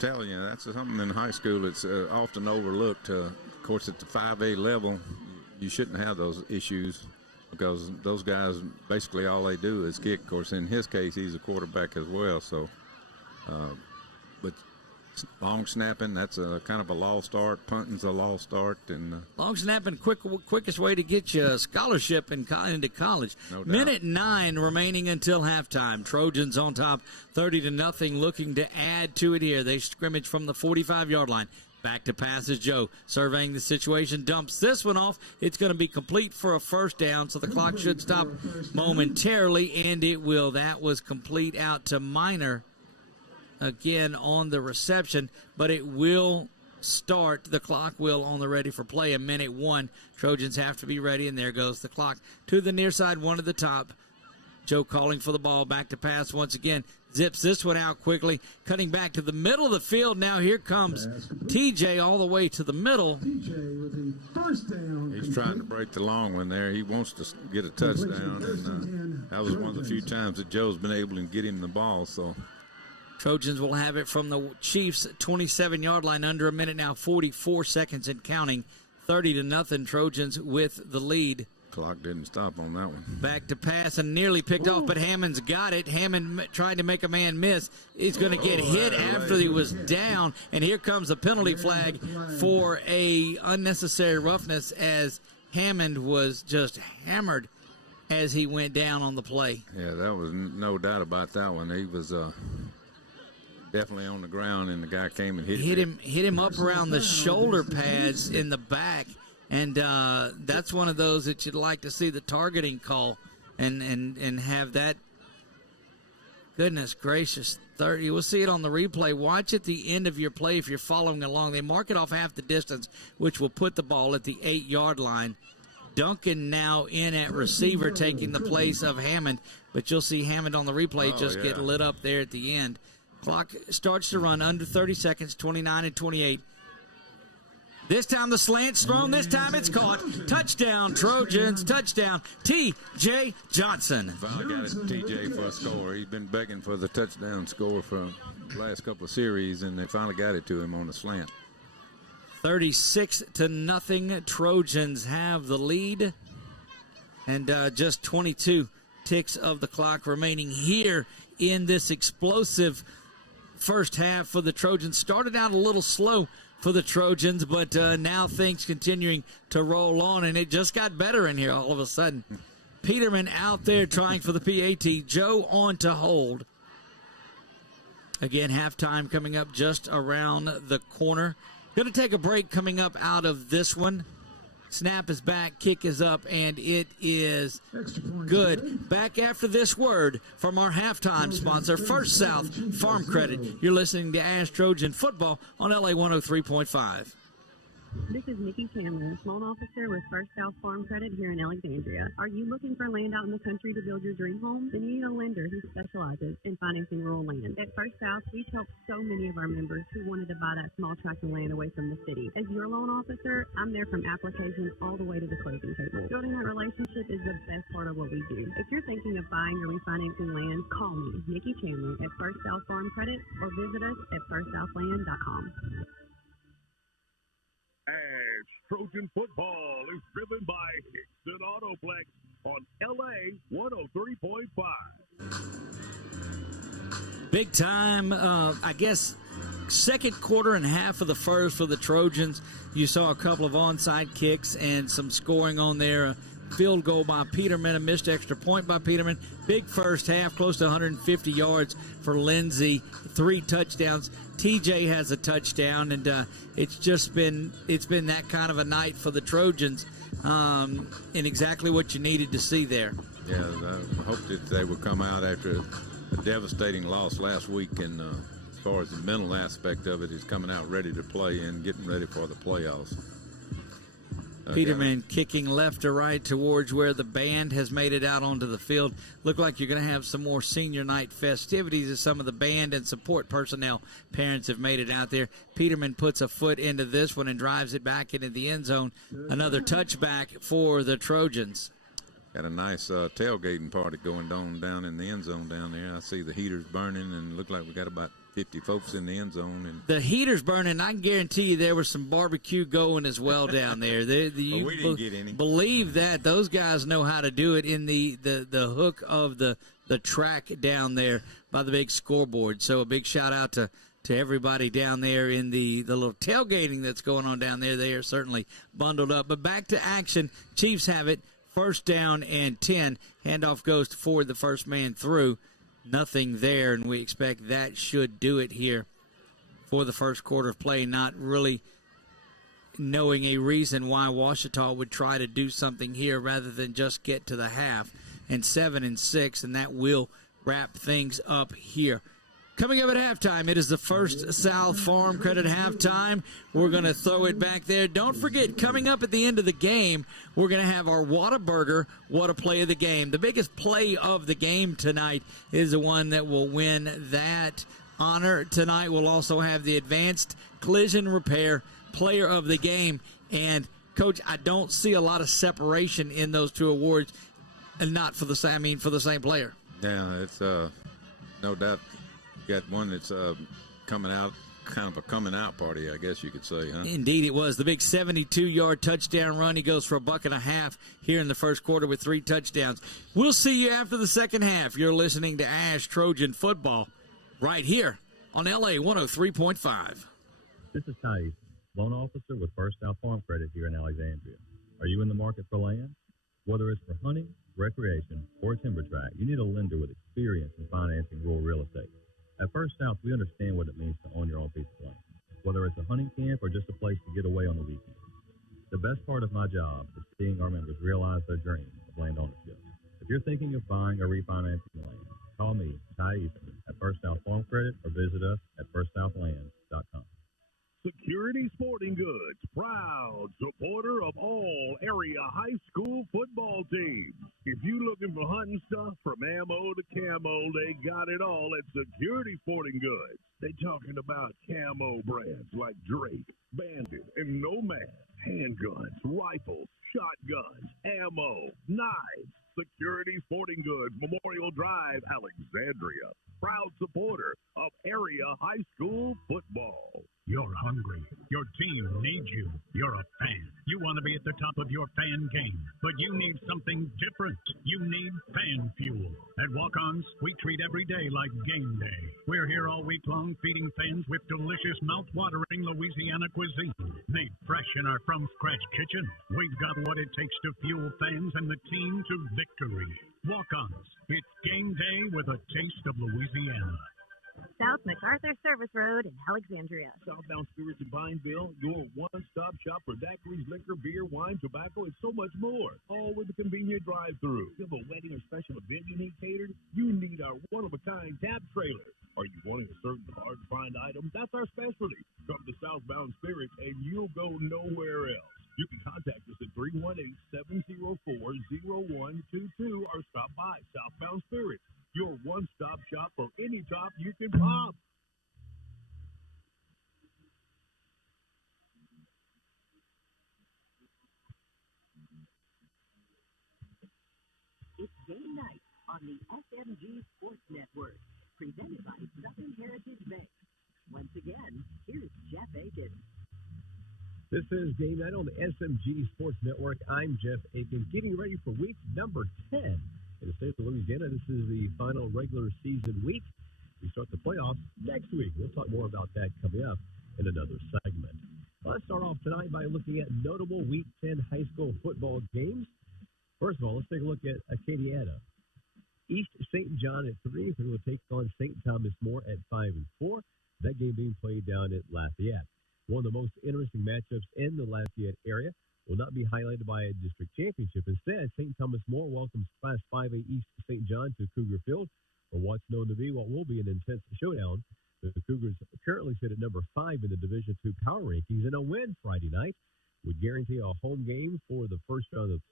tell you, that's something in high school that's often overlooked. Of course, at the 5A level, you shouldn't have those issues because those guys, basically all they do is kick. Of course, in his case, he's a quarterback as well. So, but long snapping, that's a kind of a lost start. Punting's a lost start. And long snapping, quickest way to get you a scholarship into college. No doubt. Minute 9 remaining until halftime. Trojans on top, 30-0, looking to add to it here. They scrimmage from the 45-yard line. Back to pass is Joe, surveying the situation, dumps this one off. It's going to be complete for a first down, so the clock should stop momentarily, and it will. That was complete out to Minor again on the reception, but it will start. The clock will on the ready for play. A minute 1. Trojans have to be ready, and there goes the clock. To the near side, one at the top. Joe calling for the ball, back to pass once again. Zips this one out quickly, cutting back to the middle of the field. Now here comes TJ all the way to the middle. He's trying to break the long one there. He wants to get a touchdown, and that was one of the few times that Joe's been able to get him the ball. So Trojans will have it from the Chiefs' 27-yard line, under a minute now, 44 seconds and counting. 30-0, Trojans with the lead. Clock didn't stop on that one. Back to pass and nearly picked off, but Hammond's got it. Hammond trying to make a man miss. He's going to get hit after he was down, and here comes the penalty flag for a unnecessary roughness as Hammond was just hammered as he went down on the play. Yeah, that was no doubt about that one. He was definitely on the ground, and the guy came and hit him up around the shoulder pads in the back. And that's one of those that you'd like to see the targeting call and have that. Goodness gracious, 30. We'll see it on the replay. Watch at the end of your play if you're following along. They mark it off half the distance, which will put the ball at the 8-yard line. Duncan now in at receiver, taking the place of Hammond. But you'll see Hammond on the replay get lit up there at the end. Clock starts to run under 30 seconds, 29 and 28. This time the slant's thrown. This time it's caught. Touchdown, Trojans. Touchdown, T.J. Johnson. Finally got it, T.J. for a score. He's been begging for the touchdown score for the last couple of series, and they finally got it to him on the slant. 36-0. Trojans have the lead. And just 22 ticks of the clock remaining here in this explosive first half for the Trojans. Started out a little slow for the Trojans, but now things continuing to roll on, and it just got better in here all of a sudden. Peterman out there trying for the PAT. Joe on to hold. Again, halftime coming up just around the corner. Going to take a break coming up out of this one. Snap is back, kick is up, and it is good. Back after this word from our halftime sponsor, First South Farm Credit. You're listening to Ash Trojan Football on LA 103.5. This is Nikki Chandler, loan officer with First South Farm Credit here in Alexandria. Are you looking for land out in the country to build your dream home? Then you need a lender who specializes in financing rural land. At First South, we've helped so many of our members who wanted to buy that small tract of land away from the city. As your loan officer, I'm there from application all the way to the closing table. Building that relationship is the best part of what we do. If you're thinking of buying or refinancing land, call me, Nikki Chandler, at First South Farm Credit, or visit us at firstsouthland.com. Ash Trojan Football is driven by Hickson Autoplex on LA 103.5. Big time, I guess, second quarter and half of the first for the Trojans. You saw a couple of onside kicks and some scoring on there. A field goal by Peterman, a missed extra point by Peterman. Big first half, close to 150 yards for Lindsey. 3 touchdowns. TJ has a touchdown, and it's been that kind of a night for the Trojans, and exactly what you needed to see there. Yeah, I hope that they will come out after a devastating loss last week, and as far as the mental aspect of it, is coming out ready to play and getting ready for the playoffs. Peterman kicking left to right towards where the band has made it out onto the field. Look like you're going to have some more senior night festivities as some of the band and support personnel parents have made it out there. Peterman puts a foot into this one and drives it back into the end zone. Another touchback for the Trojans. Got a nice tailgating party going on down in the end zone down there. I see the heaters burning, and look like we got about 50 folks in the end zone. And the heaters burning. I can guarantee you there was some barbecue going as well down there. we didn't get any. Believe that. Those guys know how to do it in the hook of the track down there by the big scoreboard. So a big shout out to everybody down there in the little tailgating that's going on down there. They are certainly bundled up. But back to action. Chiefs have it. First down and 10. Handoff goes to Ford, the first man through. Nothing there, and we expect that should do it here for the first quarter of play, not really knowing a reason why Ouachita would try to do something here rather than just get to the half. And 7-6, and that will wrap things up here. Coming up at halftime, it is the First South Farm Credit halftime. We're going to throw it back there. Don't forget, coming up at the end of the game, we're going to have our Whataburger, What a Play of the Game. The biggest play of the game tonight is the one that will win that honor. Tonight we'll also have the Advanced Collision Repair Player of the Game. And, Coach, I don't see a lot of separation in those two awards, and not for the same, for the same player. Yeah, it's no doubt. You got one that's coming out, kind of a coming out party, I guess you could say, huh? Indeed it was. The big 72-yard touchdown run. He goes for $1.50 here in the first quarter with 3 touchdowns. We'll see you after the second half. You're listening to Ash Trojan Football right here on LA 103.5. This is Thais, loan officer with First South Farm Credit here in Alexandria. Are you in the market for land? Whether it's for hunting, recreation, or a timber tract, you need a lender with experience in financing rural real estate. At First South, we understand what it means to own your own piece of land, whether it's a hunting camp or just a place to get away on the weekend. The best part of my job is seeing our members realize their dream of land ownership. If you're thinking of buying or refinancing land, call me, Ty Eastman, at First South Farm Credit, or visit us at firstsouthland.com. Security Sporting Goods, proud supporter of all area high school football teams. If you're looking for hunting stuff from ammo to camo, they got it all at Security Sporting Goods. They talking about camo brands like Drake, Bandit, and Nomad, handguns, rifles, shotguns, ammo, knives. Security Sporting Goods, Memorial Drive, Alexandria. Proud supporter of area high school football. You're hungry. Your team needs you. You're a fan. You want to be at the top of your fan game, but you need something different. You need fan fuel. At Walk-Ons, we treat every day like game day. We're here all week long feeding fans with delicious, mouth-watering Louisiana cuisine, made fresh in our from-scratch kitchen. We've got what it takes to fuel fans and the team to victory. Walk-Ons. It's game day with a taste of Louisiana. South MacArthur Service Road in Alexandria. Southbound Spirits in Pineville, your one-stop shop for daiquiris, liquor, beer, wine, tobacco, and so much more. All with a convenient drive-through. If you have a wedding or special event you need catered, you need our one-of-a-kind tap trailer. Are you wanting a certain hard-to-find item? That's our specialty. Come to Southbound Spirits and you'll go nowhere else. You can contact us at 318-704-0122 or stop by Southbound Spirits, your one-stop shop for any top you can pop. It's game night on the SMG Sports Network, presented by Southern Heritage Bank. Once again, here's Jeff Aiken. This is Game Night on the SMG Sports Network. I'm Jeff Aiken, getting ready for week number 10 in the state of Louisiana. This is the final regular season week. We start the playoffs next week. We'll talk more about that coming up in another segment. Let's start off tonight by looking at notable Week 10 high school football games. First of all, let's take a look at Acadiana. East St. John at 3 will take on St. Thomas More at 5 and 4. That game being played down at Lafayette. One of the most interesting matchups in the Lafayette area will not be highlighted by a district championship. Instead, St. Thomas More welcomes Class 5A East St. John to Cougar Field for what's known to be what will be an intense showdown. The Cougars currently sit at number 5 in the Division II power rankings, and a win Friday night would guarantee a home game for the first round of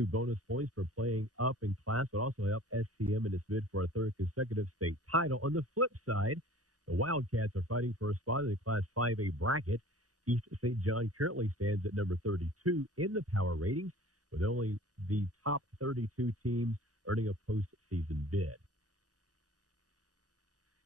2 bonus points for playing up in class, but also help STM in its bid for a third consecutive state title. On the flip side, the Wildcats are fighting for a spot in the Class 5A bracket. East St. John currently stands at number 32 in the power ratings, with only the top 32 teams earning a postseason bid.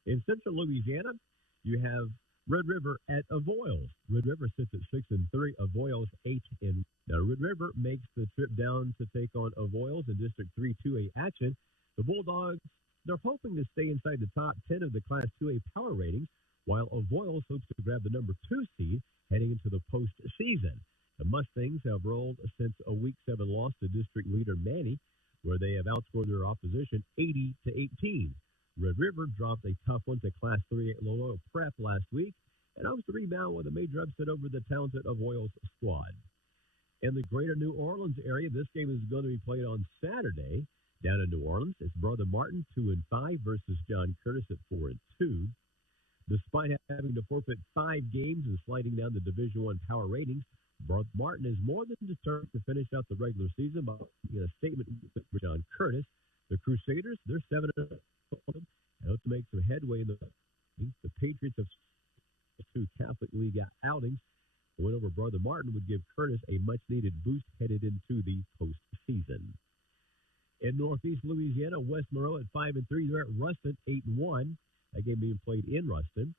In Central Louisiana, you have Red River at Avoyelles. Red River sits at 6 and 3. Avoyelles 8 and. Now Red River makes the trip down to take on Avoyelles in District 3 2A action. The Bulldogs, they're hoping to stay inside the top 10 of the Class 2A power ratings, while Avoyelles hopes to grab the number 2 seed heading into the postseason. The Mustangs have rolled since a Week 7 loss to district leader Manny, where they have outscored their opposition 80-18. Red River dropped a tough one to Class 3A Loyola Prep last week, and hopes to rebound with a major upset over the talented Avoyelles squad. In the greater New Orleans area, this game is going to be played on Saturday. Down in New Orleans, it's Brother Martin 2-5 versus John Curtis at 4-2. Despite having to forfeit 5 games and sliding down the Division I power ratings, Brother Martin is more than determined to finish out the regular season by making a statement for John Curtis. The Crusaders, they're 7-0 and hope to make some headway in the Patriots have 2 Catholic League outings. A win over Brother Martin would give Curtis a much-needed boost headed into the postseason. In Northeast Louisiana, West Monroe at 5 and 3. They're at Ruston 8 and 1. That game being played in Ruston.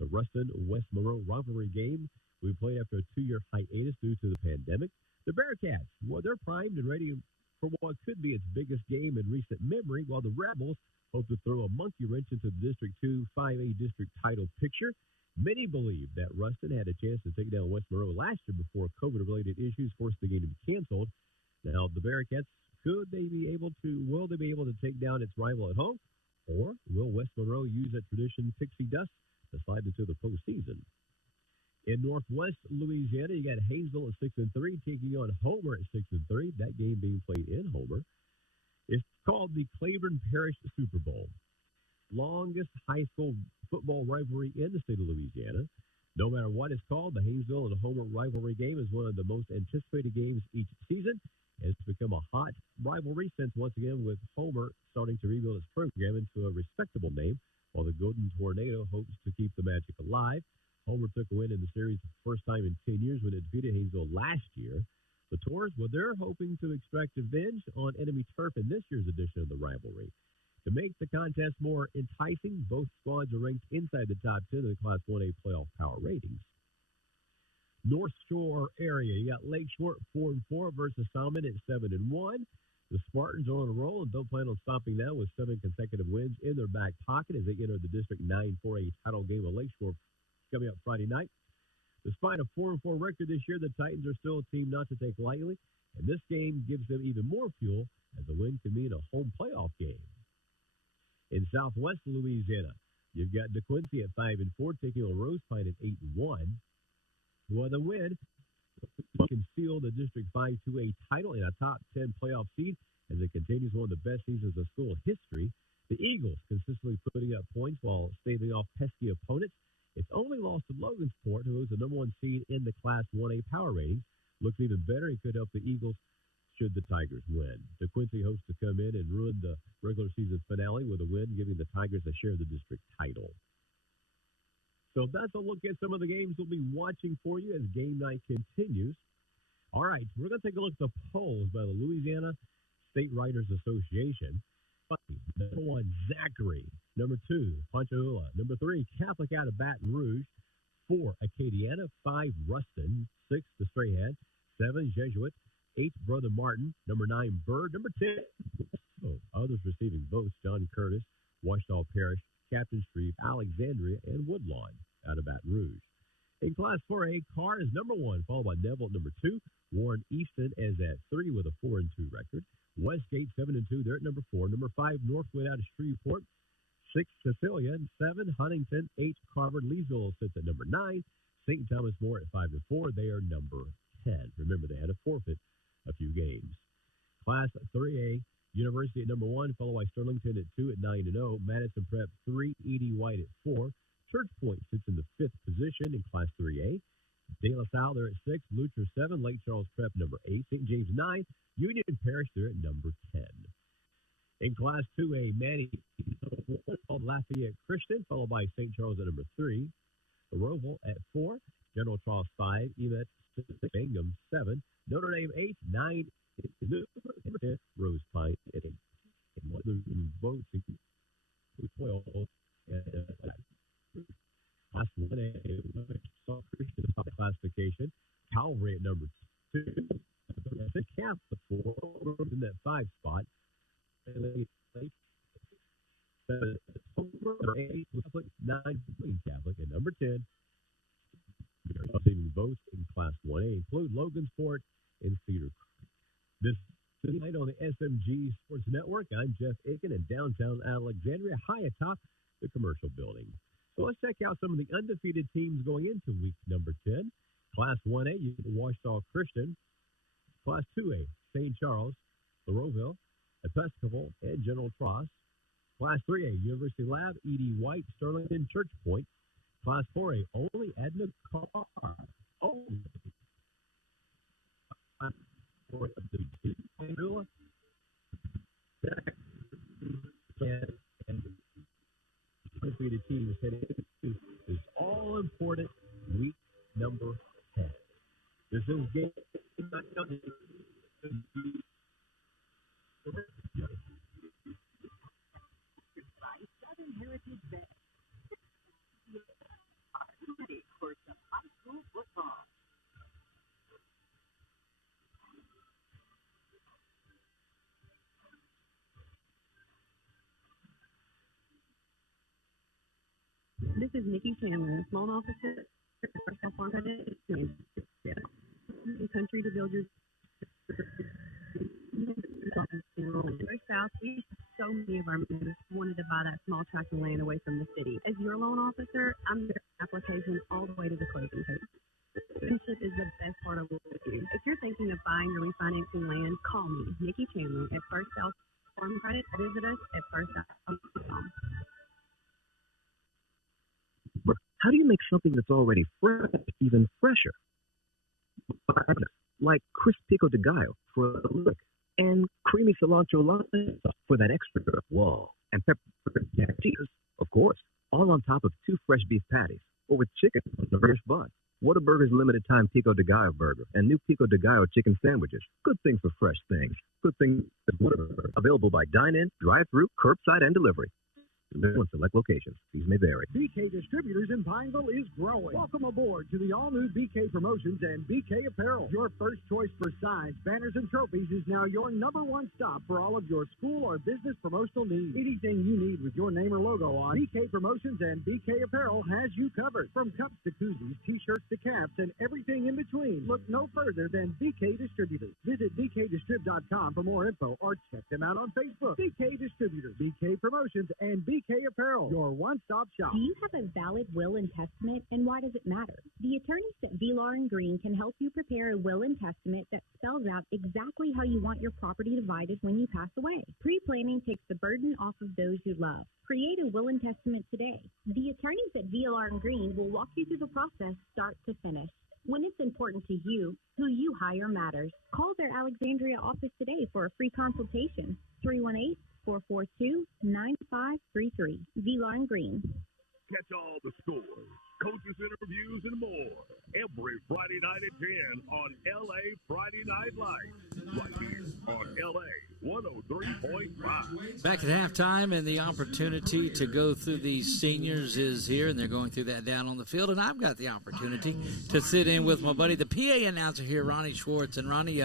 The Ruston-West Monroe rivalry game will be played after a 2-year hiatus due to the pandemic. The Bearcats, well, they're primed and ready for what could be its biggest game in recent memory, while the Rebels hope to throw a monkey wrench into the District 2 5A district title picture. Many believe that Ruston had a chance to take down West Monroe last year before COVID-related issues forced the game to be canceled. Now, the Bearcats, will they be able to take down its rival at home, or will West Monroe use that tradition pixie dust to slide into the postseason? In Northwest Louisiana, you got Hayesville at 6 and 3 taking on Homer at 6 and 3. That game being played in Homer. It's called the Claiborne Parish Super Bowl. Longest high school football rivalry in the state of Louisiana. No matter what it's called, the Hayesville and Homer rivalry game is one of the most anticipated games each season. It's become them a hot rivalry since once again with Homer starting to rebuild its program into a respectable name, while the Golden Tornado hopes to keep the magic alive. Homer took a win in the series for the first time in 10 years when it defeated Haynesville last year. The Tours, well, they're hoping to extract revenge on enemy turf in this year's edition of the rivalry. To make the contest more enticing, both squads are ranked inside the top 10 of the Class 1A playoff power ratings. North Shore area, you got Lakeshore 4-4 versus Salmon at 7-1. The Spartans are on a roll and don't plan on stopping now with 7 consecutive wins in their back pocket as they enter the District 9-4A title game of Lakeshore coming up Friday night. Despite a 4-4 record this year, the Titans are still a team not to take lightly, and this game gives them even more fuel as the win could mean a home playoff game. In Southwest Louisiana, you've got DeQuincy at 5-4 taking on Rose Pine at 8-1. Well, the win can seal the District 5-2A title in a top 10 playoff seed as it continues one of the best seasons of school history. The Eagles consistently putting up points while staving off pesky opponents. It's only lost to Logansport, who is the number 1 seed in the Class 1A power ratings. Looks even better and could help the Eagles should the Tigers win. DeQuincy hopes to come in and ruin the regular season finale with a win, giving the Tigers a share of the district title. So that's a look at some of the games we'll be watching for you as game night continues. All right, we're going to take a look at the polls by the Louisiana State Writers Association. Number 1, Zachary. Number 2, Ponchatoula. Number 3, Catholic out of Baton Rouge. 4, Acadiana. 5, Ruston. 6, the Strahan. 7, Jesuit. 8, Brother Martin. Number 9, Bird. Number 10, others receiving votes, John Curtis, Ouachita Parish, Captain Street, Alexandria, and Woodlawn out of Baton Rouge. In Class 4A, Carr is number 1, followed by Neville at number 2. Warren Easton is at 3 with a 4-2 record. Westgate 7-2, they're at number 4. Number 5, Northwood out of Shreveport. 6, Cecilia. 7, Huntington. 8, Harvard. Leesville sits at number 9. St. Thomas More at 5-4. They are number 10. Remember, they had a forfeit a few games. Class 3A, University at number 1, followed by Sterlington at 2 at 9-0. Madison Prep 3, Edie White at 4. Church Point sits in the 5th position in Class 3A. De La Salle, they're at 6. Luther 7. Lake Charles Prep, number 8. St. James 9. Union Parish, they're at number 10. In Class 2A, Manny called Lafayette Christian, followed by St. Charles at number 3. Roval at 4. General Charles 5. Emet 6. Bingham 7. Notre Dame 8. 9. Rose Pine at 8. And votes 12. Class 1A, Christian classification. Calvary at number 2. Cap at 4 in that 5 spot. Number 8, Catholic, 9, Catholic, and number 10. Receiving votes in Class 1A include Logansport and Cedar Creek. This tonight on the SMG Sports Network, I'm Jeff Aiken in downtown Alexandria, high atop the commercial building. So let's check out some of the undefeated teams going into week number 10. Class 1A, you get Ouachita Christian. Class 2A, St. Charles, Thoreauville, Episcopal, and General Cross. Class 3A, University Lab, Edie White, Sterlington, Church Point. Class 4A, only Edna Carr. Only. Class 4A, and undefeated teams heading into this all-important week number 10. This is game Southern Heritage Bank. Ready for some high school football. This is Nikki Chandler, loan officer for First South Farm Credit. The country to build your First South, we so many of our members wanted to buy that small tract of land away from the city. As your loan officer, I'm your application all the way to the closing table. Friendship is the best part of what we do. If you're thinking of buying or refinancing land, call me, Nikki Chandler, at First South Farm Credit. Visit us at firstsouth.com. How do you make something that's already fresh even fresher? Like crisp pico de gallo for a look and creamy cilantro lasagna sauce for that extra whoa, and pepper cheese, of course, all on top of 2 fresh beef patties, or with chicken on the fresh bun. Whataburger's limited time Pico de Gallo burger and new Pico de Gallo chicken sandwiches. Good things for fresh things. Good things at Whataburger. Available by dine-in, drive-through, curbside, and delivery. Delivery in select locations. These may vary. BK Distributors in Pineville is growing. Welcome aboard to the all-new BK Promotions and BK Apparel. Your first choice for signs, banners, and trophies is now your number one stop for all of your school or business promotional needs. Anything you need with your name or logo on, BK Promotions and BK Apparel has you covered. From cups to koozies, t-shirts to caps, and everything in between. Look no further than BK Distributors. Visit bkdistrib.com for more info or check them out on Facebook. BK Distributors, BK Promotions, and BK Apparel, your one-stop shop. Do you have a valid will and testament, and why does it matter? The attorneys at Vilar and Green can help you prepare a will and testament that spells out exactly how you want your property divided when you pass away. Pre-planning takes the burden off of those you love. Create a will and testament today. The attorneys at Vilar and Green will walk you through the process start to finish. When it's important to you, who you hire matters. Call their Alexandria office today for a free consultation. 318-442-9533. V-Line Green. Catch all the scores, coaches' interviews, and more every Friday night at 10 on LA Friday Night Lights, right here on LA 103.5. Back at halftime, and the opportunity to go through these seniors is here, and they're going through that down on the field. And I've got the opportunity to sit in with my buddy, the PA announcer here, Ronnie Schwartz. And Ronnie,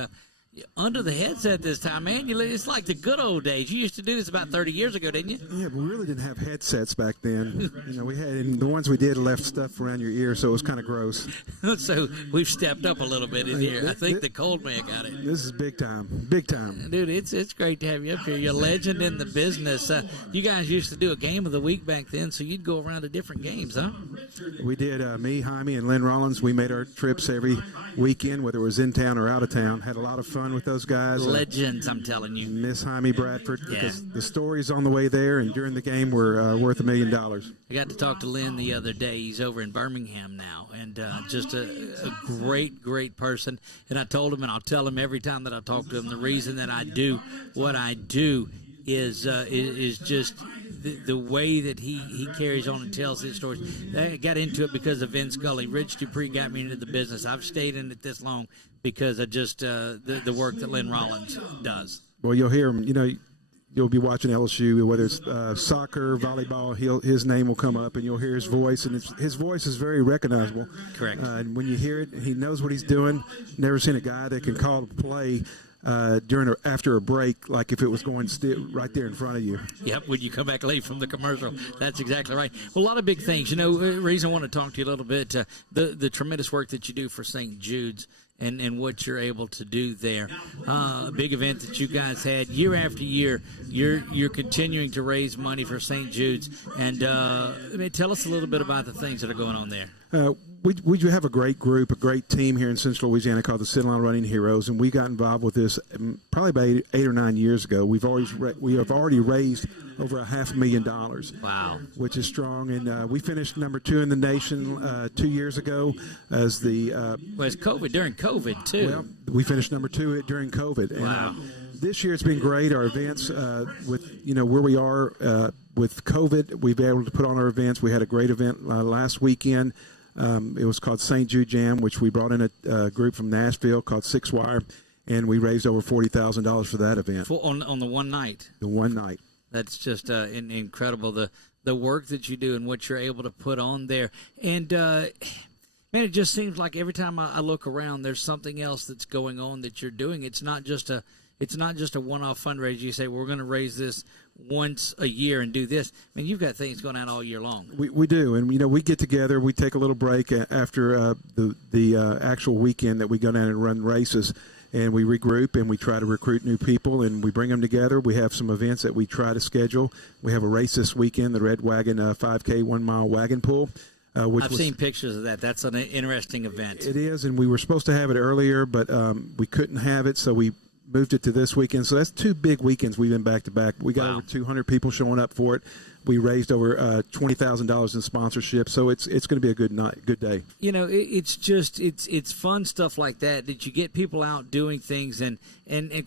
under the headset this time, man. It's like the good old days. You used to do this about 30 years ago, didn't you? Yeah, but we really didn't have headsets back then. We had, and the ones we did left stuff around your ear, so it was kind of gross. So we've stepped up a little bit in here. I think the cold man got it. This is big time, big time. Dude, it's great to have you up here. You're a legend in the business. You guys used to do a game of the week back then, so you'd go around to different games, huh? We did. Me, Jaime, and Lynn Rollins, we made our trips every weekend, whether it was in town or out of town. Had a lot of fun with those guys. Legends, I'm telling you. Miss Jaime Bradford, because the stories on the way there and during the game were worth $1 million. I got to talk to Lynn the other day. He's over in Birmingham now, and just a great, great person. And I told him, and I'll tell him every time that I talk to him, the reason that I do what I do is just the way that he carries on and tells his stories. I got into it because of Vin Scully. Rich Dupree got me into the business. I've stayed in it this long because of just the work that Lynn Rollins does. Well, you'll hear him. You'll be watching LSU, whether it's soccer, volleyball. His name will come up, and you'll hear his voice, and his voice is very recognizable. Correct. And when you hear it, he knows what he's doing. Never seen a guy that can call a play during or after a break, like if it was going right there in front of you. Yep, when you come back late from the commercial. That's exactly right. Well, a lot of big things. The reason I want to talk to you a little bit, the tremendous work that you do for St. Jude's and what you're able to do there. A big event that you guys had year after year. You're continuing to raise money for St. Jude's. And tell us a little bit about the things that are going on there. We have a great group, a great team here in Central Louisiana called the Sit-Along Running Heroes, and we got involved with this probably about 8 or 9 years ago. We have already raised over $500,000. Wow, which is strong, and we finished number 2 in the nation 2 years ago as the. Well, it's during COVID too. Well, we finished number 2 during COVID. Wow. And, this year it's been great. Our events with where we are with COVID, we've been able to put on our events. We had a great event last weekend. It was called St. Jude Jam, which we brought in a group from Nashville called Six Wire, and we raised over $40,000 for that event. On the one night? The one night. That's just incredible, the work that you do and what you're able to put on there. And, man, it just seems like every time I look around, there's something else that's going on that you're doing. It's not just a one-off fundraiser. You say, we're going to raise this once a year and do this. I mean, you've got things going on all year long. We do, and we get together. We take a little break after the actual weekend that we go down and run races, and we regroup and we try to recruit new people and we bring them together. We have some events that we try to schedule. We have a race this weekend, the Red Wagon 5K 1 mile wagon pull. I've seen pictures of that. That's an interesting event. It is, and we were supposed to have it earlier, but we couldn't have it, so we moved it to this weekend. So that's 2 big weekends we've been back-to-back. We got over 200 people showing up for it. We raised over $20,000 in sponsorship. So it's going to be a good day. You know, it's fun stuff like that you get people out doing things, and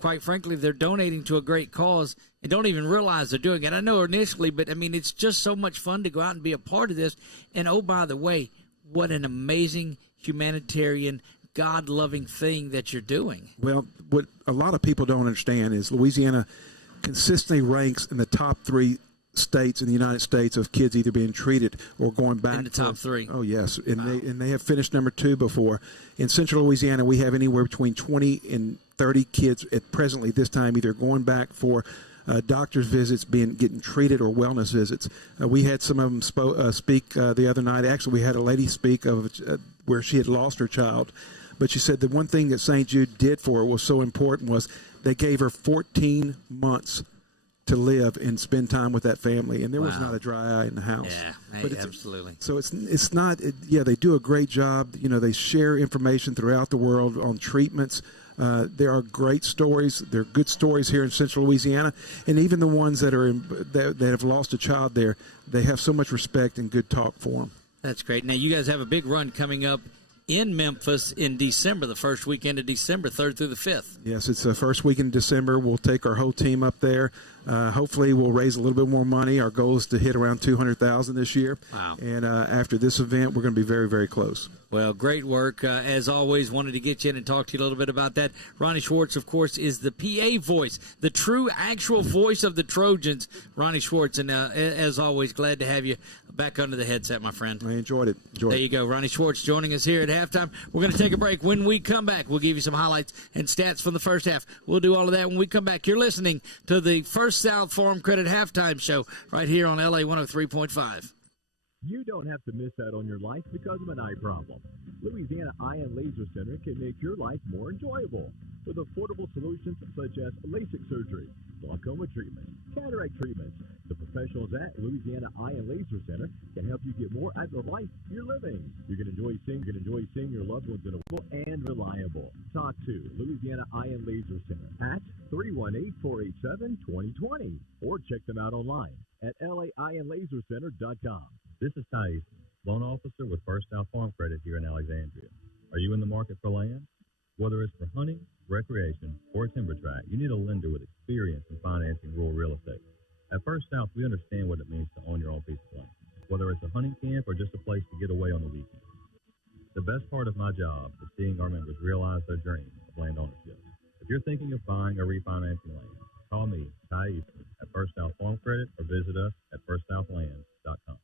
quite frankly, they're donating to a great cause and don't even realize they're doing it. I know initially, but I mean, it's just so much fun to go out and be a part of this. And oh, by the way, what an amazing humanitarian, God-loving thing that you're doing. Well, what a lot of people don't understand is Louisiana consistently ranks in the top 3 states in the United States of kids either being treated or going back. In the top 3. Oh, yes. And they have finished number 2 before. In central Louisiana, we have anywhere between 20 and 30 kids at presently this time either going back for doctor's visits, getting treated, or wellness visits. We had some of them speak the other night. Actually, we had a lady speak of where she had lost her child. But she said the one thing that St. Jude did for her was so important was they gave her 14 months to live and spend time with that family, and there was not a dry eye in the house. Yeah, but absolutely. So it's not. They do a great job. You know, they share information throughout the world on treatments. There are great stories. There are good stories here in Central Louisiana, and even the ones that are that have lost a child there, they have so much respect and good talk for them. That's great. Now you guys have a big run coming up in Memphis in December, the first weekend of December, 3rd through the 5th. Yes, it's the first weekend in December. We'll take our whole team up there. Hopefully, we'll raise a little bit more money. Our goal is to hit around $200,000 this year. Wow! And after this event, we're going to be very, very close. Well, great work. As always, wanted to get you in and talk to you a little bit about that. Ronnie Schwartz, of course, is the PA voice, the true, actual voice of the Trojans, Ronnie Schwartz. And as always, glad to have you back under the headset, my friend. I enjoyed it. There you go. Ronnie Schwartz joining us here at halftime. We're going to take a break. When we come back, we'll give you some highlights and stats from the first half. We'll do all of that when we come back. You're listening to the First South Farm Credit Halftime Show right here on LA 103.5. You don't have to miss out on your life because of an eye problem. Louisiana Eye and Laser Center can make your life more enjoyable with affordable solutions such as LASIK surgery, glaucoma treatment, cataract treatments. The professionals at Louisiana Eye and Laser Center can help you get more out of the life you're living. You can enjoy seeing your loved ones in a full and reliable. Talk to Louisiana Eye and Laser Center at 318-487-2020 or check them out online at laeyeandlasercenter.com. This is Thais, loan officer with First South Farm Credit here in Alexandria. Are you in the market for land? Whether it's for hunting, recreation, or a timber tract, you need a lender with experience in financing rural real estate. At First South, we understand what it means to own your own piece of land, whether it's a hunting camp or just a place to get away on the weekend. The best part of my job is seeing our members realize their dream of land ownership. If you're thinking of buying or refinancing land, call me, Ty Easton, at First South Farm Credit, or visit us at firstsouthlands.com.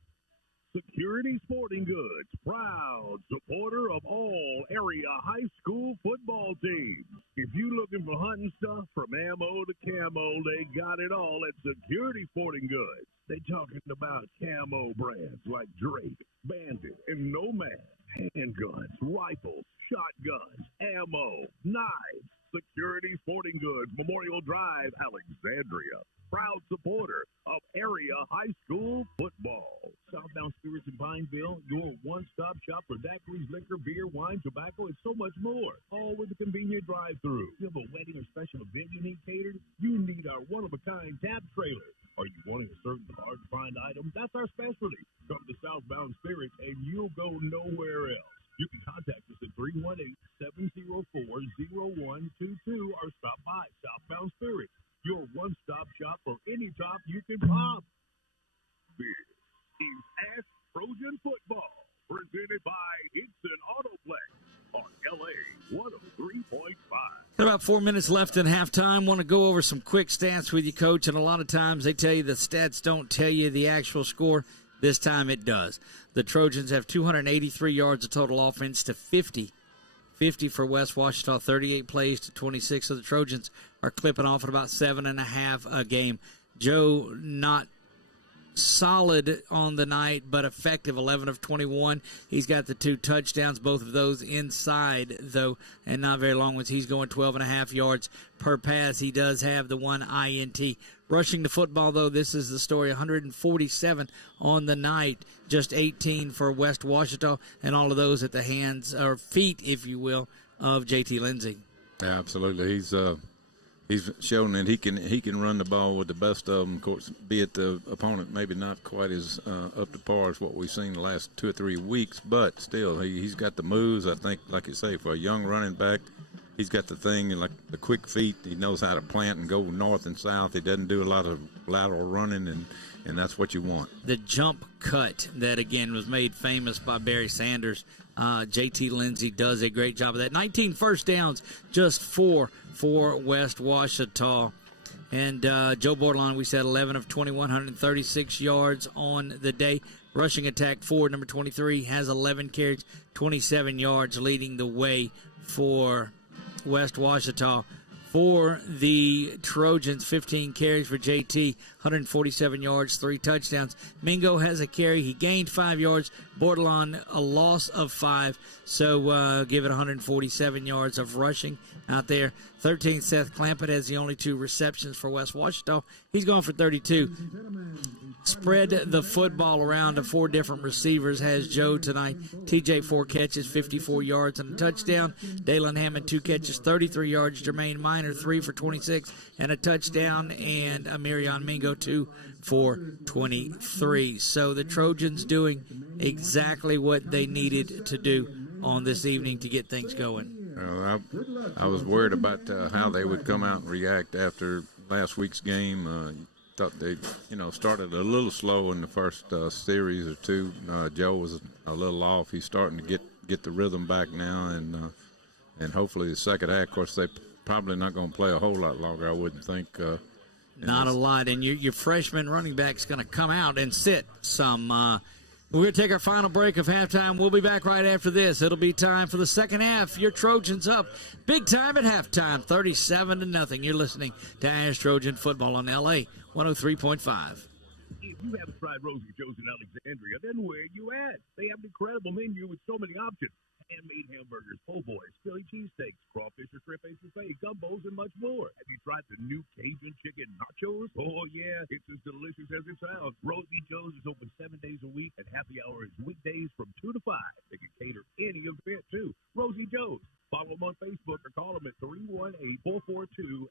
Security Sporting Goods, proud supporter of all area high school football teams. If you looking for hunting stuff from ammo to camo, they got it all at Security Sporting Goods. They talking about camo brands like Drake, Bandit, and Nomad, handguns, rifles, shotguns, ammo, knives. Security Sporting Goods, Memorial Drive, Alexandria. Proud supporter of area high school football. Southbound Spirits in Pineville, your one-stop shop for daiquiris, liquor, beer, wine, tobacco, and so much more. All with a convenient drive-through. You have a wedding or special event you need catered? You need our one-of-a-kind tap trailer. Are you wanting a certain hard-to-find item? That's our specialty. Come to Southbound Spirits and you'll go nowhere else. You can contact us at 318-704-0122 or stop by Southbound Spirits, your one-stop shop for any top you can pop. This is Ask Trojan Football, presented by Hickson Autoplex on LA 103.5. About 4 minutes left in halftime. Want to go over some quick stats with you, Coach, and a lot of times they tell you the stats don't tell you the actual score. This time it does. The Trojans have 283 yards of total offense to 50. 50 for West Ouachita, 38 plays to 26. So the Trojans are clipping off at about 7.5 a game. Joe, not solid on the night, but effective, 11 of 21. He's got the 2 touchdowns, both of those inside, though, and not very long ones. He's going 12.5 yards per pass. He does have the 1 INT. Rushing the football, though, this is the story, 147 on the night, just 18 for West Ouachita, and all of those at the hands, or feet, if you will, of JT Lindsay. Yeah, absolutely. He's he's shown that he can run the ball with the best of them. Of course, be it the opponent maybe not quite as up to par as what we've seen the last 2 or 3 weeks, but still he's got the moves. I think, like you say, for a young running back, he's got the thing like the quick feet. He knows how to plant and go north and south. He doesn't do a lot of lateral running, and that's what you want. The jump cut that, again, was made famous by Barry Sanders. J.T. Lindsey does a great job of that. 19 first downs, just 4 for West Ouachita. And Joe Bordelon, we said 11 of 2,136 yards on the day. Rushing attack forward, number 23, has 11 carries, 27 yards, leading the way for West Ouachita. For the Trojans, 15 carries for JT, 147 yards, 3 touchdowns. Mingo has a carry. He gained 5 yards. Bordelon, a loss of 5. So give it 147 yards of rushing out there. 13th, Seth Clampett has the only 2 receptions for West Ouachita. He's going for 32. Spread the football around to 4 different receivers has Joe tonight. TJ 4 catches, 54 yards and a touchdown. Dalen Hammond 2 catches, 33 yards. Jermaine Minor 3 for 26 and a touchdown. And Amirion Mingo 2 for 23. So the Trojans doing exactly what they needed to do on this evening to get things going. I was worried about how they would come out and react after last week's game. Thought they, started a little slow in the first series or 2. Joe was a little off. He's starting to get the rhythm back now, and hopefully the second half. Of course, they're probably not going to play a whole lot longer, I wouldn't think. Not a lot, and your freshman running back's going to come out and sit some. We're going to take our final break of halftime. We'll be back right after this. It'll be time for the second half. Your Trojans up big time at halftime, 37-0. You're listening to Ash Trojan Football on LA 103.5. If you haven't tried Rosie Joe's in Alexandria, then where are you at? They have an incredible menu with so many options. Handmade hamburgers, po' boys, Philly cheesesteaks, crawfish or shrimp etouffee, gumbos, and much more. Have you tried the new Cajun chicken nachos? Oh, yeah, it's as delicious as it sounds. Rosie Joe's is open 7 days a week, and happy hour is weekdays from 2 to 5. They can cater any event, too. Rosie Joe's. Follow them on Facebook or call them at 318-442-8245.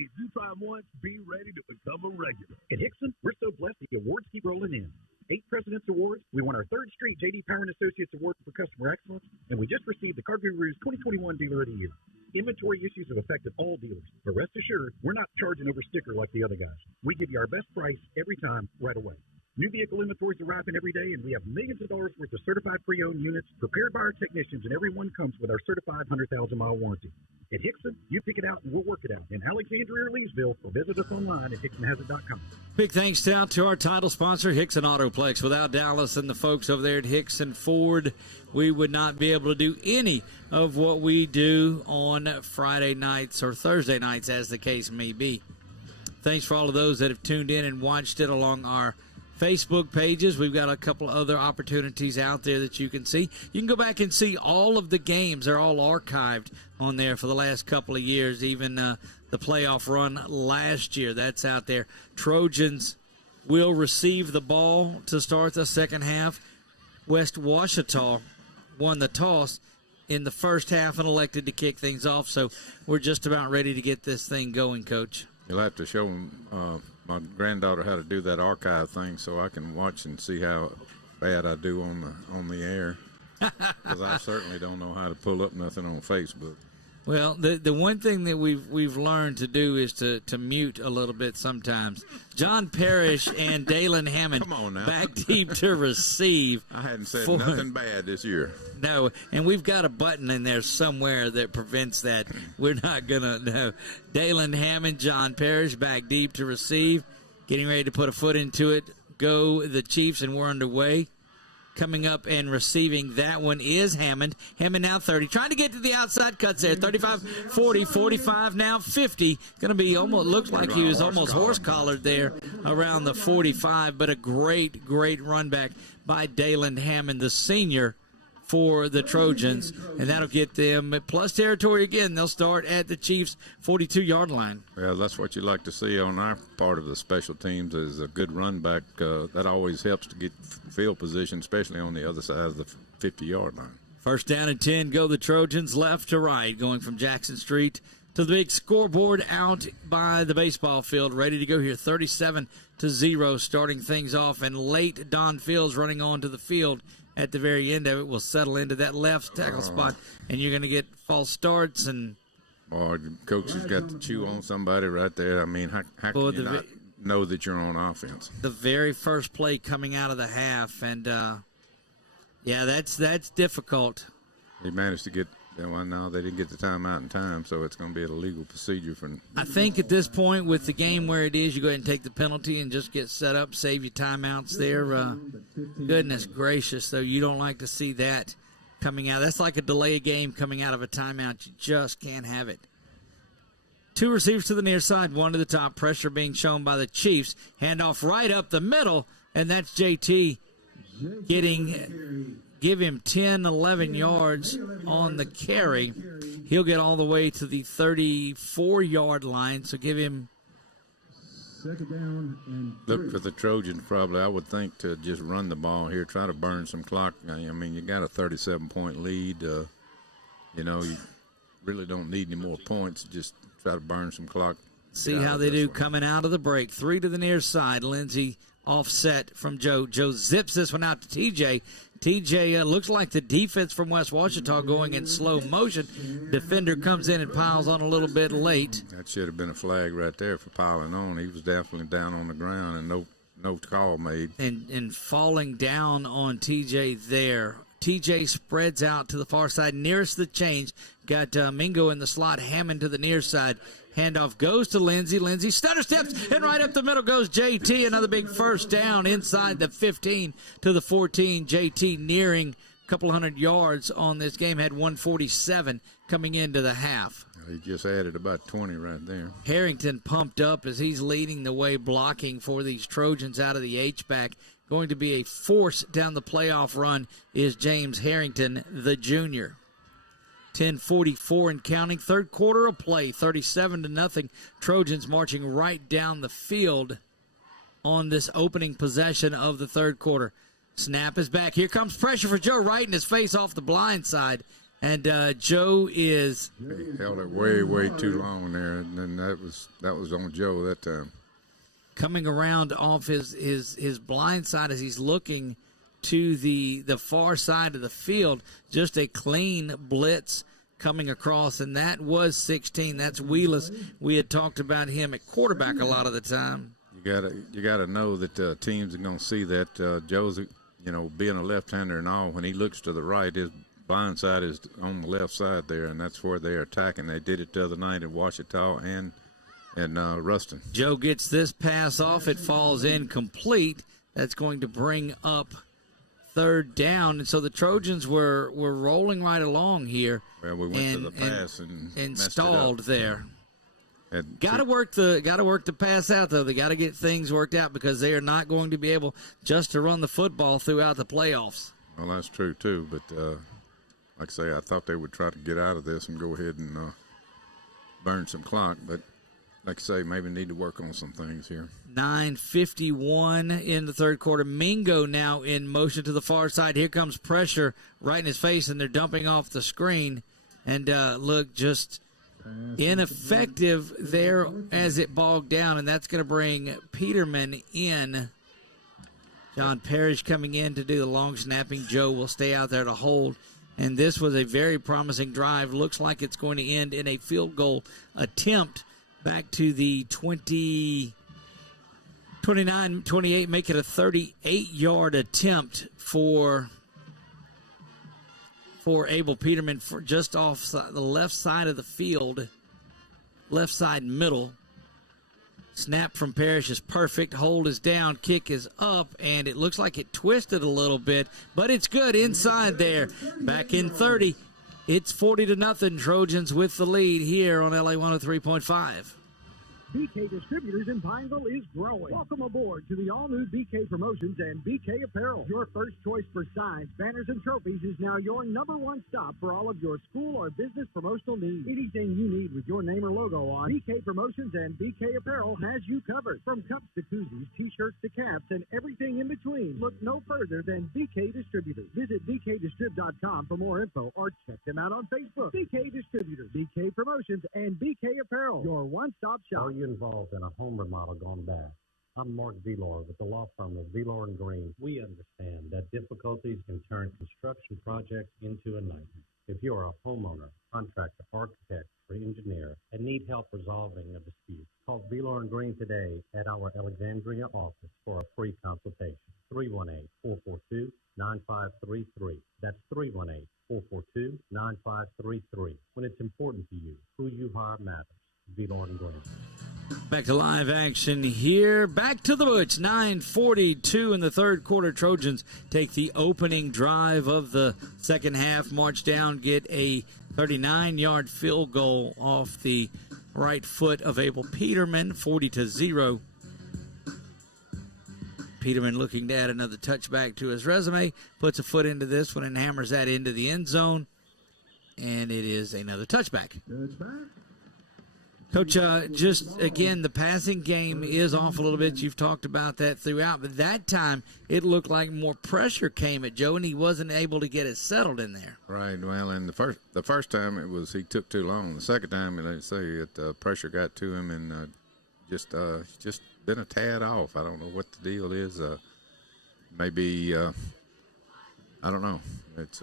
If you try them once, be ready to become a regular. At Hickson, we're so blessed the awards keep rolling in. 8 President's Awards. We won our 3rd straight J.D. Power & Associates Award for Customer Excellence, and we just received the Car Guru's 2021 Dealer of the Year. Inventory issues have affected all dealers, but rest assured, we're not charging over sticker like the other guys. We give you our best price every time, right away. New vehicle inventories are arriving every day, and we have millions of dollars worth of certified pre-owned units prepared by our technicians, and every one comes with our certified 100,000-mile warranty. At Hickson, you pick it out and we'll work it out. In Alexandria or Leesville, or visit us online at hicksonhazard.com. Big thanks out to our title sponsor, Hickson Autoplex. Without Dallas and the folks over there at Hickson Ford, we would not be able to do any of what we do on Friday nights or Thursday nights, as the case may be. Thanks for all of those that have tuned in and watched it along our Facebook pages. We've got a couple of other opportunities out there that you can see. You can go back and see all of the games. They're all archived on there for the last couple of years, even the playoff run last year. That's out there. Trojans will receive the ball to start the second half. West Ouachita won the toss in the first half and elected to kick things off, so we're just about ready to get this thing going, Coach. You'll have to show them my granddaughter how to do that archive thing so I can watch and see how bad I do on the air, because I certainly don't know how to pull up nothing on Facebook. Well, the one thing that we've learned to do is to mute a little bit sometimes. John Parrish and Dalen Hammond back deep to receive. I hadn't said nothing bad this year. No, and we've got a button in there somewhere that prevents that. We're not going to know. Dalen Hammond, John Parrish back deep to receive. Getting ready to put a foot into it. Go the Chiefs, and we're underway. Coming up and receiving that one is Hammond. Hammond now 30. Trying to get to the outside cuts there. 35, 40, 45, now 50. Going to be almost, looks like he was almost horse-collared there around the 45. But a great, great run back by Dalen Hammond, the senior, for the Trojans. And that'll get them plus territory again. They'll start at the Chiefs' 42-yard line. Well, that's what you like to see on our part of the special teams, is a good run back. That always helps to get field position, especially on the other side of the 50-yard line. First down and 10, go the Trojans left to right, going from Jackson Street to the big scoreboard out by the baseball field. Ready to go here, 37-0, starting things off. And late Don Fields running onto the field at the very end of it will settle into that left tackle spot. And you're going to get false starts. And or coach has got to chew on somebody right there. I mean, how can you not know that you're on offense? The very first play coming out of the half. And, yeah, that's difficult. He managed to get – well, no, they didn't get the timeout in time, so it's going to be a legal procedure for – I think at this point with the game where it is, you go ahead and take the penalty and just get set up, save your timeouts there. Goodness gracious, though, you don't like to see that coming out. That's like a delay of game coming out of a timeout. You just can't have it. Two receivers to the near side, one to the top. Pressure being shown by the Chiefs. Handoff right up the middle, and that's JT give him 10, 11 yards on the carry. He'll get all the way to the 34-yard line, so give him. Second down and look for the Trojans probably, I would think, to just run the ball here, try to burn some clock. I mean, you got a 37-point lead. You know, you really don't need any more points. Just try to burn some clock. See how they do coming out of the break. 3 to the near side. Lindsey offset from Joe. Joe zips this one out to TJ. TJ looks like the defense from West Ouachita going in slow motion. Defender comes in and piles on a little bit late. That should have been a flag right there for piling on. He was definitely down on the ground and no call made. And falling down on TJ there. TJ spreads out to the far side, nearest the change. Got Mingo in the slot, Hammond to the near side. Handoff goes to Lindsey. Lindsey stutter steps, and right up the middle goes JT. Another big first down inside the 15 to the 14. JT nearing a couple hundred yards on this game. Had 147 coming into the half. He just added about 20 right there. Harrington pumped up as he's leading the way, blocking for these Trojans out of the H-back. Going to be a force down the playoff run is James Harrington, the junior. 10:44 and counting. Third quarter of play, 37-0. Trojans marching right down the field on this opening possession of the third quarter. Snap is back. Here comes pressure for Joe, right in his face off the blind side. And Joe is... He held it way, way too long there, and then that was on Joe that time. Coming around off his blind side as he's looking to the far side of the field. Just a clean blitz coming across, and that was 16. That's Wheelis. We had talked about him at quarterback a lot of the time. You gotta know that teams are going to see that Joe's, being a left-hander and all. When he looks to the right, his blind side is on the left side there, and that's where they're attacking. They did it the other night in Ouachita and Ruston. Joe gets this pass off. It falls incomplete. That's going to bring up third down, and so the Trojans were rolling right along here. Well, we went to the pass and stalled there. Got to work the pass out though. They got to get things worked out because they are not going to be able just to run the football throughout the playoffs. Well, that's true too. But like I say, I thought they would try to get out of this and go ahead and burn some clock, but. Like I say, maybe need to work on some things here. 9:51 in the third quarter. Mingo now in motion to the far side. Here comes pressure right in his face, and they're dumping off the screen. And look, just ineffective there as it bogged down, and that's going to bring Peterman in. John Parrish coming in to do the long snapping. Joe will stay out there to hold. And this was a very promising drive. Looks like it's going to end in a field goal attempt. Back to the 29-28, make it a 38-yard attempt for Abel Peterman for just off the left side of the field, left side middle. Snap from Parrish is perfect. Hold is down, kick is up, and it looks like it twisted a little bit, but it's good inside there. Back in 30. It's 40-0. Trojans with the lead here on LA 103.5. BK Distributors in Pineville is growing. Welcome aboard to the all-new BK Promotions and BK Apparel. Your first choice for signs, banners, and trophies is now your number one stop for all of your school or business promotional needs. Anything you need with your name or logo on, BK Promotions and BK Apparel has you covered. From cups to koozies, t-shirts to caps, and everything in between. Look no further than BK Distributors. Visit bkdistrib.com for more info or check them out on Facebook. BK Distributors, BK Promotions, and BK Apparel, your one-stop shop. Are you involved in a home remodel gone bad? I'm Mark Velor with the law firm of Velor & Green. We understand that difficulties can turn construction projects into a nightmare. If you are a homeowner, contractor, architect, or engineer and need help resolving a dispute, call Velor & Green today at our Alexandria office for a free consultation. 318-442-9533. That's 318-442-9533. When it's important to you, who you hire matters. Velor & Green. Back to live action here. Back to the Butch. 9:42 in the third quarter. Trojans take the opening drive of the second half, march down, get a 39-yard field goal off the right foot of Abel Peterman, 40-0. Peterman looking to add another touchback to his resume, puts a foot into this one and hammers that into the end zone, and it is another touchback. Coach, just again, the passing game is off a little bit. You've talked about that throughout, but that time it looked like more pressure came at Joe, and he wasn't able to get it settled in there. Right. Well, and the first time it was he took too long. The second time, they say it pressure got to him and just been a tad off. I don't know what the deal is. Maybe I don't know. It's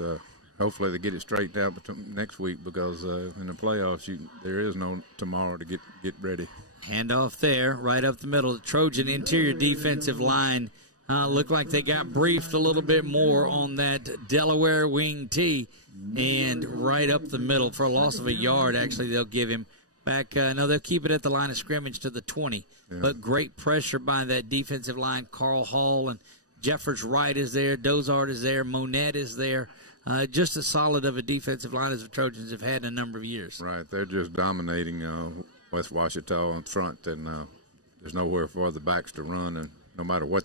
hopefully they get it straightened out next week because in the playoffs there is no tomorrow to get ready. Handoff there, right up the middle. The Trojan interior defensive line looked like they got briefed a little bit more on that Delaware wing tee, and right up the middle for a loss of a yard. Actually, they'll give him back. No, they'll keep it at the line of scrimmage to the 20. Yeah. But great pressure by that defensive line. Carl Hall and Jeffers Wright is there. Dozart is there. Monette is there. Just as solid of a defensive line as the Trojans have had in a number of years. Right. They're just dominating West Ouachita in front, and there's nowhere for the backs to run. And no matter what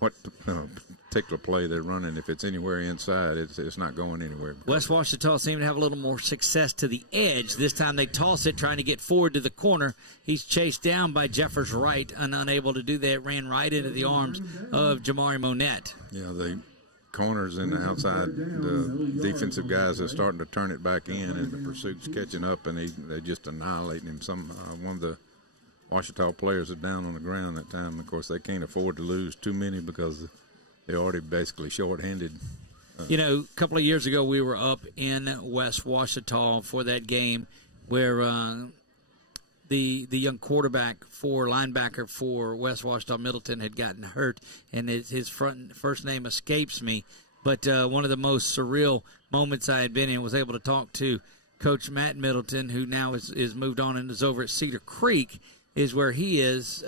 particular play they're running, if it's anywhere inside, it's not going anywhere. West Ouachita seemed to have a little more success to the edge. This time they toss it, trying to get forward to the corner. He's chased down by Jeffers Wright and unable to do that. Ran right into the arms of Jamari Monette. Yeah, the corners and the outside, the defensive guys are starting to turn it back in, and the pursuit's catching up, and they're just annihilating him. One of the Ouachita players are down on the ground that time. Of course, they can't afford to lose too many because they're already basically short-handed. A couple of years ago we were up in West Ouachita for that game where the young linebacker for West Ouachita Middleton had gotten hurt, and his first name escapes me. But one of the most surreal moments I had been in was able to talk to Coach Matt Middleton, who now is moved on and is over at Cedar Creek, is where he is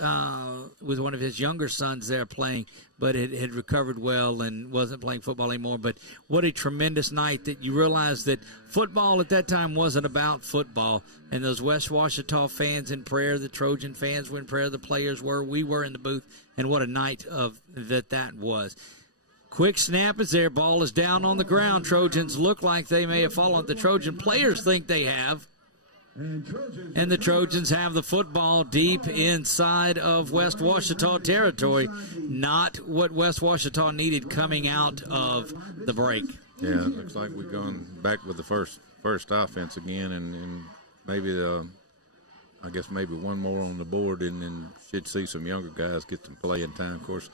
with one of his younger sons there playing, but had recovered well and wasn't playing football anymore. But what a tremendous night that you realize that football at that time wasn't about football. And those West Ouachita fans in prayer, the Trojan fans were in prayer, the players were, we were in the booth, and what a night of that was. Quick snap is there, ball is down on the ground. Trojans look like they may have fallen. The Trojan players think they have. And the Trojans have the football deep inside of West Ouachita territory. Not what West Ouachita needed coming out of the break. Yeah, it looks like we're going back with the first offense again, and maybe I guess maybe one more on the board, and then should see some younger guys get some playing time. Of course,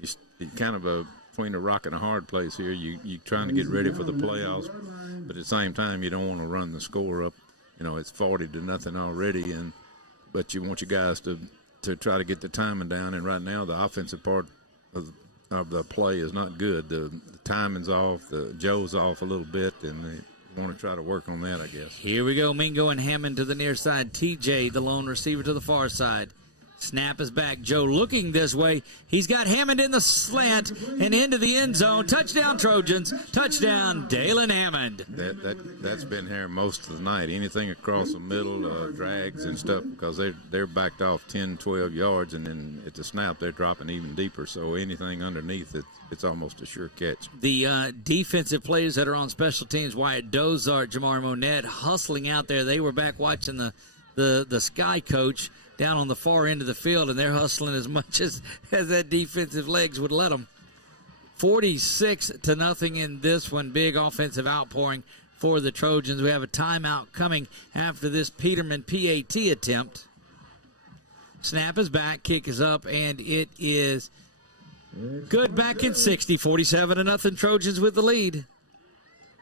you're kind of between a rock and a hard place here. You're trying to get ready for the playoffs, but at the same time, you don't want to run the score up. It's 40-0 already, but you want your guys to try to get the timing down. And right now, the offensive part of the play is not good. The timing's off. Joe's off a little bit, and they want to try to work on that, I guess. Here we go. Mingo and Hammond to the near side. TJ, the lone receiver, to the far side. Snap is back. Joe looking this way. He's got Hammond in the slant and into the end zone. Touchdown, Trojans. Touchdown, Dalen Hammond. That's been here most of the night. Anything across the middle, drags and stuff, because they're backed off 10, 12 yards, and then at the snap they're dropping even deeper. So anything underneath it's almost a sure catch. The defensive players that are on special teams, Wyatt Dozart, Jamar Monette, hustling out there. They were back watching the Sky Coach down on the far end of the field, and they're hustling as much as that defensive legs would let them. 46-0 in this one. Big offensive outpouring for the Trojans. We have a timeout coming after this Peterman PAT attempt. Snap is back, kick is up, and it is good back in 60. 47-0 Trojans with the lead.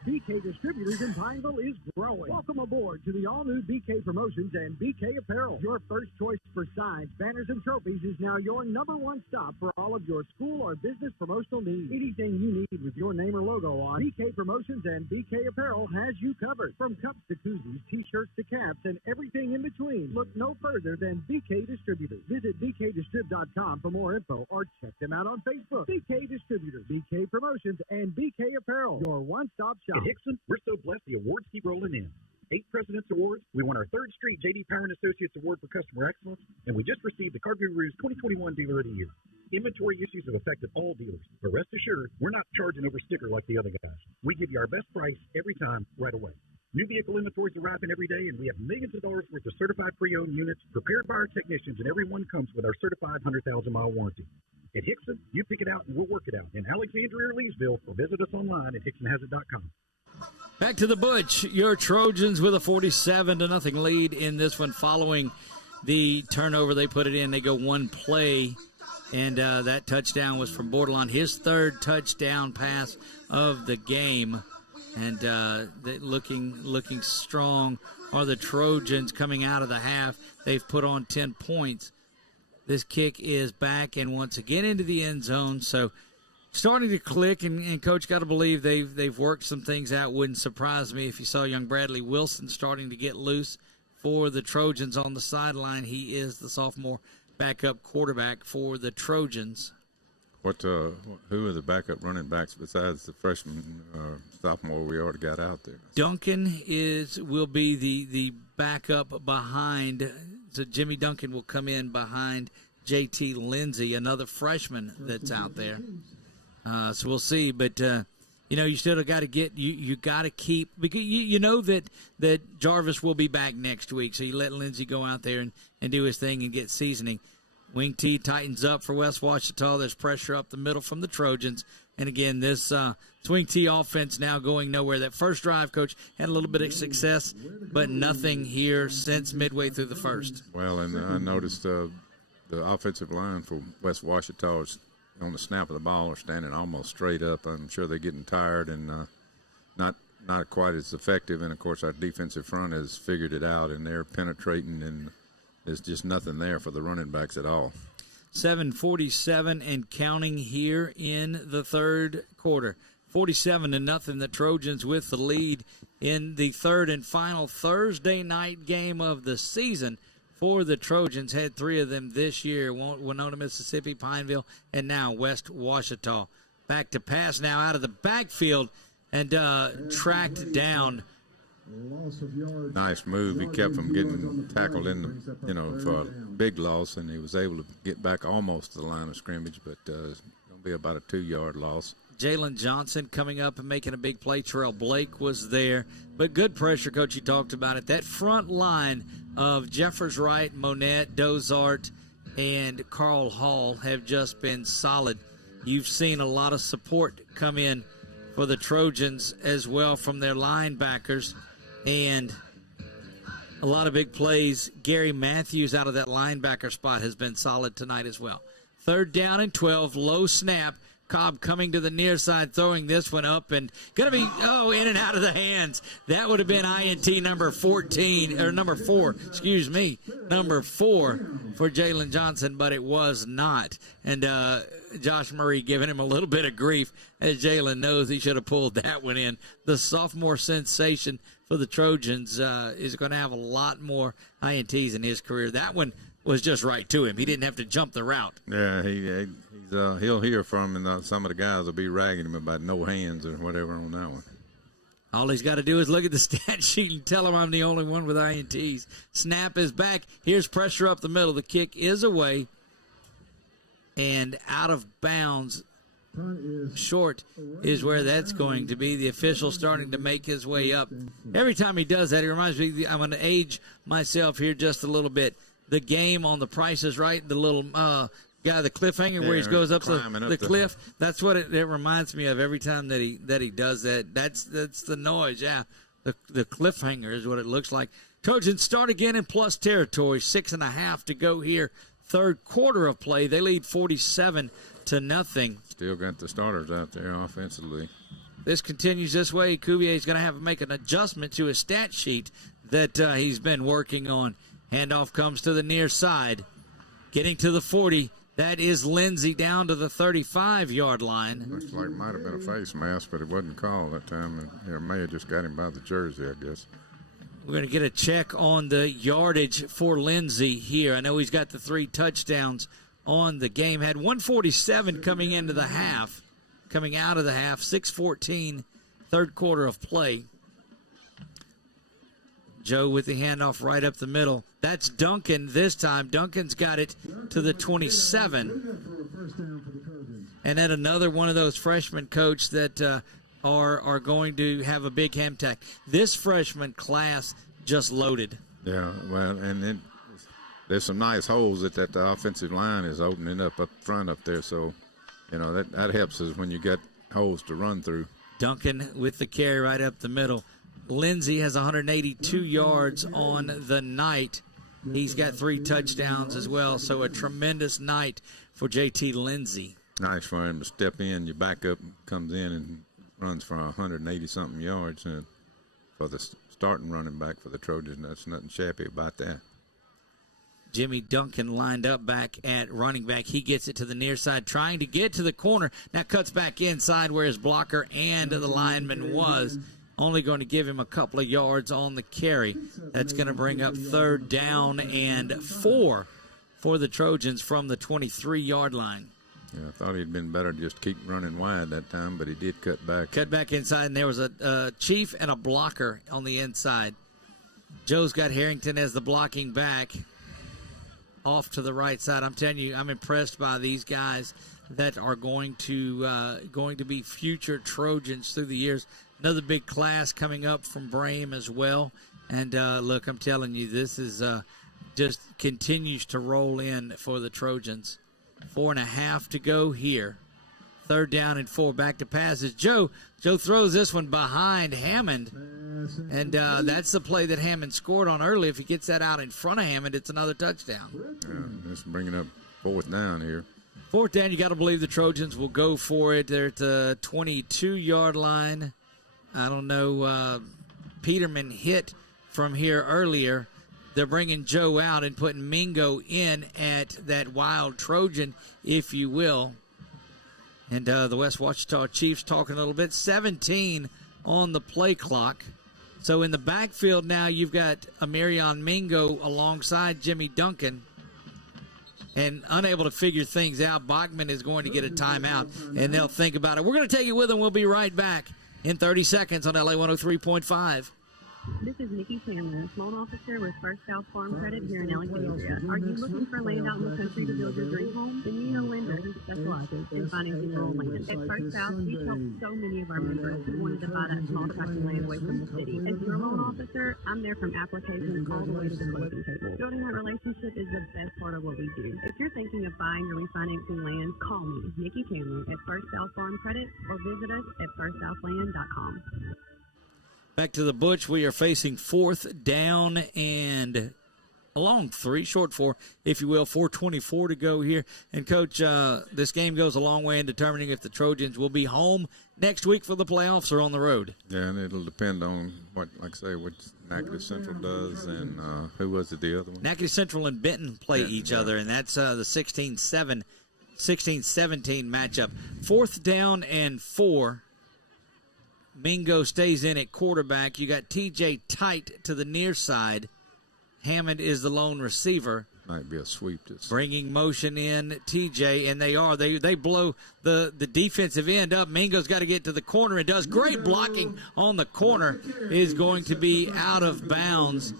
BK Distributors in Pineville is growing. Welcome aboard to the all-new BK Promotions and BK Apparel. Your first choice for signs, banners, and trophies is now your number one stop for all of your school or business promotional needs. Anything you need with your name or logo on, BK Promotions and BK Apparel has you covered. From cups to koozies, t-shirts to caps, and everything in between. Look no further than BK Distributors. Visit bkdistrib.com for more info or check them out on Facebook. BK Distributors, BK Promotions, and BK Apparel. Your one-stop shop. At Hickson, we're so blessed the awards keep rolling in. 8 President's Awards. We won our 3rd Street J.D. Power & Associates Award for Customer Excellence, and we just received the Car Guru's 2021 Dealer of the Year. Inventory issues have affected all dealers, but rest assured, we're not charging over sticker like the other guys. We give you our best price every time, right away. New vehicle inventories arriving every day, and we have millions of dollars worth of certified pre-owned units prepared by our technicians, and every one comes with our certified 100,000-mile warranty. At Hickson, you pick it out and we'll work it out. In Alexandria or Leesville, or visit us online at hicksonhasit.com. Back to the Butch. Your Trojans with a 47-0 lead in this one following the turnover. They put it in. They go one play, and that touchdown was from Bordelon, his 3rd touchdown pass of the game. And looking strong are the Trojans coming out of the half. They've put on 10 points. This kick is back and once again into the end zone. So starting to click, and Coach got to believe they've worked some things out. Wouldn't surprise me if you saw young Bradley Wilson starting to get loose for the Trojans on the sideline. He is the sophomore backup quarterback for the Trojans. Who are the backup running backs besides the freshman sophomore we already got out there? Duncan will be the backup behind. So Jimmy Duncan will come in behind JT Lindsay, another freshman that's out there. So we'll see, but you still got to get you got to keep, because you know that Jarvis will be back next week, so you let Lindsey go out there and do his thing and get seasoning. Wing T tightens up for West Ouachita. There's pressure up the middle from the Trojans, and again this Wing T offense now going nowhere. That first drive, Coach, had a little bit of success, but nothing here since midway through the first. Well, and I noticed the offensive line for West Ouachita is on the snap of the ball are standing almost straight up. I'm sure they're getting tired and not quite as effective. And, of course, our defensive front has figured it out, and they're penetrating, and there's just nothing there for the running backs at all. 7:47 and counting here in the third quarter. 47-0, the Trojans with the lead in the third and final Thursday night game of the season for the Trojans. Had 3 of them this year: Winona, Mississippi, Pineville, and now West Ouachita. Back to pass now out of the backfield and tracked down. Nice move. He kept from getting tackled for a big loss, and he was able to get back almost to the line of scrimmage, but it's going to be about a 2-yard loss. Jalen Johnson coming up and making a big play. Terrell Blake was there. But good pressure, Coach. You talked about it. That front line of Jeffers Wright, Monette, Dozart, and Carl Hall have just been solid. You've seen a lot of support come in for the Trojans as well from their linebackers. And a lot of big plays. Gary Matthews out of that linebacker spot has been solid tonight as well. 3rd down and 12, low snap. Cobb coming to the near side, throwing this one up, and going to be, in and out of the hands. That would have been INT number 4, number 4 for Jalen Johnson, but it was not. And Josh Murray giving him a little bit of grief, as Jalen knows he should have pulled that one in. The sophomore sensation for the Trojans is going to have a lot more INTs in his career. That one was just right to him. He didn't have to jump the route. Yeah, he'll hear from him, and some of the guys will be ragging him about no hands or whatever on that one. All he's got to do is look at the stat sheet and tell him I'm the only one with INTs. Snap is back. Here's pressure up the middle. The kick is away and out of bounds. Short is where that's going to be. The official starting to make his way up. Every time he does that, he reminds me, I'm going to age myself here just a little bit. The game on The Price is Right, the little guy, the cliffhanger where he goes up the cliff. That's what it reminds me of every time that he does that. That's the noise. Yeah, the cliffhanger is what it looks like. Trojans start again in plus territory. 6.5 to go here. Third quarter of play. They lead 47-0. Still got the starters out there offensively. This continues this way. Cuvier is going to have to make an adjustment to his stat sheet that he's been working on. Handoff comes to the near side. Getting to the 40. That is Lindsey down to the 35-yard line. Looks like it might have been a face mask, but it wasn't called that time. It may have just got him by the jersey, I guess. We're going to get a check on the yardage for Lindsey here. I know he's got the 3 touchdowns on the game. Had 147 coming into the half, coming out of the half. 6:14, third quarter of play. Joe with the handoff right up the middle. That's Duncan this time. Duncan's got it to the 27. And then another one of those freshmen, coach, that are going to have a big ham tack. This freshman class just loaded. Yeah, well, and there's some nice holes that the offensive line is opening up front up there. So, that helps us when you get holes to run through. Duncan with the carry right up the middle. Lindsey has 182 yards on the night. He's got 3 touchdowns as well, so a tremendous night for J.T. Lindsey. Nice for him to step in. Your backup comes in and runs for 180-something yards. And for the starting running back for the Trojans, that's nothing shabby about that. Jimmy Duncan lined up back at running back. He gets it to the near side, trying to get to the corner. Now cuts back inside where his blocker and the lineman was. Only going to give him a couple of yards on the carry. That's going to bring up 3rd down and 4 for the Trojans from the 23-yard line. Yeah, I thought he'd been better to just keep running wide that time, but he did cut back. Cut back inside, and there was a chief and a blocker on the inside. Joe's got Harrington as the blocking back off to the right side. I'm telling you, I'm impressed by these guys that are going to be future Trojans through the years. Another big class coming up from Brame as well. And, look, I'm telling you, this is just continues to roll in for the Trojans. 4.5 to go here. 3rd down and 4. Back to passes. Joe throws this one behind Hammond. And that's the play that Hammond scored on early. If he gets that out in front of Hammond, it's another touchdown. Yeah, let's bring it up 4th down here. 4th down, you got to believe the Trojans will go for it. They're at the 22-yard line. I don't know. Peterman hit from here earlier. They're bringing Joe out and putting Mingo in at that wild Trojan, if you will. And the West Ouachita Chiefs talking a little bit. 17 on the play clock. So in the backfield now, you've got Amarion Mingo alongside Jimmy Duncan. And unable to figure things out, Bachman is going to get a timeout, and they'll think about it. We're going to take you with them. We'll be right back in 30 seconds on LA 103.5. This is Nikki Chandler, loan officer with First South Farm Credit here in Alexandria. Are you looking for land out in the country to build your dream home? Then you need a lender who specializes in financing rural land. At First South, we've helped so many of our members who wanted to buy that small tract of land away from the city. As your loan officer, I'm there from applications all the way to the closing table. Building that relationship is the best part of what we do. If you're thinking of buying or refinancing land, call me, Nikki Chandler, at First South Farm Credit, or visit us at firstsouthland.com. Back to the Butch. We are facing 4th down and a long 3, short 4, if you will. 4:24 to go here. And, Coach, this game goes a long way in determining if the Trojans will be home next week for the playoffs or on the road. Yeah, and it'll depend on what Natchitoches Central does and who was it, the other one? Natchitoches Central and Benton play each other, and that's the 16-17 matchup. 4th down and 4. Mingo stays in at quarterback. You got T.J. Tight to the near side. Hammond is the lone receiver. might be a sweep. Bringing motion in, TJ, and they blow the defensive end up. Mingo's got to get to the corner and does. Great blocking on the corner, is going to be out of bounds.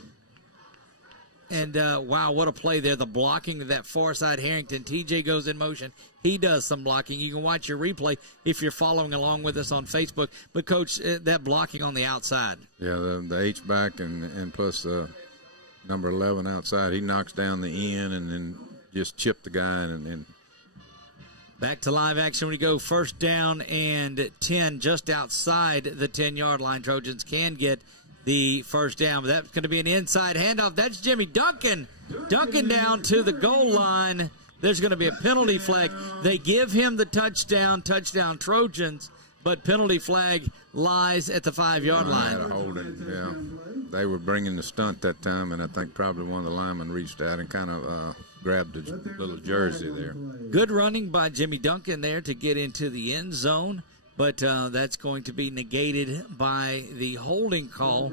And, wow, what a play there. The blocking to that far side Harrington. TJ goes in motion. He does some blocking. You can watch your replay if you're following along with us on Facebook. But, Coach, that blocking on the outside. Yeah, the H-back and plus number 11 outside. He knocks down the end and then just chipped the guy. And back to live action we go. First down and 10 just outside the 10-yard line. Trojans can get the first down, but that's going to be an inside handoff. That's Jimmy Duncan. Duncan down to the goal line. There's going to be a penalty flag. They give him the touchdown Trojans, but penalty flag lies at the 5-yard line. Had a holding, yeah. They were bringing the stunt that time, and I think probably one of the linemen reached out and kind of grabbed his little jersey there. Good running by Jimmy Duncan there to get into the end zone. But that's going to be negated by the holding call.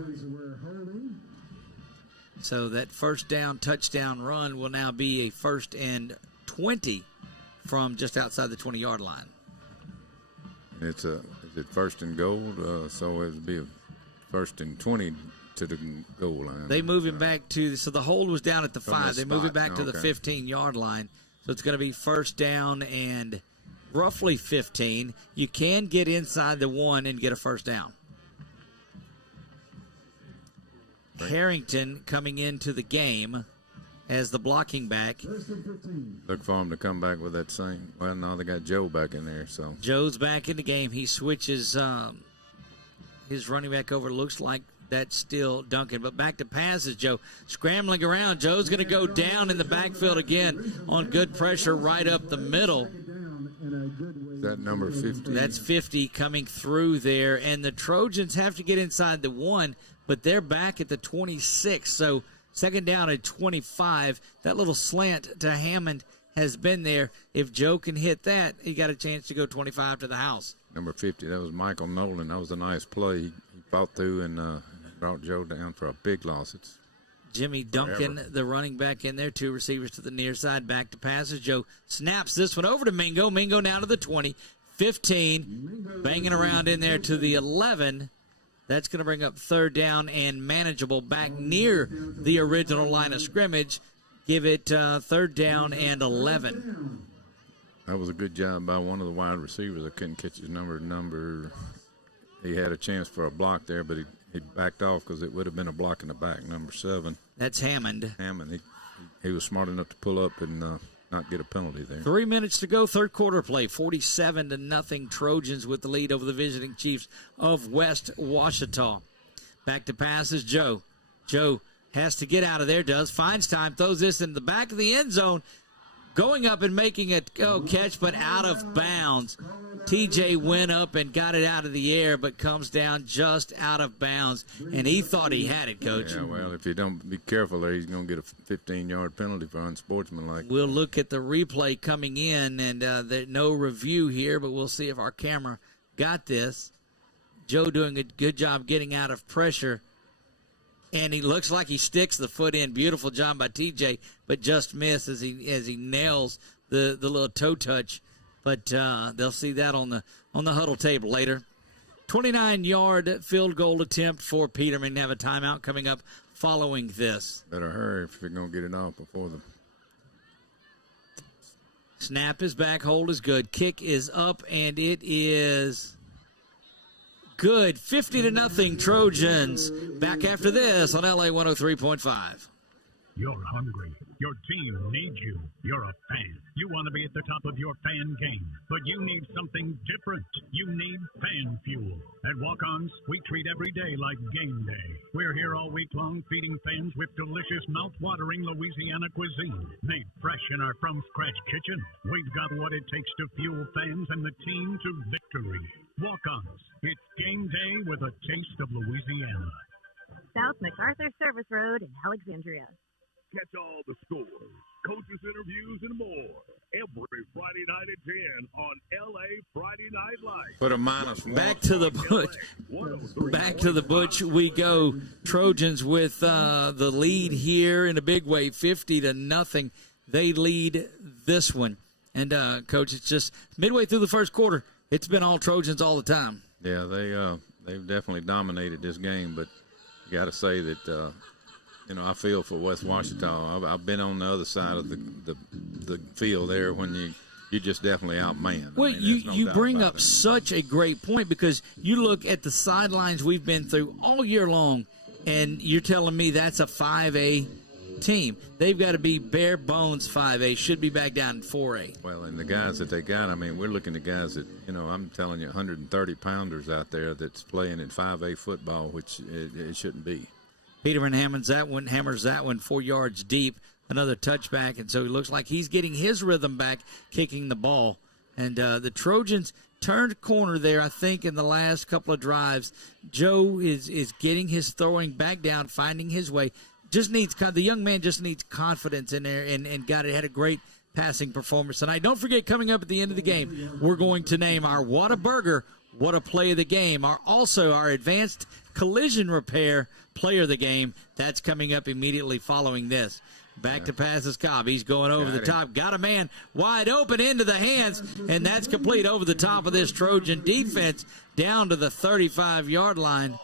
So that first down, touchdown run will now be a 1st and 20 from just outside the 20-yard line. Is it 1st and goal? So it would be a 1st and 20 to the goal line. They move him back to, so the hold was down at the 5. They move it back to the 15-yard line. So it's going to be first down and roughly 15. You can get inside the 1 and get a first down. Right. Harrington coming into the game as the blocking back. Look for him to come back with that same. Well, no, they got Joe back in there. So Joe's back in the game. He switches his running back over. Looks like that's still Duncan. But back to passes, Joe. Scrambling around. Joe's going to go down in the backfield again on good pressure right up the middle. That number 50. That's 50 coming through there. And the Trojans have to get inside the 1, but they're back at the 26. So second down at 25. That little slant to Hammond has been there. If Joe can hit that, he got a chance to go 25 to the house. Number 50, that was Michael Nolan. That was a nice play. He fought through and brought Joe down for a big loss. It's Jimmy Duncan, the running back in there, 2 receivers to the near side, back to passes. Joe snaps this one over to Mingo. Mingo now to the 20, 15, banging around in there to the 11. That's going to bring up third down and manageable back near the original line of scrimmage. Give it third down and 11. That was a good job by one of the wide receivers. I couldn't catch his number. He had a chance for a block there, but he backed off because it would have been a block in the back, number 7. That's Hammond. He was smart enough to pull up and not get a penalty there. 3 minutes to go, third quarter play. 47-0 Trojans with the lead over the visiting Chiefs of West Ouachita. Back to passes, Joe. Joe has to get out of there, finds time, throws this in the back of the end zone, going up and making a catch, but out of bounds. TJ went up and got it out of the air, but comes down just out of bounds, and he thought he had it, Coach. Yeah, well, if you don't be careful there, he's going to get a 15-yard penalty for unsportsmanlike. We'll look at the replay coming in, and there's no review here, but we'll see if our camera got this. Joe doing a good job getting out of pressure, and he looks like he sticks the foot in. Beautiful job by TJ, but just missed as he nails the little toe touch. But they'll see that on the huddle table later. 29-yard field goal attempt for Peterman. Have a timeout coming up following this. Better hurry if you're going to get it off before the snap is back. Hold is good. Kick is up, and it is good. 50-0 Trojans. Back after this on LA 103.5. You're hungry. Your team needs you. You're a fan. You want to be at the top of your fan game, but you need something different. You need fan fuel. At Walk-Ons, we treat every day like game day. We're here all week long feeding fans with delicious, mouth-watering Louisiana cuisine made fresh in our from-scratch kitchen. We've got what it takes to fuel fans and the team to victory. Walk-Ons. It's game day with a taste of Louisiana. South MacArthur Service Road in Alexandria. Catch all the scores, coaches' interviews, and more every Friday. Friday night at 10 on LA Friday Night Live. Put a -1. Back to the Butch. Back to the Butch we go. Trojans with the lead here in a big way, 50-0. They lead this one. And, Coach, it's just midway through the first quarter, it's been all Trojans all the time. Yeah, they've definitely dominated this game, but you got to say that I feel for West Ouachita. I've been on the other side of the field there when you're just definitely outmanned. Well, you bring up such a great point, because you look at the sidelines we've been through all year long, and you're telling me that's a 5A team. They've got to be bare bones 5A, should be back down in 4A. Well, and the guys that they got, we're looking at guys that, I'm telling you, 130-pounders out there that's playing in 5A football, which it shouldn't be. Peterman hammers that one 4 yards deep, another touchback, and so he looks like he's getting his rhythm back kicking the ball. And the Trojans turned a corner there, I think, in the last couple of drives. Joe is getting his throwing back down, finding his way. The young man just needs confidence in there, and had a great passing performance tonight. Don't forget, coming up at the end of the game, we're going to name our Whataburger What a Play of the Game, our Advanced Collision Repair Player of the Game. That's coming up immediately following this. Back to passes Cobb. He's going over the top. Got a man wide open into the hands, and that's complete over the top of this Trojan defense down to the 35-yard line.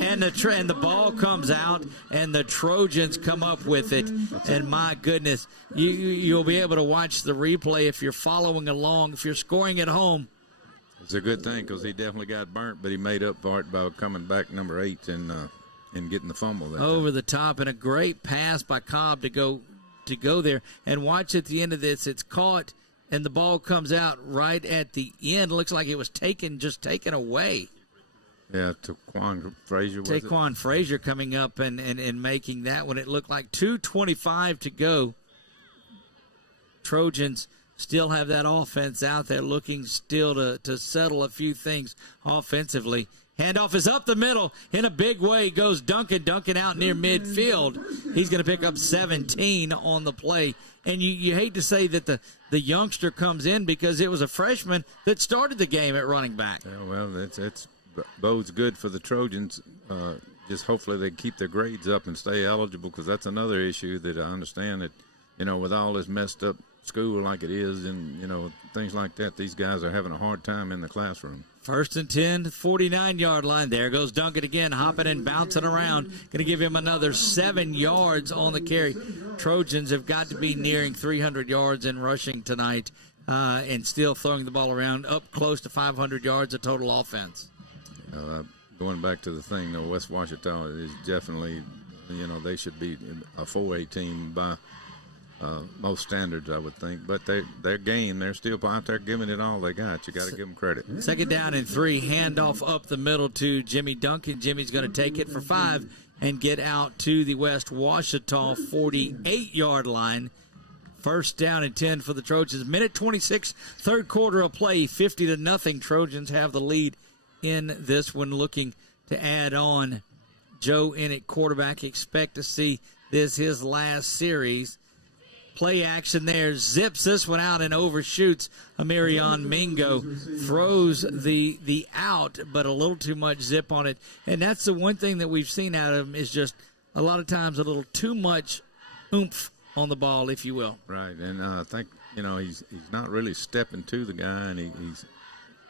And the ball comes out, and the Trojans come up with it. And my goodness, you'll be able to watch the replay if you're following along, if you're scoring at home. It's a good thing, because he definitely got burnt, but he made up for it by coming back number 8 and getting the fumble. Over the top, and a great pass by Cobb to go there. And watch at the end of this, it's caught, and the ball comes out right at the end. Looks like it was taken away. Yeah, Taquan Frazier. Taquan Frazier coming up and making that one. It looked like 2:25 to go. Trojans still have that offense out there, looking still to settle a few things offensively. Handoff is up the middle in a big way. Goes Duncan out near midfield. He's going to pick up 17 on the play. And you hate to say that the youngster comes in, because it was a freshman that started the game at running back. Yeah, well, that's bodes good for the Trojans. Just hopefully they keep their grades up and stay eligible, because that's another issue that I understand that, with all this messed up school like it is and, things like that, these guys are having a hard time in the classroom. 1st and 10, 49-yard line. There goes Duncan again, hopping and bouncing around. Going to give him another 7 yards on the carry. Trojans have got to be nearing 300 yards in rushing tonight, and still throwing the ball around, up close to 500 yards of total offense. Going back to the thing, though, West Ouachita is definitely, they should be a 4A team by most standards, I would think. But their game, they're still out there giving it all they got. You got to give them credit. 2nd down and 3, handoff up the middle to Jimmy Duncan. Jimmy's going to take it for 5 and get out to the West Ouachita 48-yard line. 1st down and 10 for the Trojans. Minute 26, third quarter of play, 50-0. Trojans have the lead in this one, looking to add on. Joe in at quarterback. Expect to see this his last series. Play action there. Zips this one out and overshoots. Amirion Mingo throws the out, but a little too much zip on it. And that's the one thing that we've seen out of him, is just a lot of times a little too much oomph on the ball, if you will. Right, and I think, he's not really stepping to the guy, and he's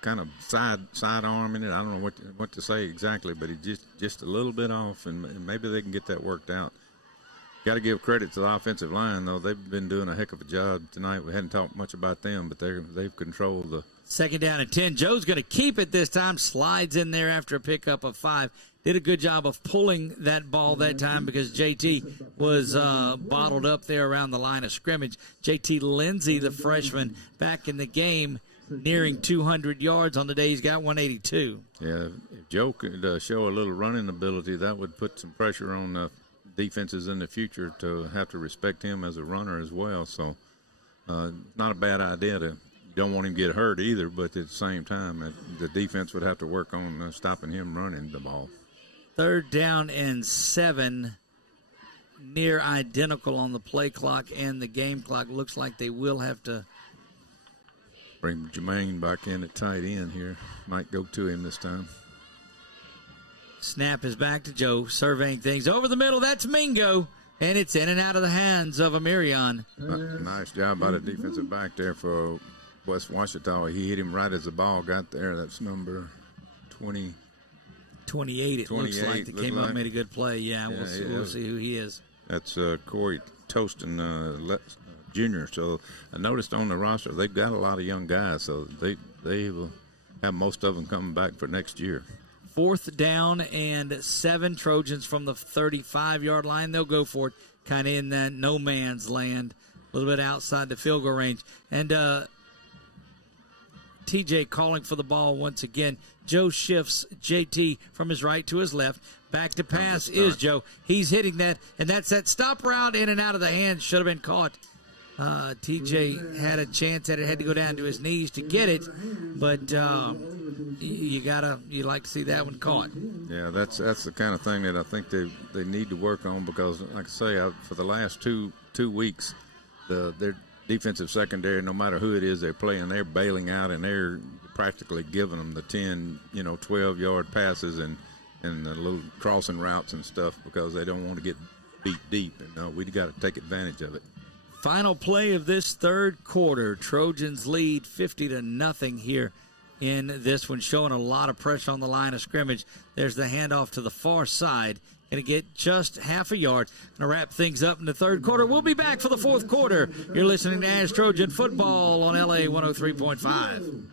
kind of side arming it. I don't know what to say exactly, but he's just a little bit off, and maybe they can get that worked out. Got to give credit to the offensive line, though. They've been doing a heck of a job tonight. We hadn't talked much about them, but they've controlled the 2nd down and 10. Joe's going to keep it this time. Slides in there after a pickup of 5. Did a good job of pulling that ball that time, because JT was bottled up there around the line of scrimmage. JT Lindsay, the freshman, back in the game, nearing 200 yards on the day. He's got 182. Yeah, if Joe could show a little running ability, that would put some pressure on defenses in the future to have to respect him as a runner as well. So not a bad idea. You don't want him to get hurt either, but at the same time, the defense would have to work on stopping him running the ball. 3rd down and 7, near identical on the play clock and the game clock. Looks like they will have to Bring Jermaine back in at tight end here. Might go to him this time. Snap is back to Joe, surveying things over the middle. That's Mingo, and it's in and out of the hands of Amirion. Nice job by the defensive back there for West Ouachita. He hit him right as the ball got there. That's number 20. 28, it looks like. That came up, made a good play. Yeah, we'll see who he is. That's Corey Toston Jr. So I noticed on the roster they've got a lot of young guys, so they will have most of them coming back for next year. 4th down and 7, Trojans from the 35-yard line. They'll go for it kind of in that no man's land, a little bit outside the field goal range. And TJ calling for the ball once again. Joe shifts JT from his right to his left. Back to pass is Joe. He's hitting that, and that's that stop route in and out of the hands. Should have been caught. TJ had a chance at it, had to go down to his knees to get it, but you like to see that one caught. Yeah, that's the kind of thing that I think they need to work on, because, like I say, for the last two weeks, their defensive secondary, no matter who it is they're playing, they're bailing out, and they're practically giving them the 10, 12-yard passes and the little crossing routes and stuff, because they don't want to get beat deep, and we got to take advantage of it. Final play of this third quarter. Trojans lead 50-0 here in this one, showing a lot of pressure on the line of scrimmage. There's the handoff to the far side. Going to get just half a yard. Going to wrap things up in the third quarter. We'll be back for the fourth quarter. You're listening to Ash Trojan Football on LA 103.5.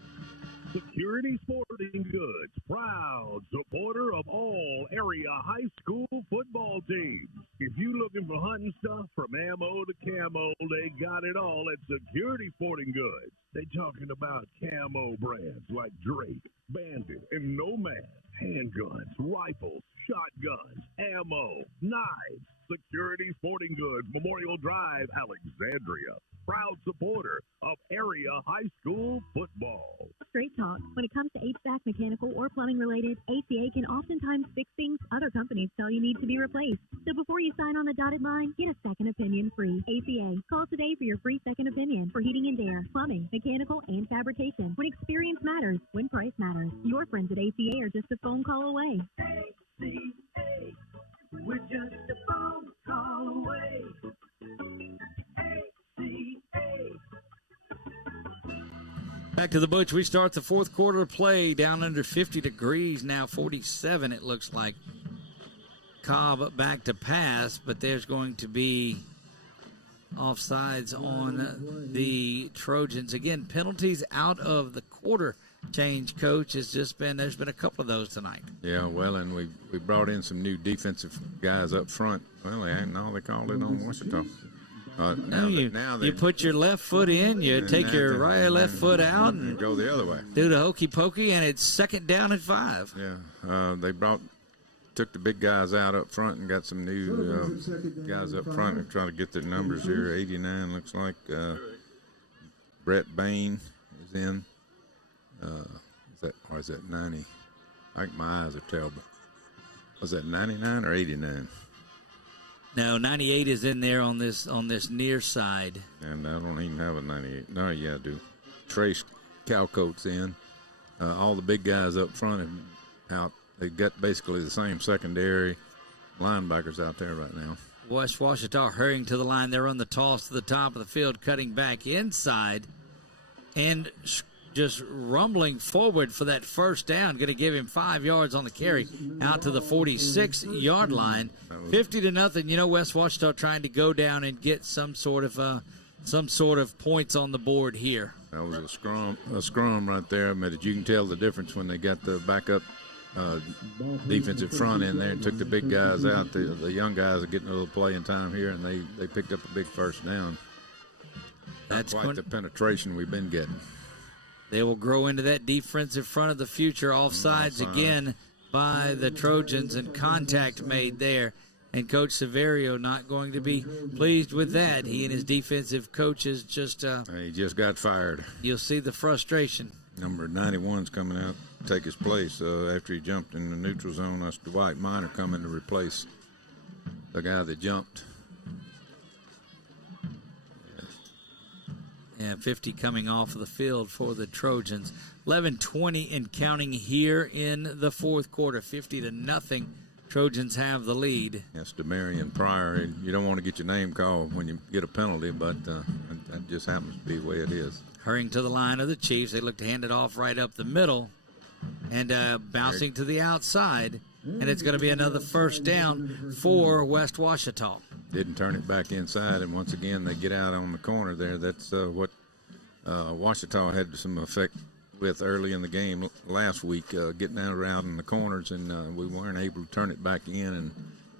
Security Sporting Goods, proud supporter of all area high school football teams. If you looking for hunting stuff from ammo to camo, they got it all at Security Sporting Goods. They talking about camo brands like Drake, Bandit, and Nomad, handguns, rifles, shotguns, ammo, knives. Security Sporting Goods, Memorial Drive, Alexandria. Proud supporter of area high school football. Straight talk. When it comes to HVAC, mechanical, or plumbing related, ACA can oftentimes fix things other companies tell you need to be replaced. So before you sign on the dotted line, get a second opinion free. ACA. Call today for your free second opinion for heating and air, plumbing, mechanical, and fabrication. When experience matters, when price matters. Your friends at ACA are just a phone call away. ACA, we're just a phone call away. Back to the Butch. We start the fourth quarter of play down under 50 degrees now, 47 it looks like. Cobb back to pass, but there's going to be offsides on the Trojans. Again, penalties out of the quarter change, Coach. There's been a couple of those tonight. Yeah, well, and we brought in some new defensive guys up front. Well, they called it on Ouachita. You put your left foot in, you take your left foot out, and go the other way. Do the hokey pokey, and it's second down and 5. Yeah, they took the big guys out up front and got some new guys up front. They're trying to get their numbers here. 89 looks like Brett Bain is in. Is that 90? I think my eyes are terrible. Was that 99 or 89? No, 98 is in there on this near side. And I don't even have a 98. No, yeah, I do. Trace Calcoat's in. All the big guys up front and out. They got basically the same secondary linebackers out there right now. West Ouachita hurrying to the line. They're on the toss to the top of the field, cutting back inside, and just rumbling forward for that first down. Going to give him 5 yards on the carry out to the 46-yard line. 50-0. West Ouachita trying to go down and get some sort of points on the board here. That was a scrum right there. But you can tell the difference when they got the backup defensive front in there and took the big guys out. The young guys are getting a little playing time here, and they picked up a big first down. That's quite the penetration we've been getting. They will grow into that defensive front of the future. Offsides again by the Trojans, and contact made there. And Coach Severio not going to be pleased with that. He and his defensive coaches he just got fired. You'll see the frustration. Number 91's coming out to take his place after he jumped in the neutral zone. That's Dwight Minor coming to replace the guy that jumped. Yeah, 50 coming off of the field for the Trojans. 11:20 and counting here in the fourth quarter. 50-0. Trojans have the lead. Yes, Demarion Pryor. You don't want to get your name called when you get a penalty, but that just happens to be the way it is. Hurrying to the line of the Chiefs. They look to hand it off right up the middle and bouncing to the outside. And it's going to be another first down for West Ouachita. Didn't turn it back inside, and once again they get out on the corner there. That's what Ouachita had some effect with early in the game last week, getting out around in the corners, and we weren't able to turn it back in, and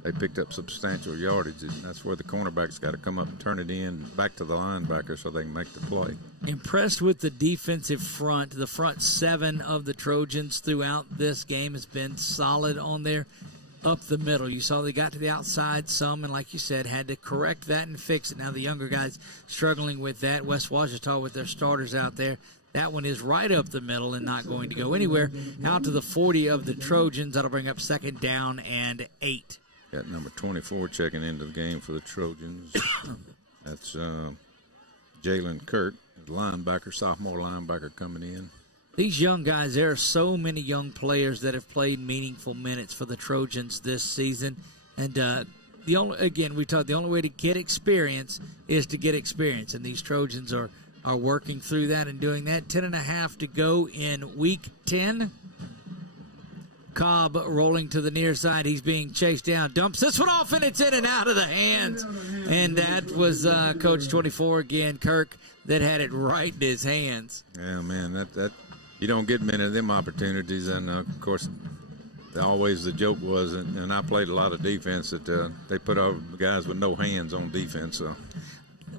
they picked up substantial yardage. And that's where the cornerback's got to come up and turn it in back to the linebacker so they can make the play. Impressed with the defensive front. The front seven of the Trojans throughout this game has been solid on there up the middle. You saw they got to the outside some, and like you said, had to correct that and fix it. Now the younger guys struggling with that. West Ouachita with their starters out there. That one is right up the middle and not going to go anywhere. Out to the 40 of the Trojans. That'll bring up second down and 8. Got number 24 checking into the game for the Trojans. That's Jalen Kirk, linebacker, sophomore linebacker coming in. These young guys, there are so many young players that have played meaningful minutes for the Trojans this season. And the only way to get experience is to get experience. And these Trojans are working through that and doing that. 10.5 to go in week 10. Cobb rolling to the near side. He's being chased down. Dumps this one off, and it's in and out of the hands. And that was Coach 24 again, Kirk, that had it right in his hands. Yeah, man, that you don't get many of them opportunities. And, of course, always the joke was, and I played a lot of defense, that they put all guys with no hands on defense. So,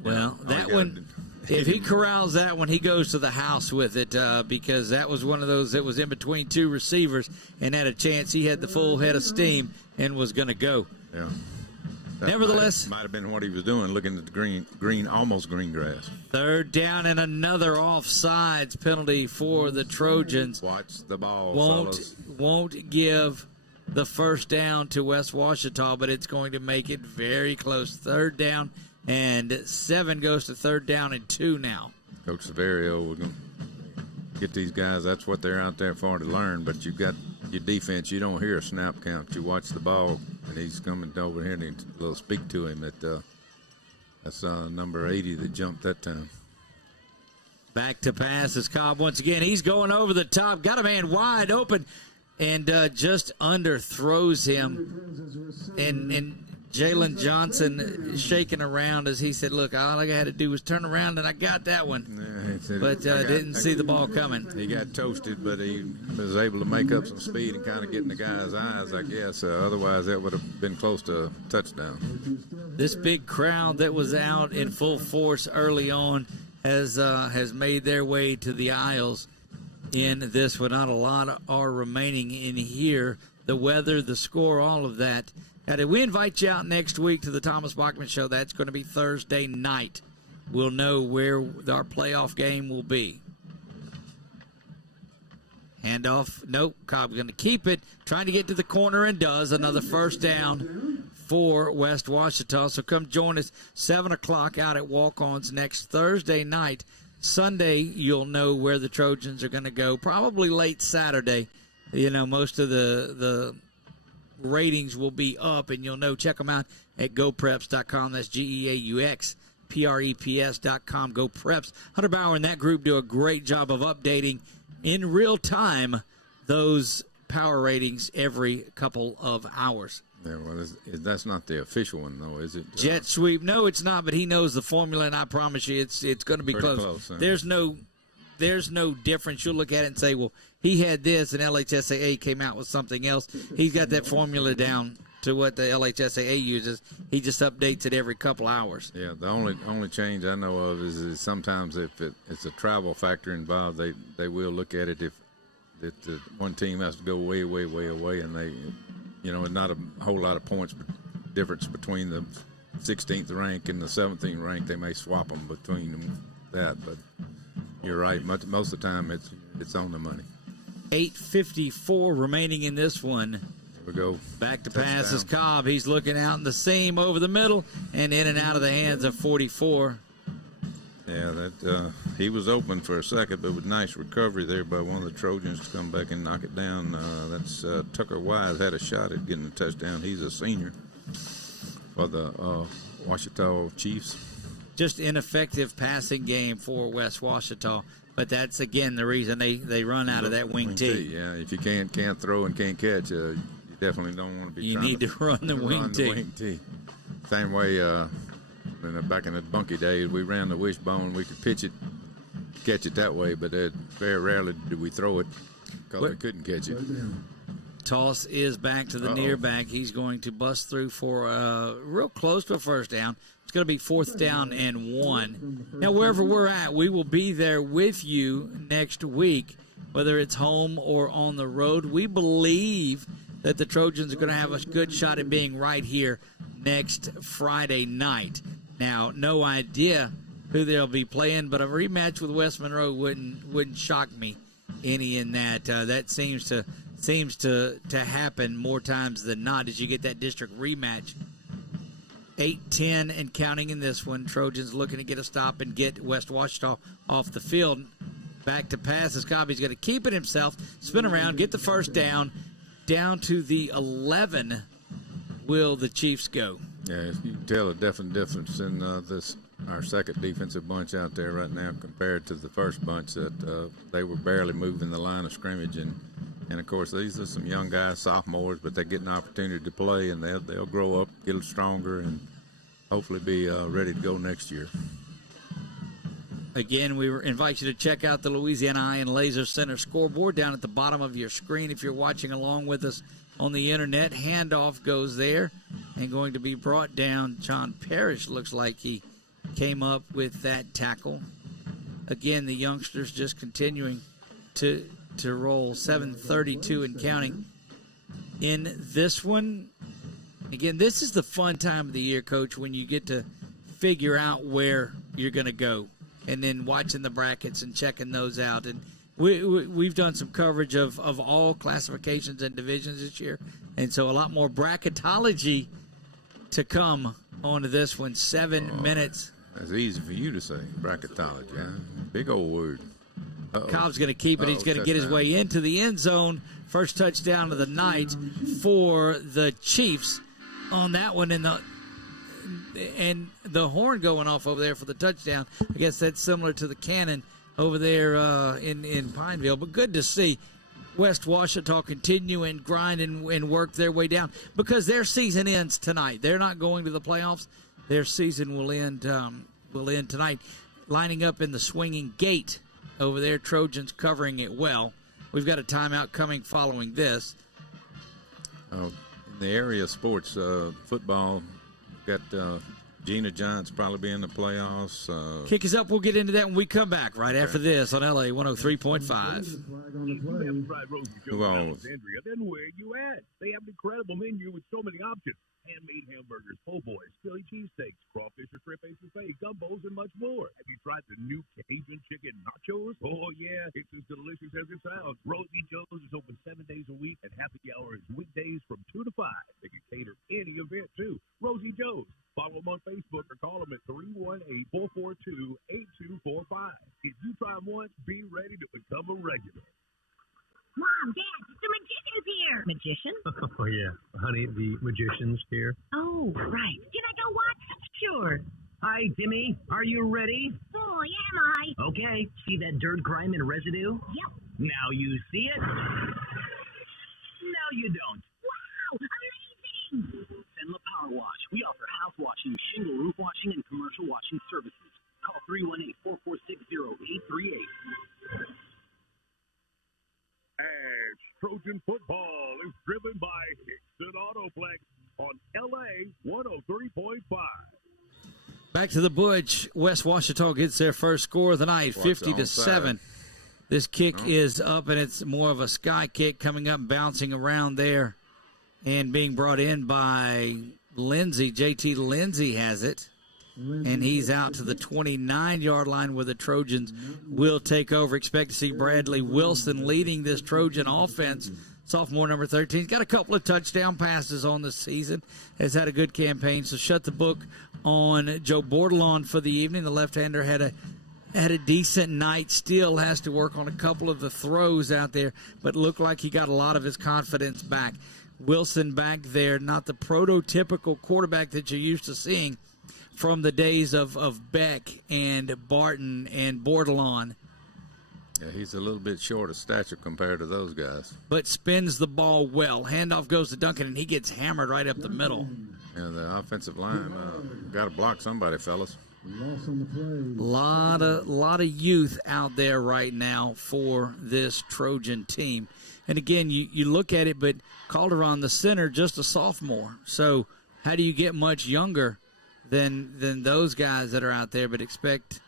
well, that one, if he corrals that one, he goes to the house with it because that was one of those that was in between two receivers and had a chance. He had the full head of steam and was going to go. Yeah. Nevertheless, might have been what he was doing, looking at the almost green grass. Third down and another offsides penalty for the Trojans. Watch the ball, won't give the first down to West Ouachita, but it's going to make it very close. Third down and 7 goes to third down and 2 now. Coach Severio, we're going to get these guys. That's what they're out there for, to learn. But you've got your defense. You don't hear a snap count. You watch the ball, and he's coming over here, and he'll speak to him. That's number 80 that jumped that time. Back to pass is Cobb once again. He's going over the top. Got a man wide open and just underthrows him. And Jalen Johnson shaking around as he said, look, all I had to do was turn around, and I got that one. But didn't see the ball coming. He got toasted, but he was able to make up some speed and kind of get in the guy's eyes, I guess. Otherwise, that would have been close to a touchdown. This big crowd that was out in full force early on has made their way to the aisles in this one. Not a lot are remaining in here. The weather, the score, all of that. We invite you out next week to the Thomas Bachman Show. That's going to be Thursday night. We'll know where our playoff game will be. Handoff. Nope. Cobb's going to keep it. Trying to get to the corner and does. Another first down for West Ouachita. So come join us 7 o'clock out at Walk-Ons next Thursday night. Sunday, you'll know where the Trojans are going to go. Probably late Saturday. You know, most of the ratings will be up, and you'll know. Check them out at GoPreps.com. That's GeauxPreps.com. GoPreps. Hunter Bauer and that group do a great job of updating in real time those power ratings every couple of hours. Yeah, well, that's not the official one, though, is it? Jet sweep. No, it's not, but he knows the formula, and I promise you it's going to be close. Huh? There's no difference. You'll look at it and say, well, he had this, and LHSAA came out with something else. He's got that formula down to what the LHSAA uses. He just updates it every couple hours. Yeah, the only change I know of is sometimes if it's a travel factor involved, they will look at it if the one team has to go way, way, way away, and they, not a whole lot of points difference between the 16th rank and the 17th rank. They may swap them between them, but you're right. Most of the time, it's on the money. 8:54 remaining in this one. Here we go. Back to pass is Cobb. He's looking out in the seam over the middle and in and out of the hands of 44. Yeah, that he was open for a second, but with nice recovery there by one of the Trojans to come back and knock it down. That's Tucker Wise had a shot at getting a touchdown. He's a senior for the Ouachita Chiefs. Just ineffective passing game for West Ouachita, but that's again the reason they run out of that wing tee. Yeah, if you can't throw and can't catch, you definitely don't want to be. You need to run the wing tee. Same way. Back in the Bunky days, we ran the wishbone. We could pitch it, catch it that way, but very rarely did we throw it because we couldn't catch it. Toss is back to the near back. He's going to bust through for real close to a first down. It's going to be 4th down and 1. Now, wherever we're at, we will be there with you next week, whether it's home or on the road. We believe that the Trojans are going to have a good shot at being right here next Friday night. Now, no idea who they'll be playing, but a rematch with West Monroe wouldn't shock me any in that. That seems to happen more times than not as you get that district rematch. 8-10 and counting in this one. Trojans looking to get a stop and get West Ouachita off the field. Back to pass as Cobby's going to keep it himself, spin around, get the first down. Down to the 11 will the Chiefs go. Yeah, you can tell a definite difference in our second defensive bunch out there right now compared to the first bunch that they were barely moving the line of scrimmage. And of course, these are some young guys, sophomores, but they get an opportunity to play, and they'll grow up, get a little stronger, and hopefully be ready to go next year. Again, we invite you to check out the Louisiana Eye and Laser Center scoreboard down at the bottom of your screen if you're watching along with us on the internet. Handoff goes there and going to be brought down. John Parrish looks like he came up with that tackle. Again, the youngsters just continuing to roll. 7:32 and counting in this one. Again, this is the fun time of the year, Coach, when you get to figure out where you're going to go. And then watching the brackets and checking those out. And we've done some coverage of all classifications and divisions this year. And so a lot more bracketology to come onto this one. 7 minutes. That's easy for you to say, bracketology. Huh? Big old word. Cobb's going to keep it. He's going to get his way into the end zone. First touchdown of the night for the Chiefs on that one. And the horn going off over there for the touchdown. I guess that's similar to the cannon over there in Pineville. But good to see West Ouachita continue and grind and work their way down because their season ends tonight. They're not going to the playoffs. Their season will end tonight. Lining up in the swinging gate over there, Trojans covering it well. We've got a timeout coming following this. In the area of sports, football, got Gina Giants probably be in the playoffs. Kick us up. We'll get into that when we come back right after this on LA 103.5. Who owns? Alexandria, then where you at? They have an incredible menu with so many options. Handmade hamburgers, po' boys, Philly cheesesteaks, crawfish or shrimp etouffee, gumbos, and much more. Have you tried the new Cajun chicken nachos? Oh, yeah, it's as delicious as it sounds. Rosie Joe's is open 7 days a week, and happy hour is weekdays from 2 to 5. They can cater any event, too. Rosie Joe's. Follow them on Facebook or call them at 318-442-8245. If you try them once, be ready to become a regular. Mom, Dad, the magician's here. Magician? Oh, yeah. Honey, the magician's here. Oh, right. Can I go watch? Sure. Hi, Timmy. Are you ready? Boy, am I. Okay. See that dirt, grime, and residue? Yep. Now you see it? Now you don't. Wow, amazing. Senla Power Wash. We offer house washing, shingle roof washing, and commercial washing services. Call 318-446-0838. As Trojan football is driven by Hickson Autoplex on LA 103.5. Back to the Butch. West Ouachita gets their first score of the night, 50-7. This kick is up, and it's more of a sky kick coming up, bouncing around there, and being brought in by Lindsey. JT Lindsey has it. And he's out to the 29-yard line where the Trojans will take over. Expect to see Bradley Wilson leading this Trojan offense. Sophomore number 13. He's got a couple of touchdown passes on the season. Has had a good campaign. So shut the book on Joe Bordelon for the evening. The left-hander had had a decent night, still has to work on a couple of the throws out there, but looked like he got a lot of his confidence back. Wilson back there, not the prototypical quarterback that you're used to seeing from the days of Beck and Barton and Bordelon. Yeah, he's a little bit short of stature compared to those guys. But spins the ball well. Handoff goes to Duncan, and he gets hammered right up the middle. And the offensive line got to block somebody, fellas. Lot of youth out there right now for this Trojan team. And again, you look at it, but Calderon, the center, just a sophomore. So how do you get much younger than those guys that are out there? But expect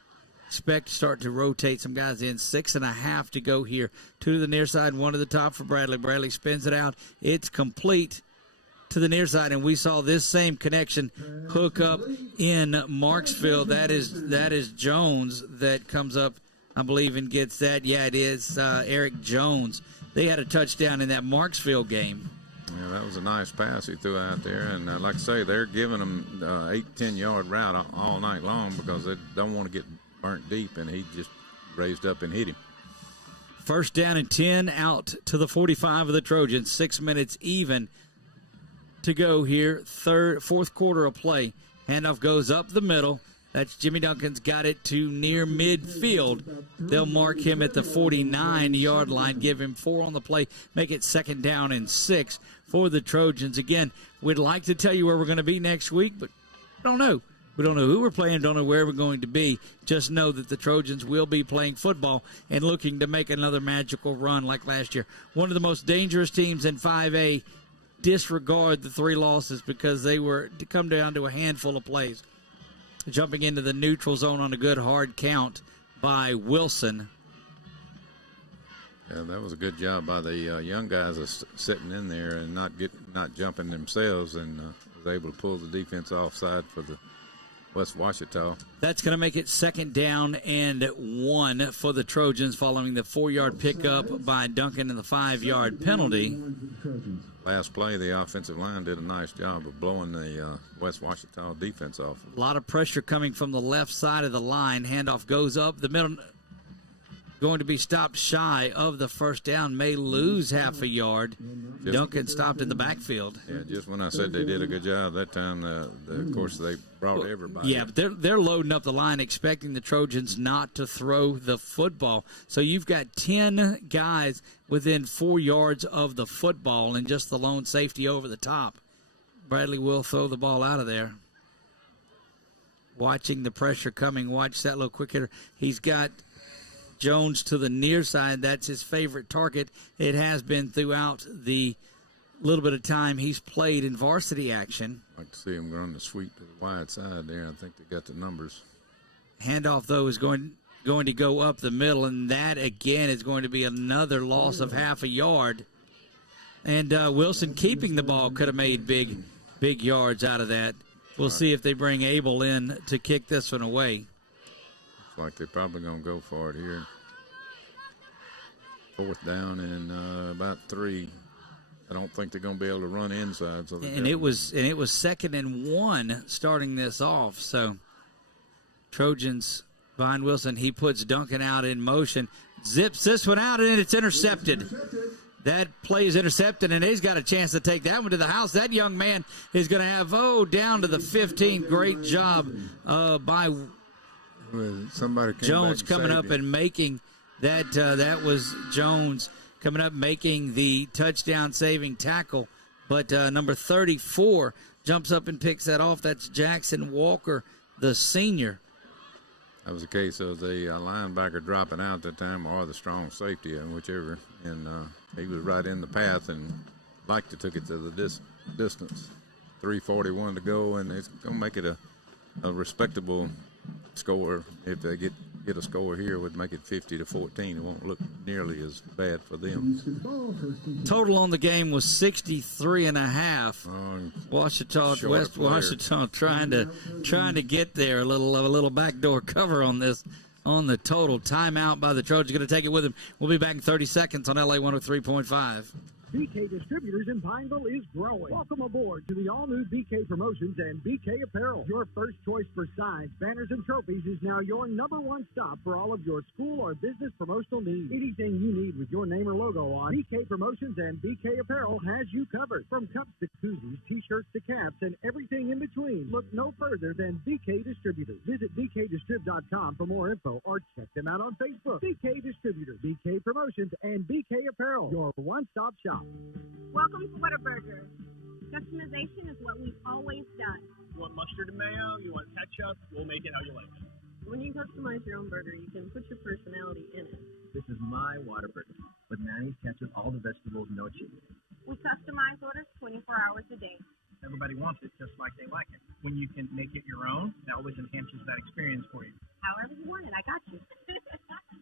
to start to rotate some guys in. 6.5 to go here. 2 to the near side, 1 to the top for Bradley. Bradley spins it out. It's complete to the near side, and we saw this same connection hook up in Marksville. That is Jones that comes up, I believe, and gets that. Yeah, it is Eric Jones. They had a touchdown in that Marksville game. Yeah, that was a nice pass he threw out there. And like I say, they're giving him 8-10 yard route all night long because they don't want to get burnt deep, and he just raised up and hit him. First down and 10 out to the 45 of the Trojans. 6 minutes even to go here. Fourth quarter of play. Handoff goes up the middle. That's Jimmy Duncan's got it to near midfield. They'll mark him at the 49-yard line, give him 4 on the play, make it 2nd down and 6 for the Trojans. Again, we'd like to tell you where we're going to be next week, but I don't know. We don't know who we're playing, don't know where we're going to be. Just know that the Trojans will be playing football and looking to make another magical run like last year. One of the most dangerous teams in 5A. Disregard the 3 losses because they were to come down to a handful of plays. Jumping into the neutral zone on a good hard count by Wilson. Yeah, that was a good job by the young guys sitting in there and not jumping themselves, and was able to pull the defense offside for the West Ouachita. That's going to make it 2nd down and 1 for the Trojans following the 4-yard pickup by Duncan and the 5-yard penalty. Last play, the offensive line did a nice job of blowing the West Ouachita defense off. A lot of pressure coming from the left side of the line. Handoff goes up the middle. Going to be stopped shy of the first down. May lose half a yard. Duncan stopped in the backfield. Yeah, just when I said they did a good job that time, of course, they brought everybody. Yeah, but they're loading up the line, expecting the Trojans not to throw the football. So you've got 10 guys within 4 yards of the football and just the lone safety over the top. Bradley will throw the ball out of there. Watching the pressure coming. Watch that little quick hitter. He's got Jones to the near side. That's his favorite target. It has been throughout the little bit of time he's played in varsity action. I'd like to see him run the sweep to the wide side there. I think they got the numbers. Handoff, though, is going to go up the middle, and that, again, is going to be another loss of half a yard. And Wilson keeping the ball could have made big yards out of that. We'll see if they bring Abel in to kick this one away. Looks like they're probably going to go for it here. 4th down and about 3. I don't think they're going to be able to run inside. So and it was 2nd and 1 starting this off. So Trojans behind Wilson. He puts Duncan out in motion, zips this one out, and it's intercepted. That play is intercepted, and he's got a chance to take that one to the house. That young man is going to have, down to the 15. Great job by somebody Jones coming up and making that. That was Jones coming up making the touchdown saving tackle. But number 34 jumps up and picks that off. That's Jackson Walker, the senior. That was a case of the linebacker dropping out at the time, or the strong safety, and whichever. And he was right in the path, and liked took it to the distance. 3:41 to go, and it's going to make it a respectable score. If they get a score here, would make it 50-14. It won't look nearly as bad for them. Total on the game was 63.5. West Ouachita trying to get there. A little backdoor cover on this. On the total. Timeout by the Trojans. Going to take it with him. We'll be back in 30 seconds on LA 103.5. BK Distributors in Pineville is growing. Welcome aboard to the all-new BK Promotions and BK Apparel. Your first choice for signs, banners, and trophies is now your number one stop for all of your school or business promotional needs. Anything you need with your name or logo on, BK Promotions and BK Apparel has you covered. From cups to koozies, t-shirts to caps, and everything in between, look no further than BK Distributors. Visit bkdistrib.com for more info or check them out on Facebook. BK Distributors, BK Promotions, and BK Apparel, your one-stop shop. Welcome to Whataburger. Customization is what we've always done. You want mustard and mayo? You want ketchup? We'll make it how you like it. When you customize your own burger, you can put your personality in it. This is my Whataburger, with mayonnaise, ketchup, all the vegetables, no cheese. We customize orders 24 hours a day. Everybody wants it just like they like it. When you can make it your own, that always enhances that experience for you. However you want it, I got you.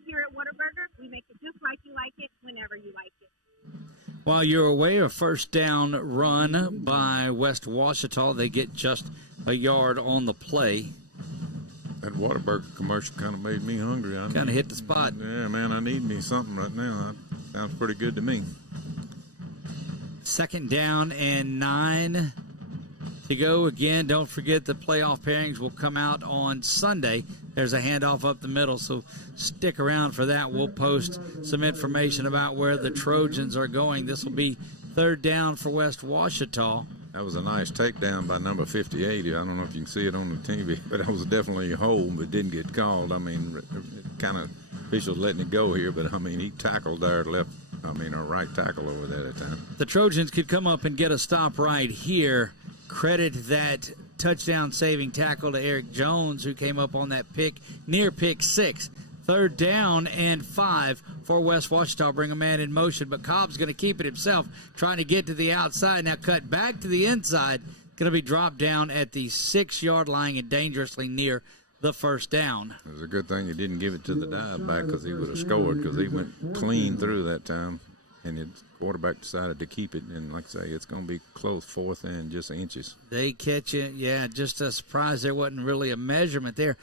Here at Whataburger, we make it just like you like it, whenever you like it. While you're away, a first down run by West Ouachita. They get just a yard on the play. That Whataburger commercial kind of made me hungry. Kind of hit the spot. Yeah, man, I need me something right now. That sounds pretty good to me. 2nd down and 9 to go. Again, don't forget the playoff pairings will come out on Sunday. There's a handoff up the middle, so stick around for that. We'll post some information about where the Trojans are going. This will be 3rd down for West Ouachita. That was a nice takedown by number 58. I don't know if you can see it on the TV, but that was definitely a hold, but didn't get called. I mean, kind of officials letting it go here, but I mean, he tackled our right tackle over there at the time. The Trojans could come up and get a stop right here. Credit that touchdown-saving tackle to Eric Jones, who came up on that near pick 6. 3rd down and 5 for West Ouachita. Bring a man in motion, but Cobb's going to keep it himself, trying to get to the outside. Now cut back to the inside. Going to be dropped down at the 6-yard line and dangerously near the 1st down. It was a good thing he didn't give it to the dive back because he would have scored, because he went clean through that time. And the quarterback decided to keep it. And like I say, it's going to be close, 4th and just inches. They catch it. Yeah, just a surprise. There wasn't really a measurement there.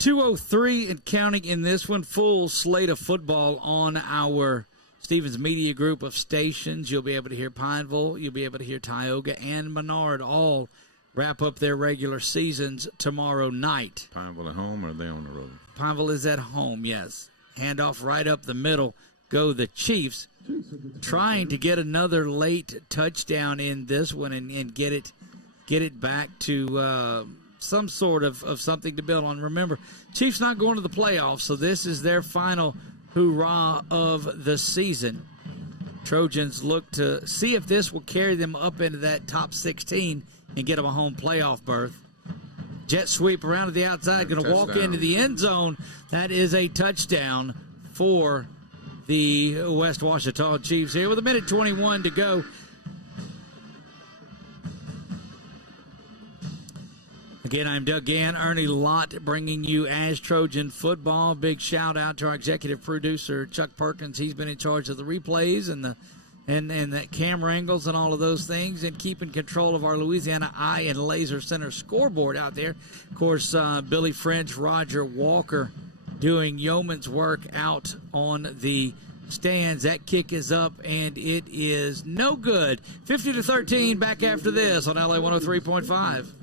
2:03 and counting in this one. Full slate of football on our Stevens Media Group of stations. You'll be able to hear Pineville. You'll be able to hear Tioga and Menard all wrap up their regular seasons tomorrow night. Pineville at home, or are they on the road? Pineville is at home, yes. Handoff right up the middle. Go the Chiefs. Trying to get another late touchdown in this one and get it back to some sort of something to build on. Remember, Chiefs not going to the playoffs, so this is their final hoorah of the season. Trojans look to see if this will carry them up into that top 16 and get them a home playoff berth. Jet sweep around to the outside, going to walk into the end zone. That is a touchdown for the West Ouachita Chiefs here with 1:21 to go. Again, I'm Doug Gann, Ernie Lott, bringing you As Trojan Football. Big shout out to our executive producer Chuck Perkins. He's been in charge of the replays and the camera angles and all of those things, and keeping control of our Louisiana Eye and Laser Center scoreboard out there. Of course, Billy French, Roger Walker doing yeoman's work out on the stands. That kick is up, and it is no good. 50-13, back after this on LA 103.5.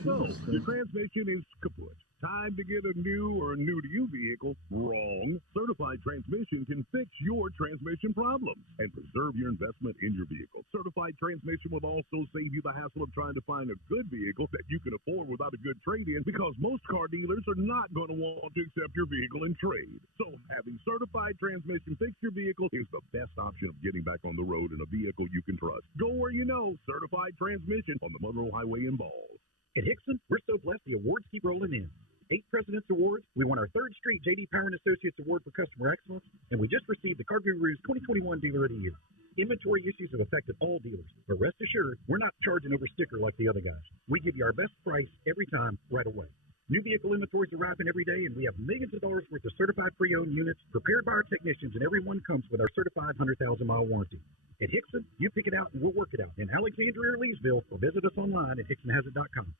So, your transmission is kaput. Time to get a new or new-to-you vehicle? Wrong. Certified Transmission can fix your transmission problems and preserve your investment in your vehicle. Certified Transmission will also save you the hassle of trying to find a good vehicle that you can afford without a good trade-in, because most car dealers are not going to want to accept your vehicle in trade. So, having Certified Transmission fix your vehicle is the best option of getting back on the road in a vehicle you can trust. Go where you know. Certified Transmission on the Monroe Highway in Balls. At Hickson, we're so blessed the awards keep rolling in. 8 President's Awards. We won our 3rd Street J.D. Power & Associates Award for Customer Excellence, and we just received the Car Guru's 2021 Dealer of the Year. Inventory issues have affected all dealers, but rest assured, we're not charging over sticker like the other guys. We give you our best price every time, right away. New vehicle inventories arriving every day, and we have millions of dollars worth of certified pre-owned units prepared by our technicians, and every one comes with our certified 100,000-mile warranty. At Hickson, you pick it out and we'll work it out. In Alexandria or Leesville, or visit us online at hicksonhasit.com.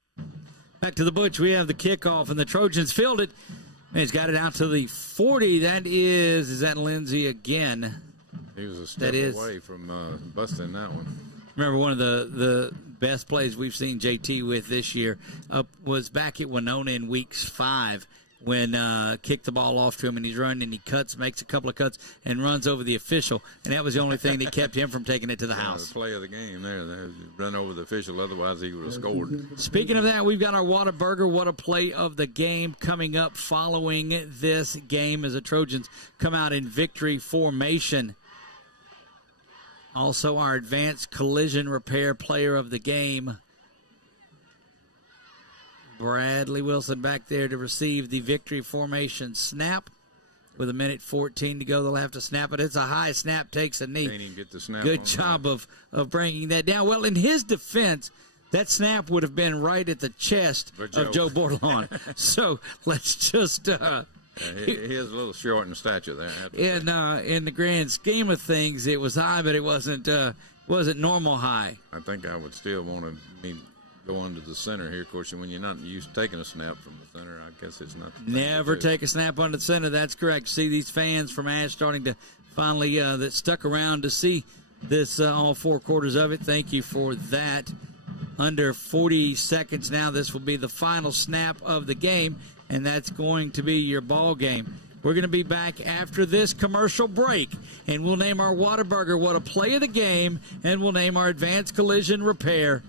Back to the Butch, we have the kickoff, and the Trojans field it. And he's got it out to the 40. Is that Lindsey again? He was a step away from busting that one. Remember, one of the best plays we've seen JT with this year was back at Winona in weeks 5 when kicked the ball off to him, and he's running, and he makes a couple of cuts, and runs over the official, and that was the only thing that kept him from taking it to the house. The play of the game there. They run over the official, otherwise he would have scored. Speaking of that, we've got our Whataburger, What a Play of the Game coming up following this game as the Trojans come out in victory formation. Also, our Advanced Collision Repair Player of the Game, Bradley Wilson, back there to receive the victory formation snap. With 1:14 to go, they'll have to snap it. It's a high snap, takes a knee. Can't even get the snap. Good job of bringing that down. Well, in his defense, that snap would have been right at the chest of Joe Bordelon. So let's just... he is a little short in stature there. In the grand scheme of things, it was high, but it wasn't normal high. I think I would still want to go under the center here. Of course, when you're not used to taking a snap from the center, I guess it's not. Never take a snap under the center. That's correct. See these fans from Ash starting to finally that stuck around to see this all 4 quarters of it. Thank you for that. Under 40 seconds now, this will be the final snap of the game, and that's going to be your ball game. We're going to be back after this commercial break, and we'll name our Whataburger What a Play of the Game, and we'll name our Advanced Collision Repair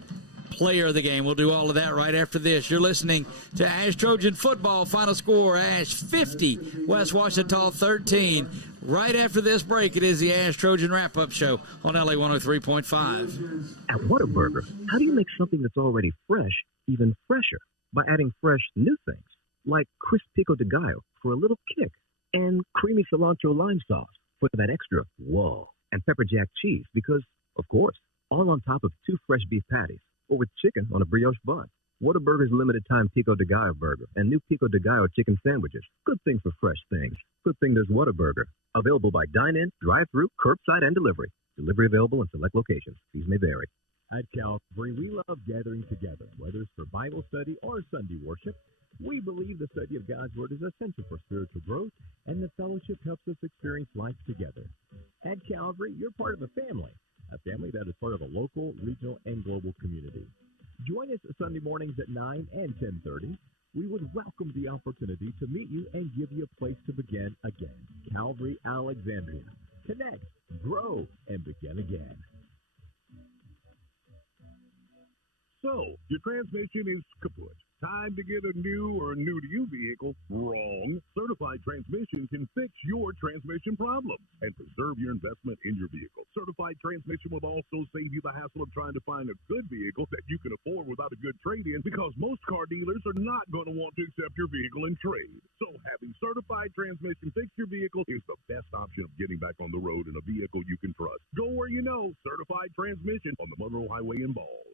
Player of the Game. We'll do all of that right after this. You're listening to Ash Trojan Football. Final score, Ash 50, West Ouachita 13. Right after this break, it is the Ash Trojan Wrap-Up Show on LA 103.5. At Whataburger, how do you make something that's already fresh even fresher? By adding fresh new things, like crisp pico de gallo for a little kick, and creamy cilantro lime sauce for that extra whoa, and pepper jack cheese because, of course, all on top of 2 fresh beef patties, or with chicken on a brioche bun. Whataburger's limited-time pico de gallo burger and new pico de gallo chicken sandwiches. Good thing for fresh things. Good thing there's Whataburger. Available by dine-in, drive-through, curbside, and delivery. Delivery available in select locations. Fees may vary. At Calvary, we love gathering together, whether it's for Bible study or Sunday worship. We believe the study of God's Word is essential for spiritual growth, and the fellowship helps us experience life together. At Calvary, you're part of a family that is part of a local, regional, and global community. Join us Sunday mornings at 9 and 10:30. We would welcome the opportunity to meet you and give you a place to begin again. Calvary, Alexandria. Connect, grow, and begin again. So, your transmission is kaput. Time to get a new or new-to-you vehicle? Wrong. Certified Transmission can fix your transmission problem and preserve your investment in your vehicle. Certified Transmission will also save you the hassle of trying to find a good vehicle that you can afford without a good trade-in, because most car dealers are not going to want to accept your vehicle in trade. So having Certified Transmission fix your vehicle is the best option of getting back on the road in a vehicle you can trust. Go where you know. Certified Transmission on the Monroe Highway in Ball.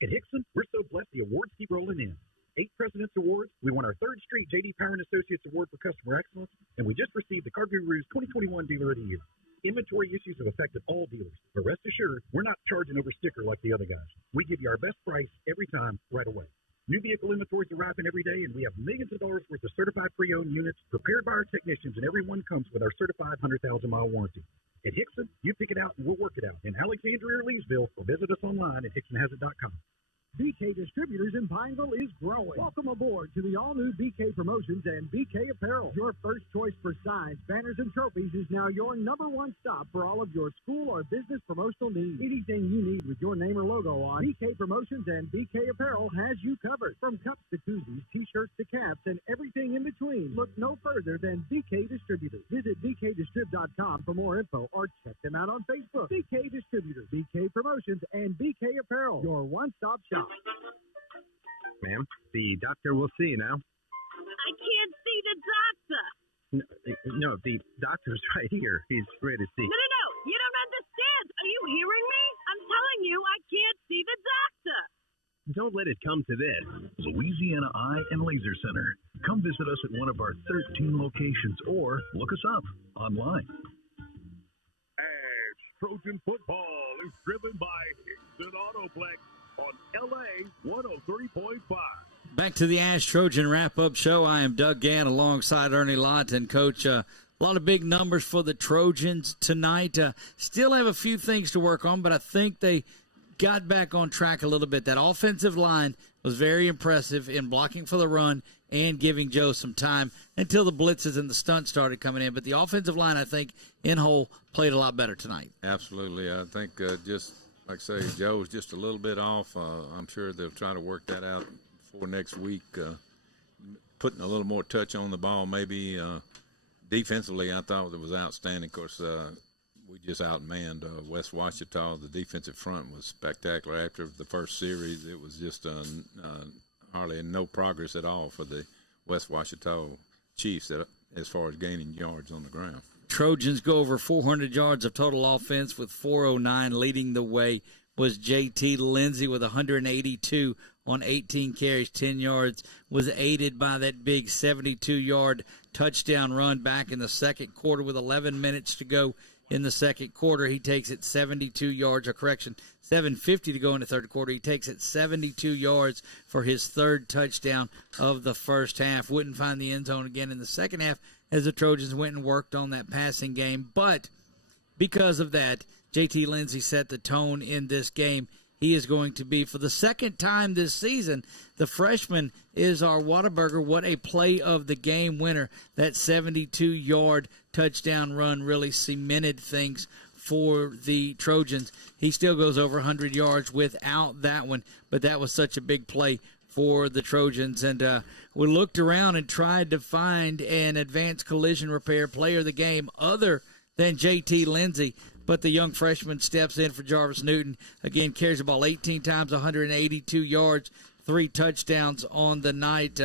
At Hickson, we're so blessed the awards keep rolling in. 8 President's Awards. We won our 3rd straight J.D. Power & Associates Award for Customer Excellence, and we just received the Car Guru's 2021 Dealer of the Year. Inventory issues have affected all dealers, but rest assured, we're not charging over sticker like the other guys. We give you our best price every time, right away. New vehicle inventories arriving every day, and we have millions of dollars worth of certified pre-owned units prepared by our technicians, and every one comes with our certified 100,000-mile warranty. At Hickson, you pick it out and we'll work it out. In Alexandria or Leesville, or visit us online at hicksonhasit.com. BK Distributors in Pineville is growing. Welcome aboard to the all-new BK Promotions and BK Apparel. Your first choice for signs, banners, and trophies is now your #1 stop for all of your school or business promotional needs. Anything you need with your name or logo on, BK Promotions and BK Apparel has you covered. From cups to koozies, t-shirts to caps, and everything in between, look no further than BK Distributors. Visit bkdistrib.com for more info or check them out on Facebook. BK Distributors, BK Promotions, and BK Apparel, your one-stop shop. Ma'am, the doctor will see you now. I can't see the doctor. No, the doctor's right here. He's ready to see. No. You don't understand. Are you hearing me? I'm telling you, I can't see the doctor. Don't let it come to this. Louisiana Eye and Laser Center. Come visit us at one of our 13 locations or look us up online. Ash Trojan Football is driven by Hickson Autoplex on LA 103.5. Back to the Ash Trojan Wrap-Up Show. I am Doug Gann alongside Ernie Lott and Coach A lot of big numbers for the Trojans tonight. Still have a few things to work on, but I think they got back on track a little bit. That offensive line was very impressive in blocking for the run and giving Joe some time until the blitzes and the stunts started coming in. But the offensive line, I think, in whole, played a lot better tonight. Absolutely. I think just like I say, Joe's just a little bit off. I'm sure they'll try to work that out for next week, putting a little more touch on the ball maybe. Defensively, I thought it was outstanding. Of course, we just outmanned West Ouachita. The defensive front was spectacular. After the first series, it was just hardly no progress at all for the West Ouachita Chiefs as far as gaining yards on the ground. Trojans go over 400 yards of total offense with 409. Leading the way was J.T. Lindsey with 182 on 18 carries, 10 yards. Was aided by that big 72-yard touchdown run back in the second quarter with 11 minutes to go in the second quarter. He takes it 72 yards, 7:50 to go in the third quarter. He takes it 72 yards for his third touchdown of the first half. Wouldn't find the end zone again in the second half as the Trojans went and worked on that passing game. But because of that, J.T. Lindsey set the tone in this game. He is going to be, for the second time this season, the freshman is our Whataburger. What a play of the game winner. That 72-yard touchdown run really cemented things for the Trojans. He still goes over 100 yards without that one, but that was such a big play for the Trojans. And we looked around and tried to find an advanced collision repair player of the game other than J.T. Lindsey. But the young freshman steps in for Jarvis Newton. Again, carries the ball 18 times, 182 yards, 3 touchdowns on the night.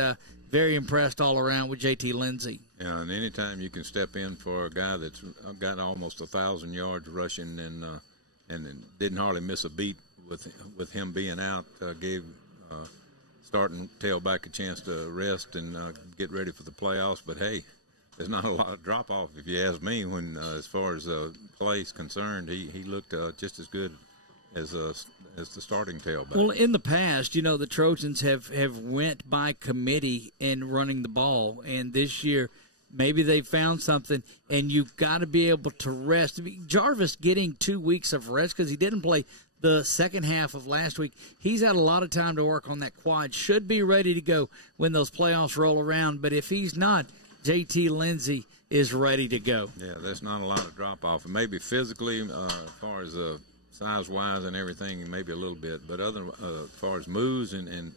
Very impressed all around with J.T. Lindsey. Yeah, and anytime you can step in for a guy that's got almost 1,000 yards rushing and didn't hardly miss a beat with him being out, gave starting tailback a chance to rest and get ready for the playoffs. But, hey, there's not a lot of drop-off, if you ask me, when as far as play is concerned. He looked just as good as the starting tailback. Well, in the past, the Trojans have went by committee in running the ball, and this year maybe they found something, and you've got to be able to rest. Jarvis getting 2 weeks of rest because he didn't play the second half of last week. He's had a lot of time to work on that quad. Should be ready to go when those playoffs roll around, but if he's not, J.T. Lindsey is ready to go. Yeah, there's not a lot of drop-off. And maybe physically, as far as size-wise and everything, maybe a little bit. But as far as moves and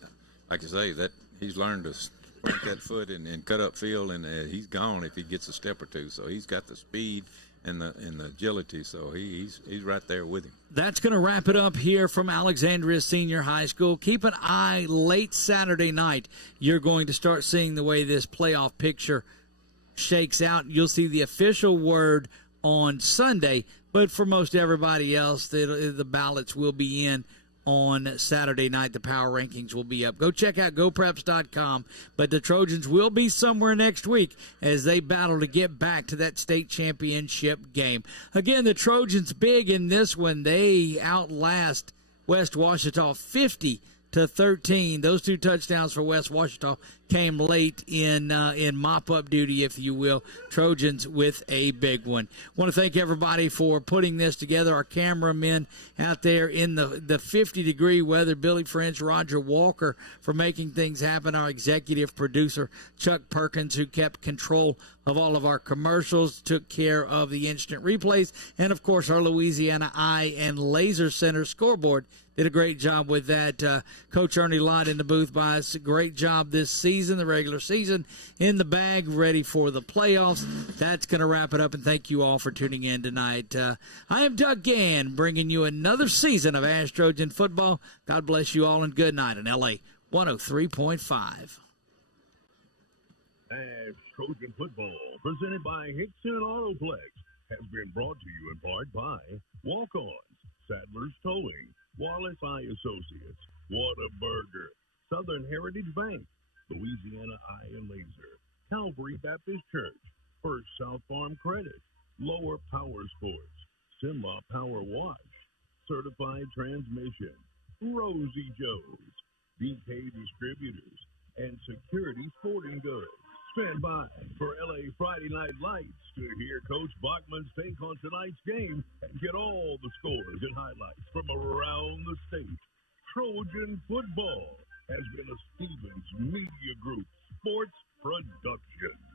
like I say, that he's learned to sprint that foot and cut up field, and he's gone if he gets a step or two. So he's got the speed and the agility, so he's right there with him. That's going to wrap it up here from Alexandria Senior High School. Keep an eye late Saturday night. You're going to start seeing the way this playoff picture shakes out. You'll see the official word on Sunday, but for most everybody else, the ballots will be in on Saturday night. The power rankings will be up. Go check out GoPreps.com. But the Trojans will be somewhere next week as they battle to get back to that state championship game. Again, the Trojans big in this one. They outlast West Ouachita 50-13. Those 2 touchdowns for West Ouachita came late in mop-up duty, if you will. Trojans with a big one. Want to thank everybody for putting this together. Our cameramen out there in the 50-degree weather, Billy French, Roger Walker for making things happen. Our executive producer, Chuck Perkins, who kept control of all of our commercials, took care of the instant replays, and, of course, our Louisiana Eye and Laser Center scoreboard did a great job with that. Coach Ernie Lott in the booth by us. Great job this season, the regular season in the bag, ready for the playoffs. That's going to wrap it up, and thank you all for tuning in tonight. I am Doug Gann, bringing you another season of Ash Trojan football. God bless you all, and good night in L.A. 103.5. Ash Trojan football, presented by Hickson Autoplex, has been brought to you in part by Walk-Ons, Sadler's Towing, Wallace Eye Associates, Whataburger, Southern Heritage Bank, Louisiana Eye and Laser, Calvary Baptist Church, First South Farm Credit, Lower Power Sports, Simba Power Wash, Certified Transmission, Rosie Joe's, BK Distributors, and Security Sporting Goods. Stand by for LA Friday Night Lights to hear Coach Bachman's take on tonight's game and get all the scores and highlights from around the state. Trojan Football has been a Stevens Media Group sports production.